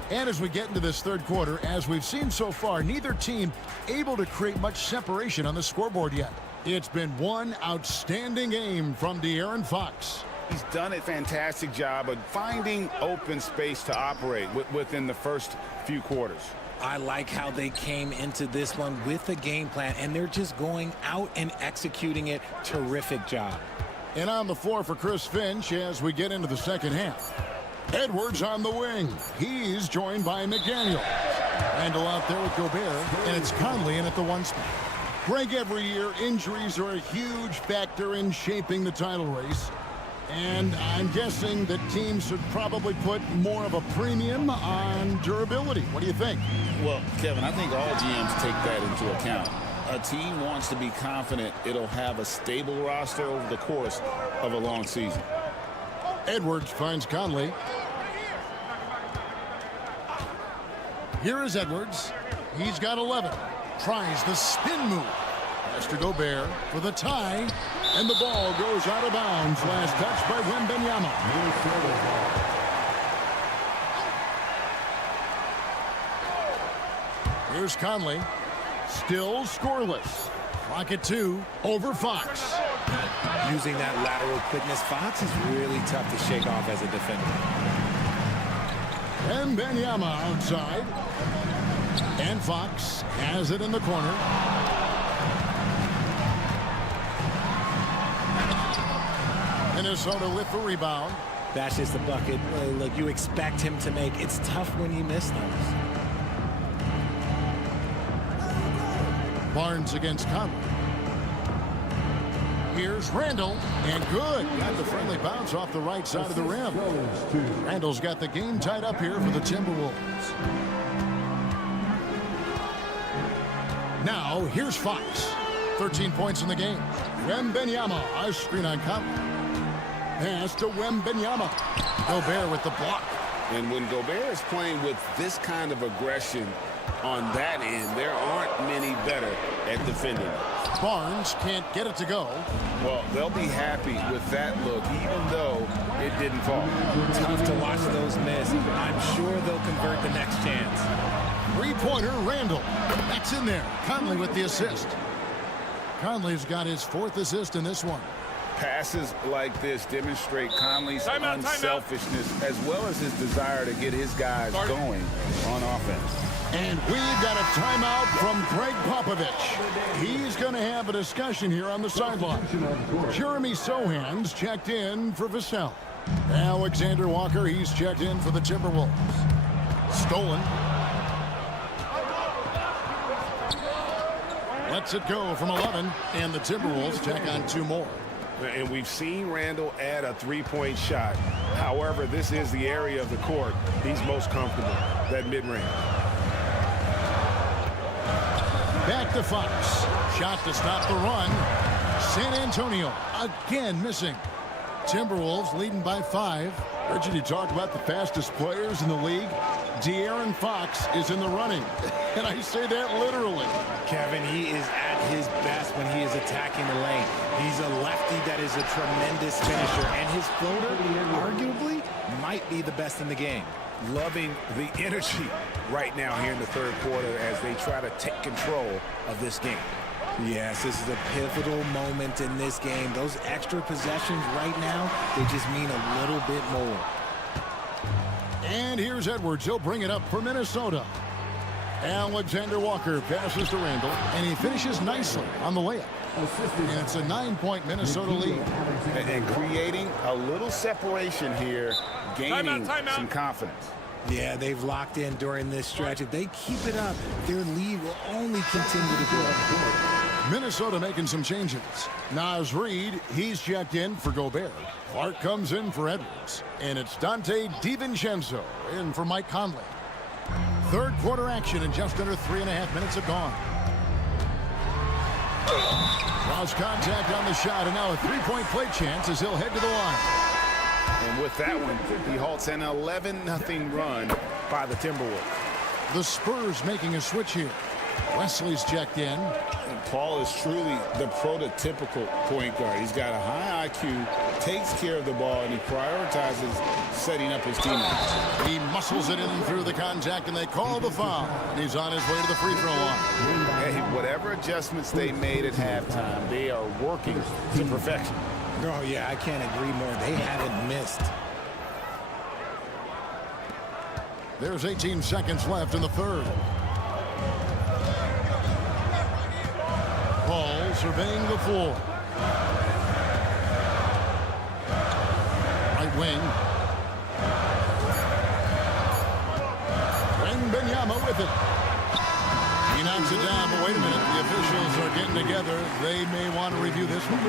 And as we get into this third quarter, as we've seen so far, neither team able to create much separation on the scoreboard yet. It's been one outstanding game from De'Aaron Fox. He's done a fantastic job of finding open space to operate within the first few quarters. I like how they came into this one with a game plan, and they're just going out and executing it. Terrific job. And on the floor for Chris Finch as we get into the second half. Edwards on the wing. He's joined by McDaniel. Randall out there with Gobert, and it's Conley in at the 1 spot. Greg, every year, injuries are a huge factor in shaping the title race. And I'm guessing that teams should probably put more of a premium on durability. What do you think? Well, Kevin, I think all GMs take that into account. A team wants to be confident it'll have a stable roster over the course of a long season. Edwards finds Conley. Here is Edwards. He's got 11. Tries the spin move. Pass to Gobert for the tie. And the ball goes out of bounds. Last touch by Wembanyama. Here's Conley. Still scoreless. Clock at 2 over Fox. Using that lateral quickness, Fox is really tough to shake off as a defender. Wembanyama outside. And Fox has it in the corner. Minnesota with the rebound. That's just a bucket. Look, you expect him to make. It's tough when you miss those. Barnes against Conley. Here's Randall, and good. Got the friendly bounce off the right side of the rim. Randall's got the game tied up here for the Timberwolves. Now, here's Fox. 13 points in the game. Wembanyama, a screen on Conley. Pass to Wembanyama. Gobert with the block. And when Gobert is playing with this kind of aggression on that end, there aren't many better at defending. Barnes can't get it to go. Well, they'll be happy with that look, even though it didn't fall. Tough to watch those miss. I'm sure they'll convert the next chance. Three-pointer, Randall. That's in there. Conley with the assist. Conley's got his 4th assist in this one. Passes like this demonstrate Conley's unselfishness as well as his desire to get his guys going on offense. And we've got a timeout from Greg Popovich. He's going to have a discussion here on the sideline. Jeremy Sohan's checked in for Vassell. Alexander Walker, he's checked in for the Timberwolves. Stolen. Lets it go from 11, and the Timberwolves tack on 2 more. And we've seen Randall add a 3-point shot. However, this is the area of the court he's most comfortable, that mid-range. Back to Fox. Shot to stop the run. San Antonio again missing. Timberwolves leading by 5. Richard, you talk about the fastest players in the league. De'Aaron Fox is in the running. And I say that literally. Kevin, he is at his best when he is attacking the lane. He's a lefty that is a tremendous finisher. And his floater, arguably, might be the best in the game. Loving the energy right now here in the third quarter as they try to take control of this game. Yes, this is a pivotal moment in this game. Those extra possessions right now, they just mean a little bit more. And here's Edwards. He'll bring it up for Minnesota. Alexander Walker passes to Randall, and he finishes nicely on the layup. And it's a 9-point Minnesota lead. And creating a little separation here, gaining some confidence. Yeah, they've locked in during this stretch. If they keep it up, their lead will only continue to grow. Minnesota making some changes. Naz Reid, he's checked in for Gobert. Clark comes in for Edwards. And it's Dante DiVincenzo in for Mike Conley. Third quarter action, and just under 3.5 minutes have gone. Draws contact on the shot, and now a three-point play chance as he'll head to the line. And with that one, he halts an 11-0 run by the Timberwolves. The Spurs making a switch here. Wesley's checked in. And Paul is truly the prototypical point guard. He's got a high IQ, takes care of the ball, and he prioritizes setting up his teammates. He muscles it in through the contact, and they call the foul. And he's on his way to the free throw line. Hey, whatever adjustments they made at halftime, they are working to perfection. Oh, yeah, I can't agree more. They haven't missed. There's 18 seconds left in the third. Paul surveying the floor. Right wing. Wembanyama with it. He knocks it down, but wait a minute. The officials are getting together. They may want to review this one.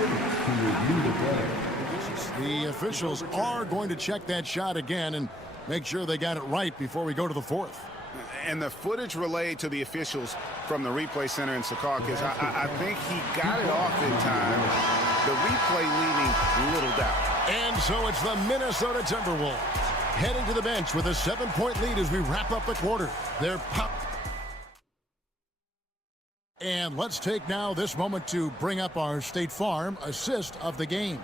The officials are going to check that shot again and make sure they got it right before we go to the fourth. And the footage relayed to the officials from the replay center in Secaucus, I think he got it off in time. The replay leaving little doubt. And so it's the Minnesota Timberwolves heading to the bench with a 7-point lead as we wrap up the quarter. They're pop. And let's take now this moment to bring up our State Farm assist of the game.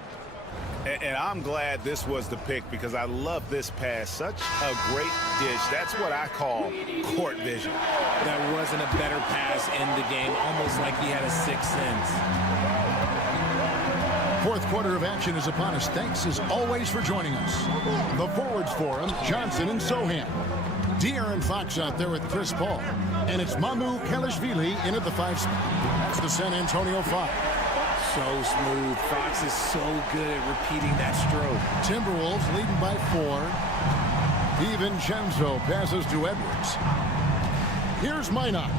And I'm glad this was the pick because I love this pass. Such a great dish. That's what I call court vision. That wasn't a better pass in the game, almost like he had a sixth sense. Fourth quarter of action is upon us. Thanks as always for joining us. The forwards for him, Johnson and Sohan. De'Aaron Fox out there with Chris Paul. And it's Mamu Kelishvili in at the 5 spot. That's the San Antonio 5. So smooth. Fox is so good at repeating that stroke. Timberwolves leading by 4. DiVincenzo passes to Edwards. Here's Minot.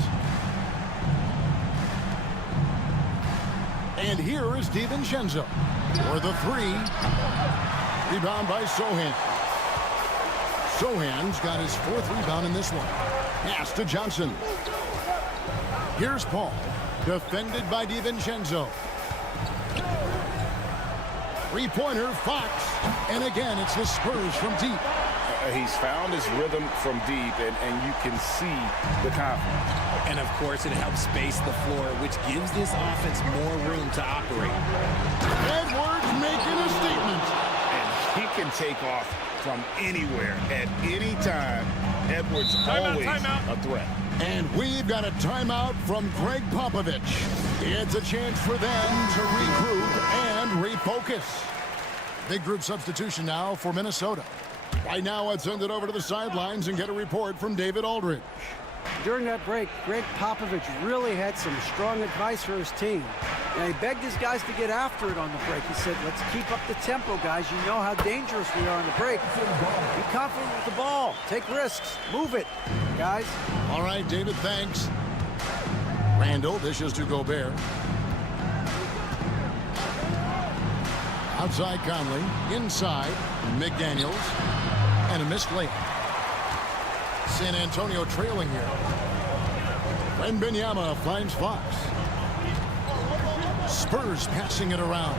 And here is DiVincenzo for the 3. Rebound by Sohan. Sohan's got his 4th rebound in this one. Pass to Johnson. Here's Paul. Defended by DiVincenzo. Three-pointer, Fox. And again, it's the Spurs from deep. He's found his rhythm from deep, and you can see the confidence. And, of course, it helps space the floor, which gives this offense more room to operate. Edwards making a statement. And he can take off from anywhere at any time. Edwards always a threat. And we've got a timeout from Greg Popovich. It's a chance for them to regroup and refocus. Big group substitution now for Minnesota. Right now, let's send it over to the sidelines and get a report from David Aldridge. During that break, Greg Popovich really had some strong advice for his team. And he begged his guys to get after it on the break. He said, let's keep up the tempo, guys. You know how dangerous we are on the break. Be confident with the ball. Take risks. Move it, guys. All right, David, thanks. Randall dishes to Gobert. Outside Conley. Inside, McDaniels. And a missed layup. San Antonio trailing here. Wembanyama finds Fox. Spurs passing it around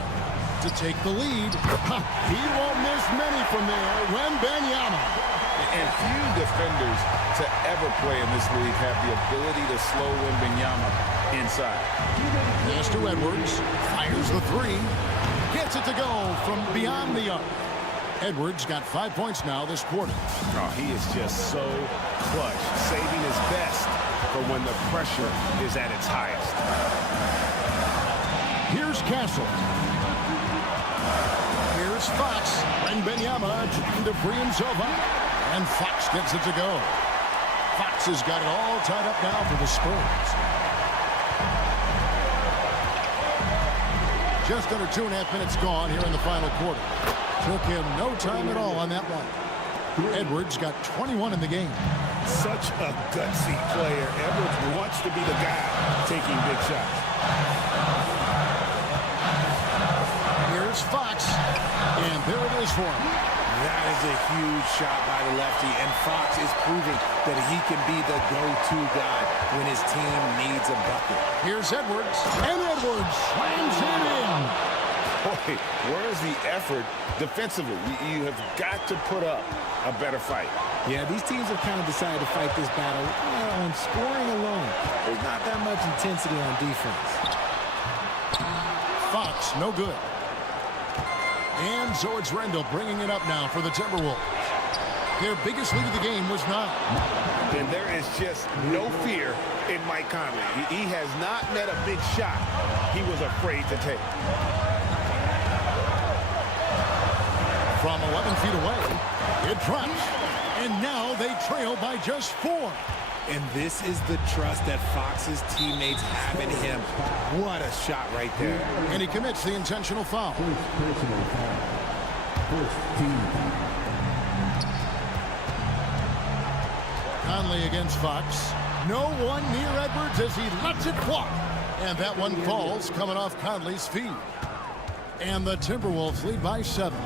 to take the lead. He won't miss many from there. Wembanyama. And few defenders to ever play in this league have the ability to slow Wembanyama inside. Pass to Edwards. Fires the 3. Gets it to go from beyond the arc. Edwards got 5 points now this quarter. Oh, he is just so clutch, saving his best for when the pressure is at its highest. Here's Castle. Here's Fox. And Wembanyama trying to free himself up. And Fox gets it to go. Fox has got it all tied up now for the Spurs. Just under 2.5 minutes gone here in the final quarter. Took him no time at all on that one. Edwards got 21 in the game. Such a gutsy player. Edwards wants to be the guy taking big shots. Here's Fox, and there it is for him. That is a huge shot by the lefty, and Fox is proving that he can be the go-to guy when his team needs a bucket. Here's Edwards, and Edwards slams it in. Boy, where's the effort defensively? You have got to put up a better fight. Yeah, these teams have kind of decided to fight this battle on scoring alone. There's not that much intensity on defense. Fox, no good. And so it's Rendell bringing it up now for the Timberwolves. Their biggest lead of the game was 9. And there is just no fear in Mike Conley. He has not met a big shot he was afraid to take. From 11 feet away, it drops. And now they trail by just 4. And this is the trust that Fox's teammates have in him. What a shot right there. And he commits the intentional foul. Personal foul. First team foul. Conley against Fox. No one near Edwards as he lets it fly. And that one falls coming off Conley's feet. And the Timberwolves lead by 7.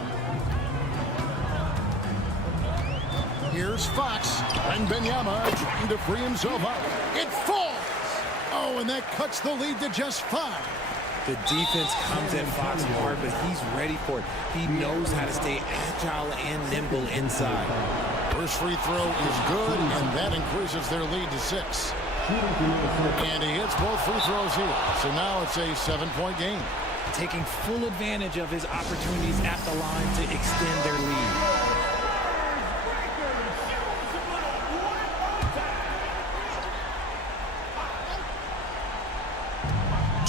Here's Fox, and Benyama trying to free himself up. It falls! Oh, and that cuts the lead to just 5. The defense comes at Fox hard, but he's ready for it. He knows how to stay agile and nimble inside. First free throw is good, and that increases their lead to 6. And he hits both free throws here. So now it's a 7-point game. Taking full advantage of his opportunities at the line to extend their lead.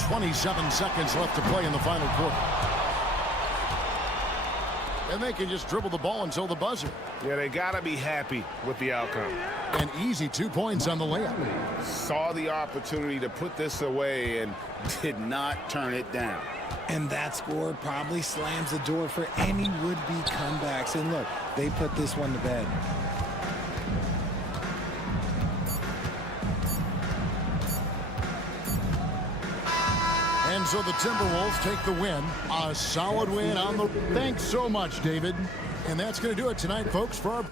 27 seconds left to play in the final quarter. And they can just dribble the ball until the buzzer. Yeah, they got to be happy with the outcome. An easy 2 points on the layup. Saw the opportunity to put this away and did not turn it down. And that score probably slams the door for any would-be comebacks. And look, they put this one to bed. And so the Timberwolves take the win. A solid win on the... Thanks so much, David. And that's going to do it tonight, folks, for our...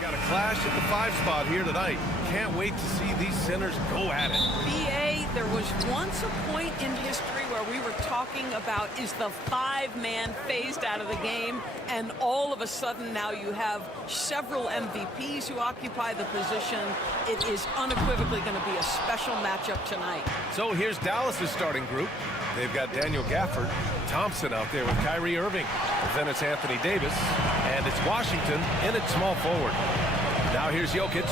Got a clash at the 5 spot here tonight. Can't wait to see these centers go at it. BA, there was once a point in history where we were talking about, is the 5-man phased out of the game? And all of a sudden now you have several MVPs who occupy the position. It is unequivocally going to be a special matchup tonight. So here's Dallas's starting group. They've got Daniel Gafford, Thompson out there with Kyrie Irving. Then it's Anthony Davis, and it's Washington in at small forward. Now here's Jokic.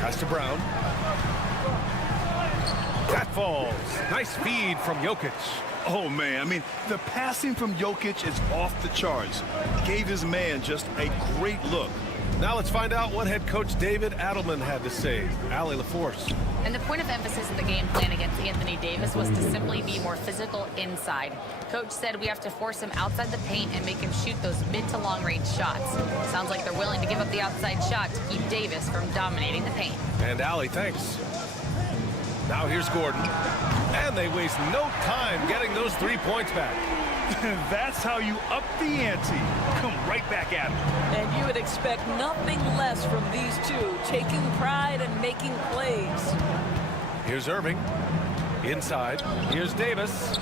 Pass to Brown. That falls. Nice feed from Jokic. Oh, man, I mean, the passing from Jokic is off the charts. Gave his man just a great look. Now let's find out what head coach David Adelman had to say. Allie LaForce. And the point of emphasis of the game plan against Anthony Davis was to simply be more physical inside. Coach said we have to force him outside the paint and make him shoot those mid to long range shots. Sounds like they're willing to give up the outside shot to keep Davis from dominating the paint. And Allie, thanks. Now here's Gordon. And they waste no time getting those 3 points back. That's how you up the ante. Come right back at him. And you would expect nothing less from these two, taking pride and making plays. Here's Irving. Inside. Here's Davis.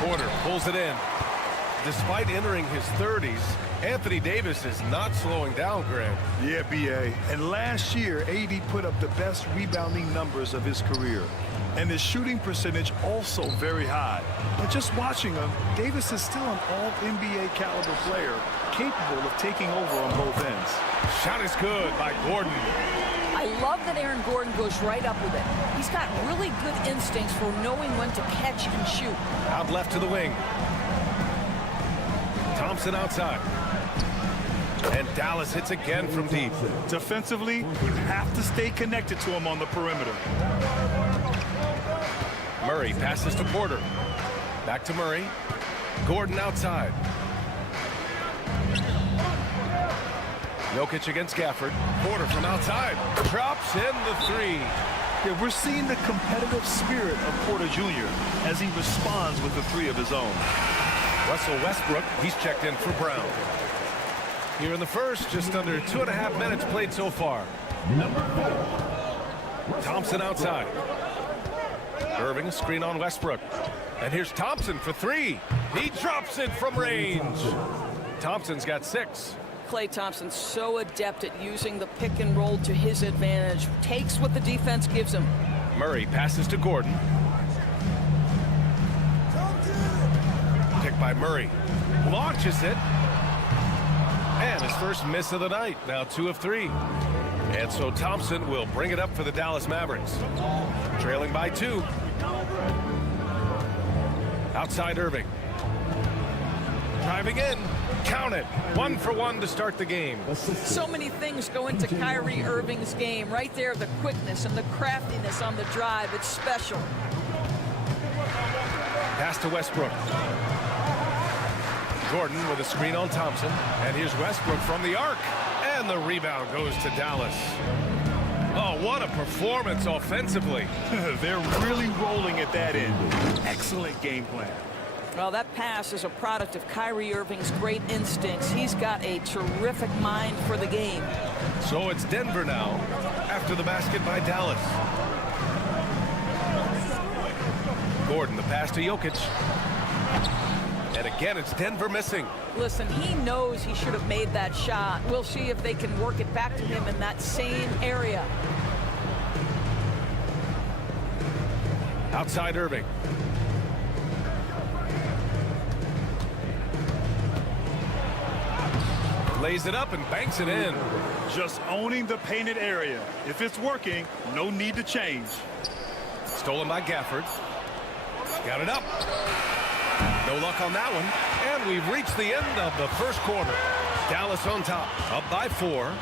Porter pulls it in. Despite entering his 30s, Anthony Davis is not slowing down, Greg. Yeah, B.A. And last year, AD put up the best rebounding numbers of his career. And his shooting percentage also very high. But just watching him, Davis is still an all-NBA caliber player, capable of taking over on both ends. Shot is good by Gordon. I love that Aaron Gordon goes right up with it. He's got really good instincts for knowing when to catch and shoot. Out left to the wing. Thompson outside. And Dallas hits again from deep. Defensively, you have to stay connected to him on the perimeter. Murray passes to Porter. Back to Murray. Gordon outside. Jokic against Gafford. Porter from outside. Drops in the 3. Yeah, we're seeing the competitive spirit of Porter Jr. as he responds with the 3 of his own. Russell Westbrook, he's checked in for Brown. Here in the first, just under 2.5 minutes played so far. Thompson outside. Irving screen on Westbrook. And here's Thompson for 3. He drops it from range. Thompson's got 6. Klay Thompson so adept at using the pick and roll to his advantage. Takes what the defense gives him. Murray passes to Gordon. Picked by Murray. Launches it. And his first miss of the night. Now 2 of 3. And so Thompson will bring it up for the Dallas Mavericks. Trailing by 2. Outside Irving. Driving in. Count it. 1 for 1 to start the game. So many things go into Kyrie Irving's game. Right there, the quickness and the craftiness on the drive. It's special. Pass to Westbrook. Gordon with a screen on Thompson. And here's Westbrook from the arc. And the rebound goes to Dallas. Oh, what a performance offensively. They're really rolling at that end. Excellent game plan. Well, that pass is a product of Kyrie Irving's great instincts. He's got a terrific mind for the game. So it's Denver now after the basket by Dallas. Gordon, the pass to Jokic. And again, it's Denver missing. Listen, he knows he should have made that shot. We'll see if they can work it back to him in that same area. Outside Irving. Lays it up and banks it in. Just owning the painted area. If it's working, no need to change. Stolen by Gafford. Got it up. No luck on that one. And we've reached the end of the first quarter. Dallas on top, up by 4.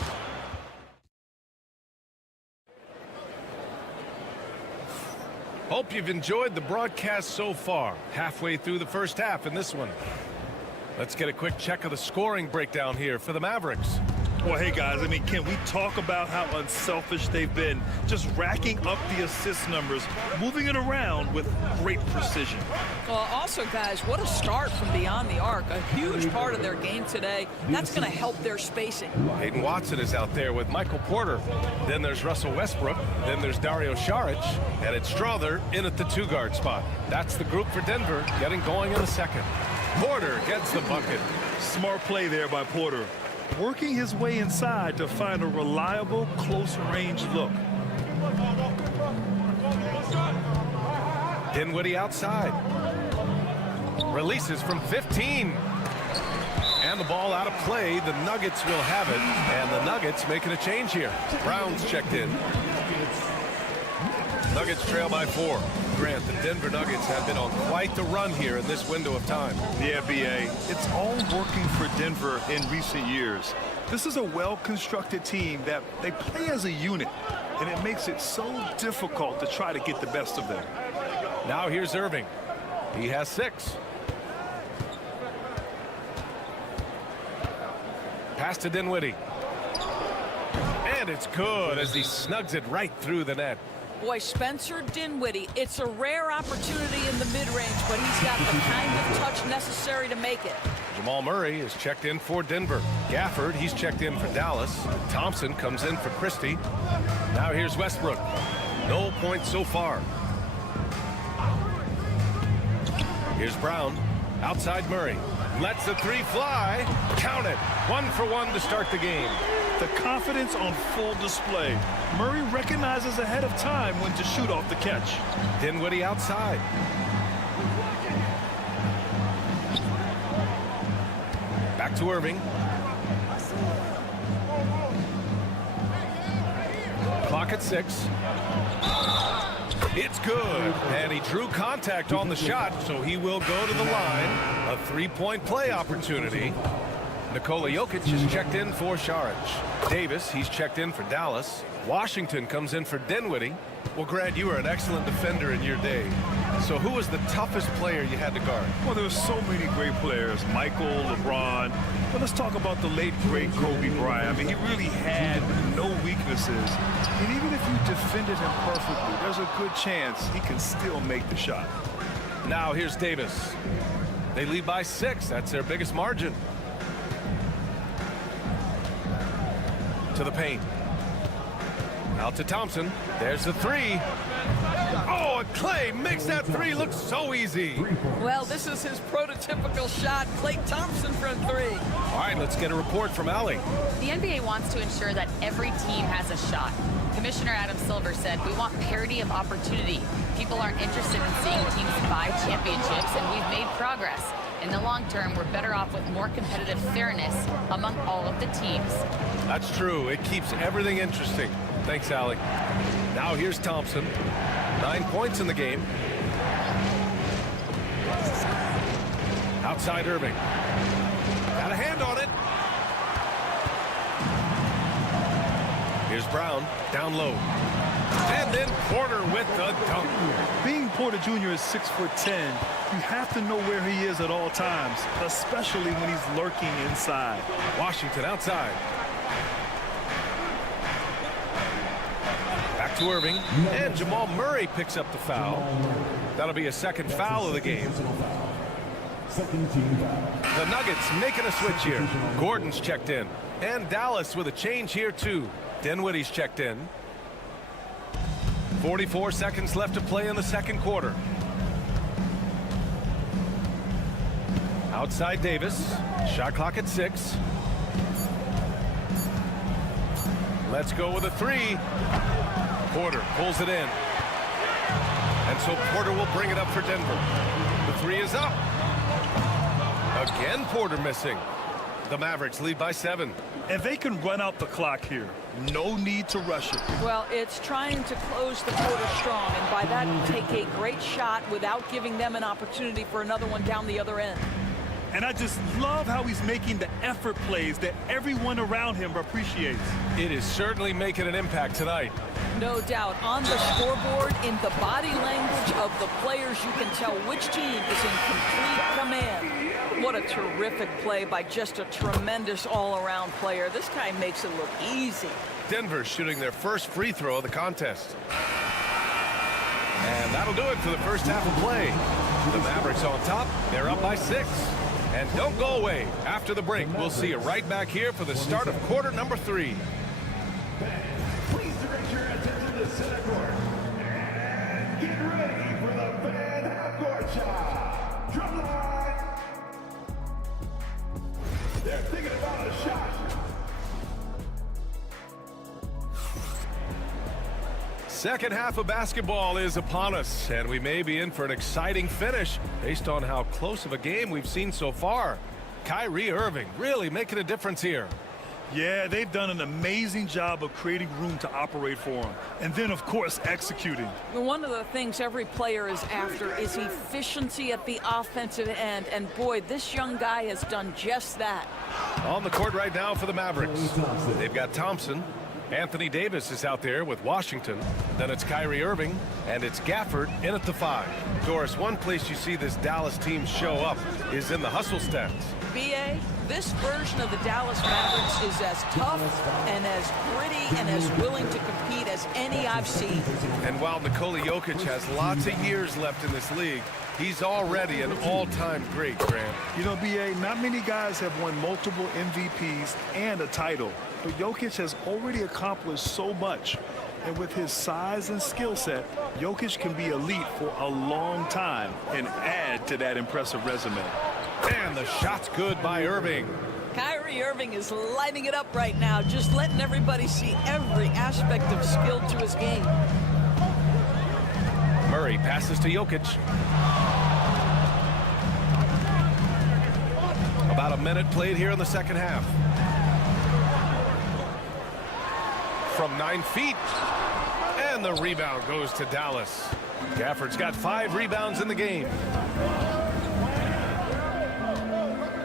Hope you've enjoyed the broadcast so far. Halfway through the first half in this one. Let's get a quick check of the scoring breakdown here for the Mavericks. Well, hey, guys, I mean, can we talk about how unselfish they've been? Just racking up the assist numbers, moving it around with great precision. Well, also, guys, what a start from beyond the arc. A huge part of their game today. That's going to help their spacing. Hayden Watson is out there with Michael Porter. Then there's Russell Westbrook. Then there's Dario Saric. And it's Strother in at the 2-guard spot. That's the group for Denver getting going in the second. Porter gets the bucket. Smart play there by Porter. Working his way inside to find a reliable, close-range look. Dinwiddie outside. Releases from 15. And the ball out of play. The Nuggets will have it. And the Nuggets making a change here. Brown's checked in. Nuggets trail by 4. Grant, the Denver Nuggets have been on quite the run here in this window of time. Yeah, B.A. It's all working for Denver in recent years. This is a well-constructed team that they play as a unit, and it makes it so difficult to try to get the best of them. Now here's Irving. He has 6. Pass to Dinwiddie. And it's good as he snugs it right through the net. Boy, Spencer Dinwiddie, it's a rare opportunity in the mid-range, but he's got the kind of touch necessary to make it. Jamal Murray is checked in for Denver. Gafford, he's checked in for Dallas. Thompson comes in for Christie. Now here's Westbrook. No points so far. Here's Brown. Outside Murray. Lets the 3 fly. Count it. 1 for 1 to start the game. The confidence on full display. Murray recognizes ahead of time when to shoot off the catch. Dinwiddie outside. Back to Irving. Clock at 6. It's good. And he drew contact on the shot, so he will go to the line. A 3-point play opportunity. Nikola Jokic is checked in for Saric. Davis, he's checked in for Dallas. Washington comes in for Dinwiddie. Well, Grant, you were an excellent defender in your day. So who was the toughest player you had to guard? Well, there were so many great players. Michael, LeBron. But let's talk about the late, great Kobe Bryant. I mean, he really had no weaknesses. And even if you defended him perfectly, there's a good chance he can still make the shot. Now here's Davis. They lead by 6. That's their biggest margin. To the paint. Out to Thompson. There's the 3. Oh, and Clay makes that 3 look so easy. Well, this is his prototypical shot. Klay Thompson from 3. All right, let's get a report from Allie. The NBA wants to ensure that every team has a shot. Commissioner Adam Silver said, "We want parity of opportunity. People aren't interested in seeing teams buy championships, and we've made progress. In the long term, we're better off with more competitive fairness among all of the teams. That's true. It keeps everything interesting. Thanks, Allie. Now here's Thompson. 9 points in the game. Outside Irving. Got a hand on it. Here's Brown, down low. And then Porter with the dunk. Being Porter Jr. is 6'10", you have to know where he is at all times, especially when he's lurking inside. Washington outside. Back to Irving. And Jamal Murray picks up the foul. That'll be a second foul of the game. The Nuggets making a switch here. Gordon's checked in. And Dallas with a change here too. Dinwiddie's checked in. 44 seconds left to play in the second quarter. Outside Davis. Shot clock at 6. Let's go with a 3. Porter pulls it in. And so Porter will bring it up for Denver. The 3 is up. Again, Porter missing. The Mavericks lead by 7. And they can run out the clock here. No need to rush it. Well, it's trying to close the quarter strong, and by that, take a great shot without giving them an opportunity for another one down the other end. And I just love how he's making the effort plays that everyone around him appreciates. It is certainly making an impact tonight. No doubt. On the scoreboard, in the body language of the players, you can tell which team is in complete command. What a terrific play by just a tremendous all-around player. This guy makes it look easy. Denver shooting their first free throw of the contest. And that'll do it for the first half of play. The Mavericks on top. They're up by 6. And don't go away. After the break, we'll see you right back here for the start of quarter number 3. Please direct your attention to center court. And get ready for the fan half-court shot. Drum line. They're thinking about a shot. Second half of basketball is upon us, and we may be in for an exciting finish based on how close of a game we've seen so far. Kyrie Irving really making a difference here. Yeah, they've done an amazing job of creating room to operate for him. And then, of course, executing. One of the things every player is after is efficiency at the offensive end. And, boy, this young guy has done just that. On the court right now for the Mavericks. They've got Thompson. Anthony Davis is out there with Washington. Then it's Kyrie Irving, and it's Gafford in at the 5. Doris, one place you see this Dallas team show up is in the hustle stats. B.A., this version of the Dallas Mavericks is as tough and as gritty and as willing to compete as any I've seen. And while Nikola Jokic has lots of years left in this league, he's already an all-time great, Grant. You know, B.A., not many guys have won multiple MVPs and a title. But Jokic has already accomplished so much. And with his size and skill set, Jokic can be elite for a long time and add to that impressive resume. And the shot's good by Irving. Kyrie Irving is lighting it up right now, just letting everybody see every aspect of skill to his game. Murray passes to Jokic. About a minute played here in the second half. From 9 feet. And the rebound goes to Dallas. Gafford's got 5 rebounds in the game.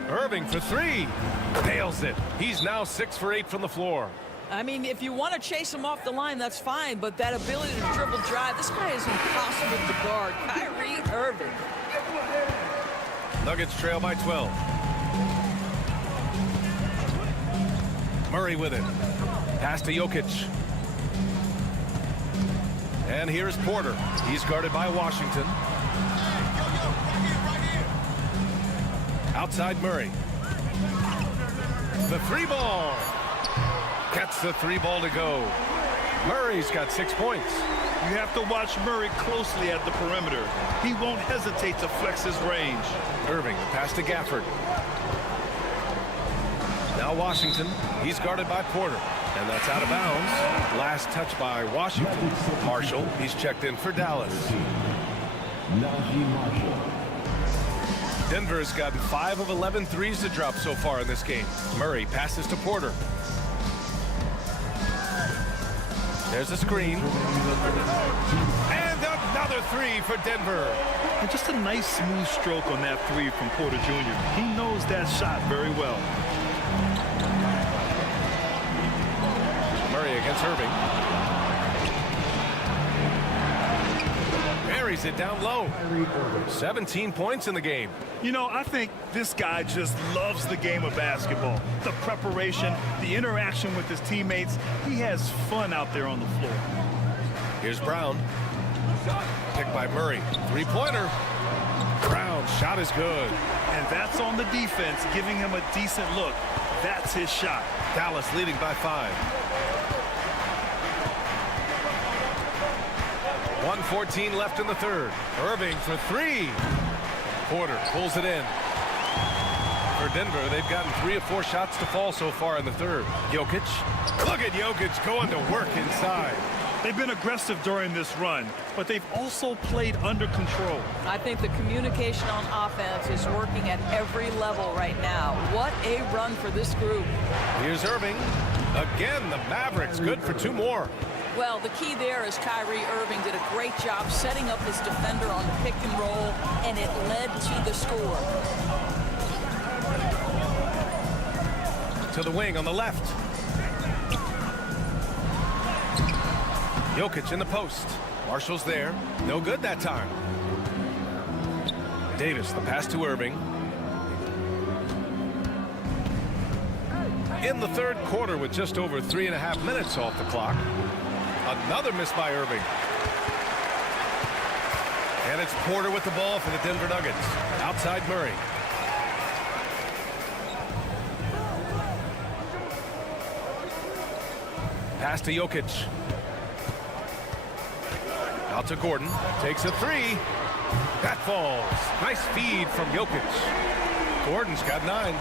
Irving for 3. Nails it. He's now 6 for 8 from the floor. I mean, if you want to chase him off the line, that's fine. But that ability to dribble drive, this guy is impossible to guard. Kyrie Irving. Nuggets trail by 12. Murray with it. Pass to Jokic. And here's Porter. He's guarded by Washington. Outside Murray. The 3 ball. Gets the 3 ball to go. Murray's got 6 points. You have to watch Murray closely at the perimeter. He won't hesitate to flex his range. Irving, the pass to Gafford. Now Washington. He's guarded by Porter. And that's out of bounds. Last touch by Washington. Marshall, he's checked in for Dallas. Denver has gotten 5 of 11 threes to drop so far in this game. Murray passes to Porter. There's a screen. And another three for Denver. And just a nice smooth stroke on that three from Porter Jr. He knows that shot very well. Murray against Irving. Buries it down low. 17 points in the game. You know, I think this guy just loves the game of basketball. The preparation, the interaction with his teammates. He has fun out there on the floor. Here's Brown. Picked by Murray. Three-pointer. Brown, shot is good. And that's on the defense, giving him a decent look. That's his shot. Dallas leading by 5. 1:14 left in the third. Irving for 3. Porter pulls it in. For Denver, they've gotten 3 of 4 shots to fall so far in the third. Jokic. Look at Jokic going to work inside. They've been aggressive during this run, but they've also played under control. I think the communication on offense is working at every level right now. What a run for this group. Here's Irving. Again, the Mavericks good for 2 more. Well, the key there is Kyrie Irving did a great job setting up his defender on the pick and roll, and it led to the score. To the wing on the left. Jokic in the post. Marshall's there. No good that time. Davis, the pass to Irving. In the third quarter with just over 3.5 minutes off the clock. Another miss by Irving. And it's Porter with the ball for the Denver Nuggets. Outside Murray. Pass to Jokic. Out to Gordon. Takes a 3. That falls. Nice feed from Jokic. Gordon's got 9.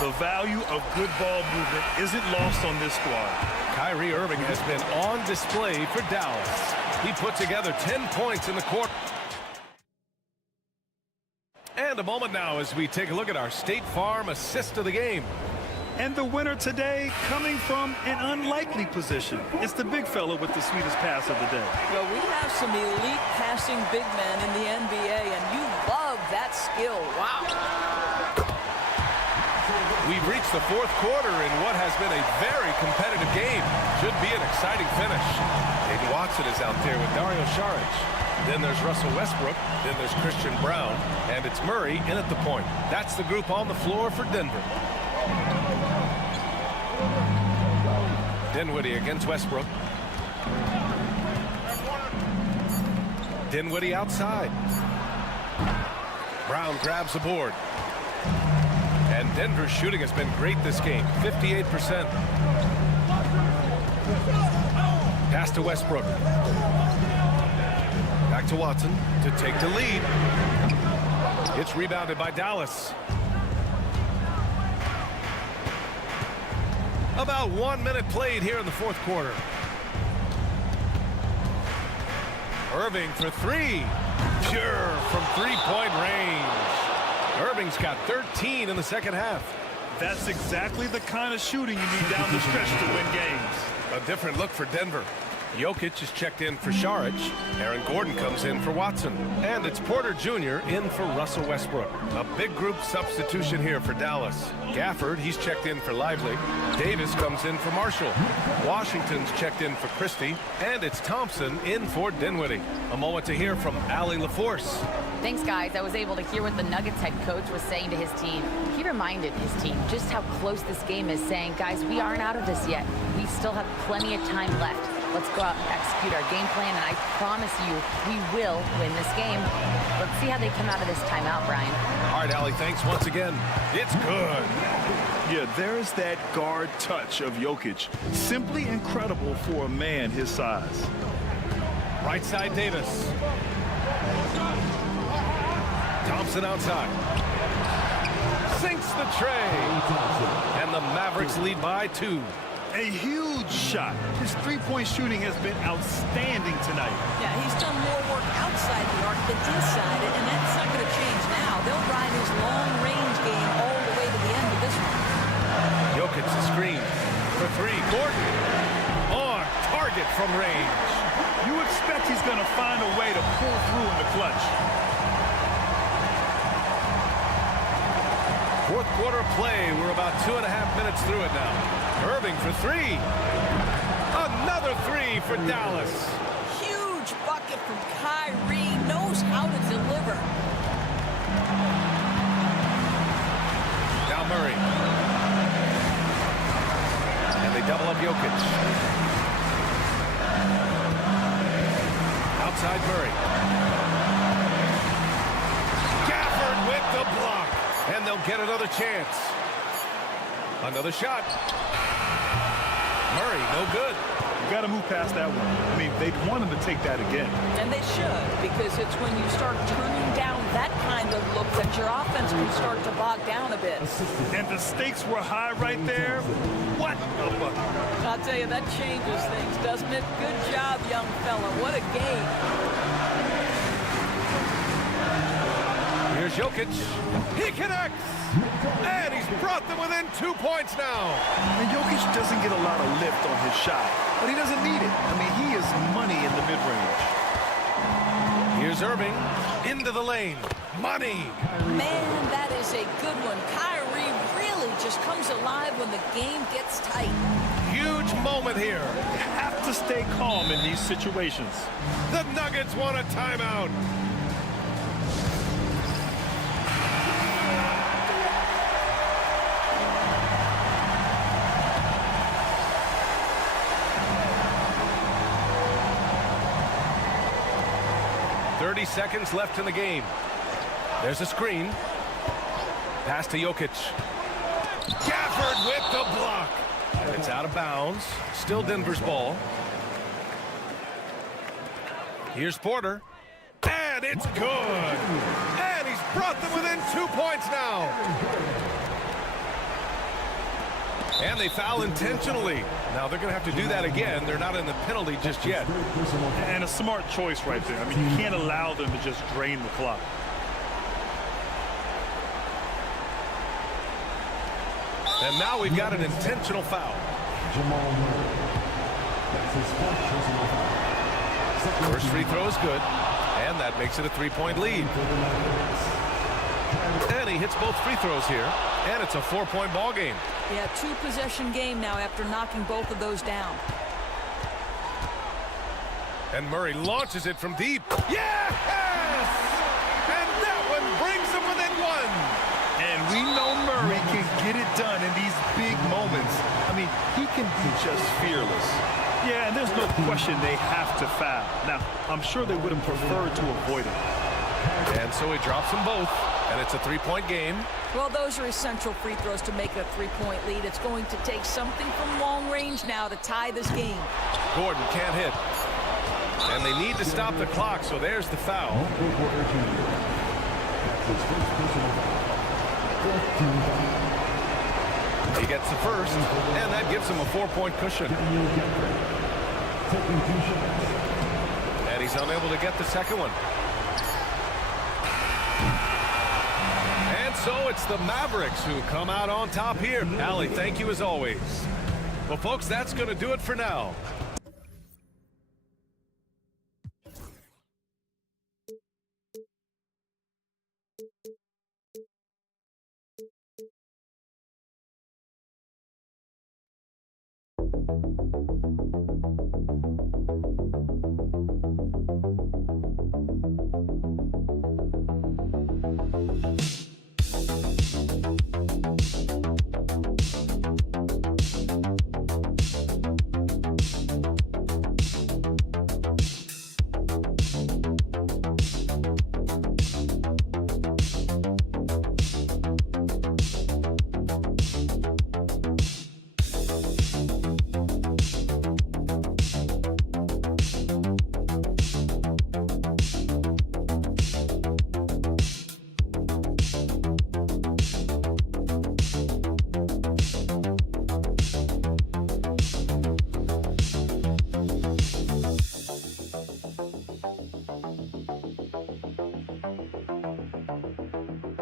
The value of good ball movement isn't lost on this squad. Kyrie Irving has been on display for Dallas. He put together 10 points in the quarter. And a moment now as we take a look at our State Farm assist of the game. And the winner today coming from an unlikely position. It's the big fella with the sweetest pass of the day. Well, we have some elite passing big men in the NBA, and you love that skill. Wow. We've reached the fourth quarter in what has been a very competitive game. Should be an exciting finish. Aiden Watson is out there with Dario Saric. Then there's Russell Westbrook. Then there's Christian Brown. And it's Murray in at the point. That's the group on the floor for Denver. Dinwiddie against Westbrook. Dinwiddie outside. Brown grabs the board. And Denver's shooting has been great this game, 58%. Pass to Westbrook. Back to Watson to take the lead. It's rebounded by Dallas. About 1 minute played here in the fourth quarter. Irving for 3. Pure from three-point range. Irving's got 13 in the second half. That's exactly the kind of shooting you need down the stretch to win games. A different look for Denver. Jokic is checked in for Saric. Aaron Gordon comes in for Watson. And it's Porter Jr. in for Russell Westbrook. A big group substitution here for Dallas. Gafford, he's checked in for Lively. Davis comes in for Marshall. Washington's checked in for Christie. And it's Thompson in for Dinwiddie. A moment to hear from Allie LaForce. Thanks, guys. I was able to hear what the Nuggets head coach was saying to his team. He reminded his team just how close this game is, saying, guys, we aren't out of this yet. We still have plenty of time left. Let's go out and execute our game plan, and I promise you, we will win this game. Let's see how they come out of this timeout, Brian. All right, Allie, thanks once again. It's good. Yeah, there's that guard touch of Jokic. Simply incredible for a man his size. Right side, Davis. Thompson outside. Sinks the tray. And the Mavericks lead by 2. A huge shot. His three-point shooting has been outstanding tonight. Yeah, he's done more work outside the arc than inside it, and that's not going to change now. They'll ride his long-range game all the way to the end of this one. Jokic the screen for three. Gordon on target from range. You expect he's going to find a way to pull through in the clutch. Fourth quarter play. We're about 2.5 minutes through it now. Irving for three. Another three for Dallas. Huge bucket from Kyrie. Knows how to deliver. Now Murray. And they double up Jokic. Outside Murray. Gafford with the block. And they'll get another chance. Another shot. Murray, no good. You got to move past that one. I mean, they'd want him to take that again. And they should, because it's when you start turning down that kind of look that your offense can start to bog down a bit. And the stakes were high right there. What a bucket. I'll tell you, that changes things, doesn't it? Good job, young fella. What a game. Here's Jokic. He connects. And he's brought them within 2 points now. And Jokic doesn't get a lot of lift on his shot, but he doesn't need it. I mean, he is money in the mid-range. Here's Irving into the lane. Money. Man, that is a good one. Kyrie really just comes alive when the game gets tight. Huge moment here. You have to stay calm in these situations. The Nuggets want a timeout. Seconds left in the game. There's a screen. Pass to Jokic. Gafford with the block. And it's out of bounds. Still Denver's ball. Here's Porter. And it's good. And he's brought them within 2 points now. And they foul intentionally. Now they're going to have to do that again. They're not in the penalty just yet. And a smart choice right there. I mean, you can't allow them to just drain the clock. And now we've got an intentional foul. First free throw is good. And that makes it a 3-point lead. And he hits both free throws here. And it's a 4-point ball game. Yeah, 2-possession game now after knocking both of those down. And Murray launches it from deep. Yes! And that one brings them within one. And we know Murray can get it done in these big moments. I mean, he can be just fearless. Yeah, and there's no question they have to foul. Now, I'm sure they would have preferred to avoid it. And so he drops them both. And it's a 3-point game. Well, those are essential free throws to make it a 3-point lead. It's going to take something from long range now to tie this game. Gordon can't hit. And they need to stop the clock, so there's the foul. He gets the first, and that gives him a 4-point cushion. And he's unable to get the second one. So it's the Mavericks who come out on top here. Allie, thank you as always. Well, folks, that's going to do it for now.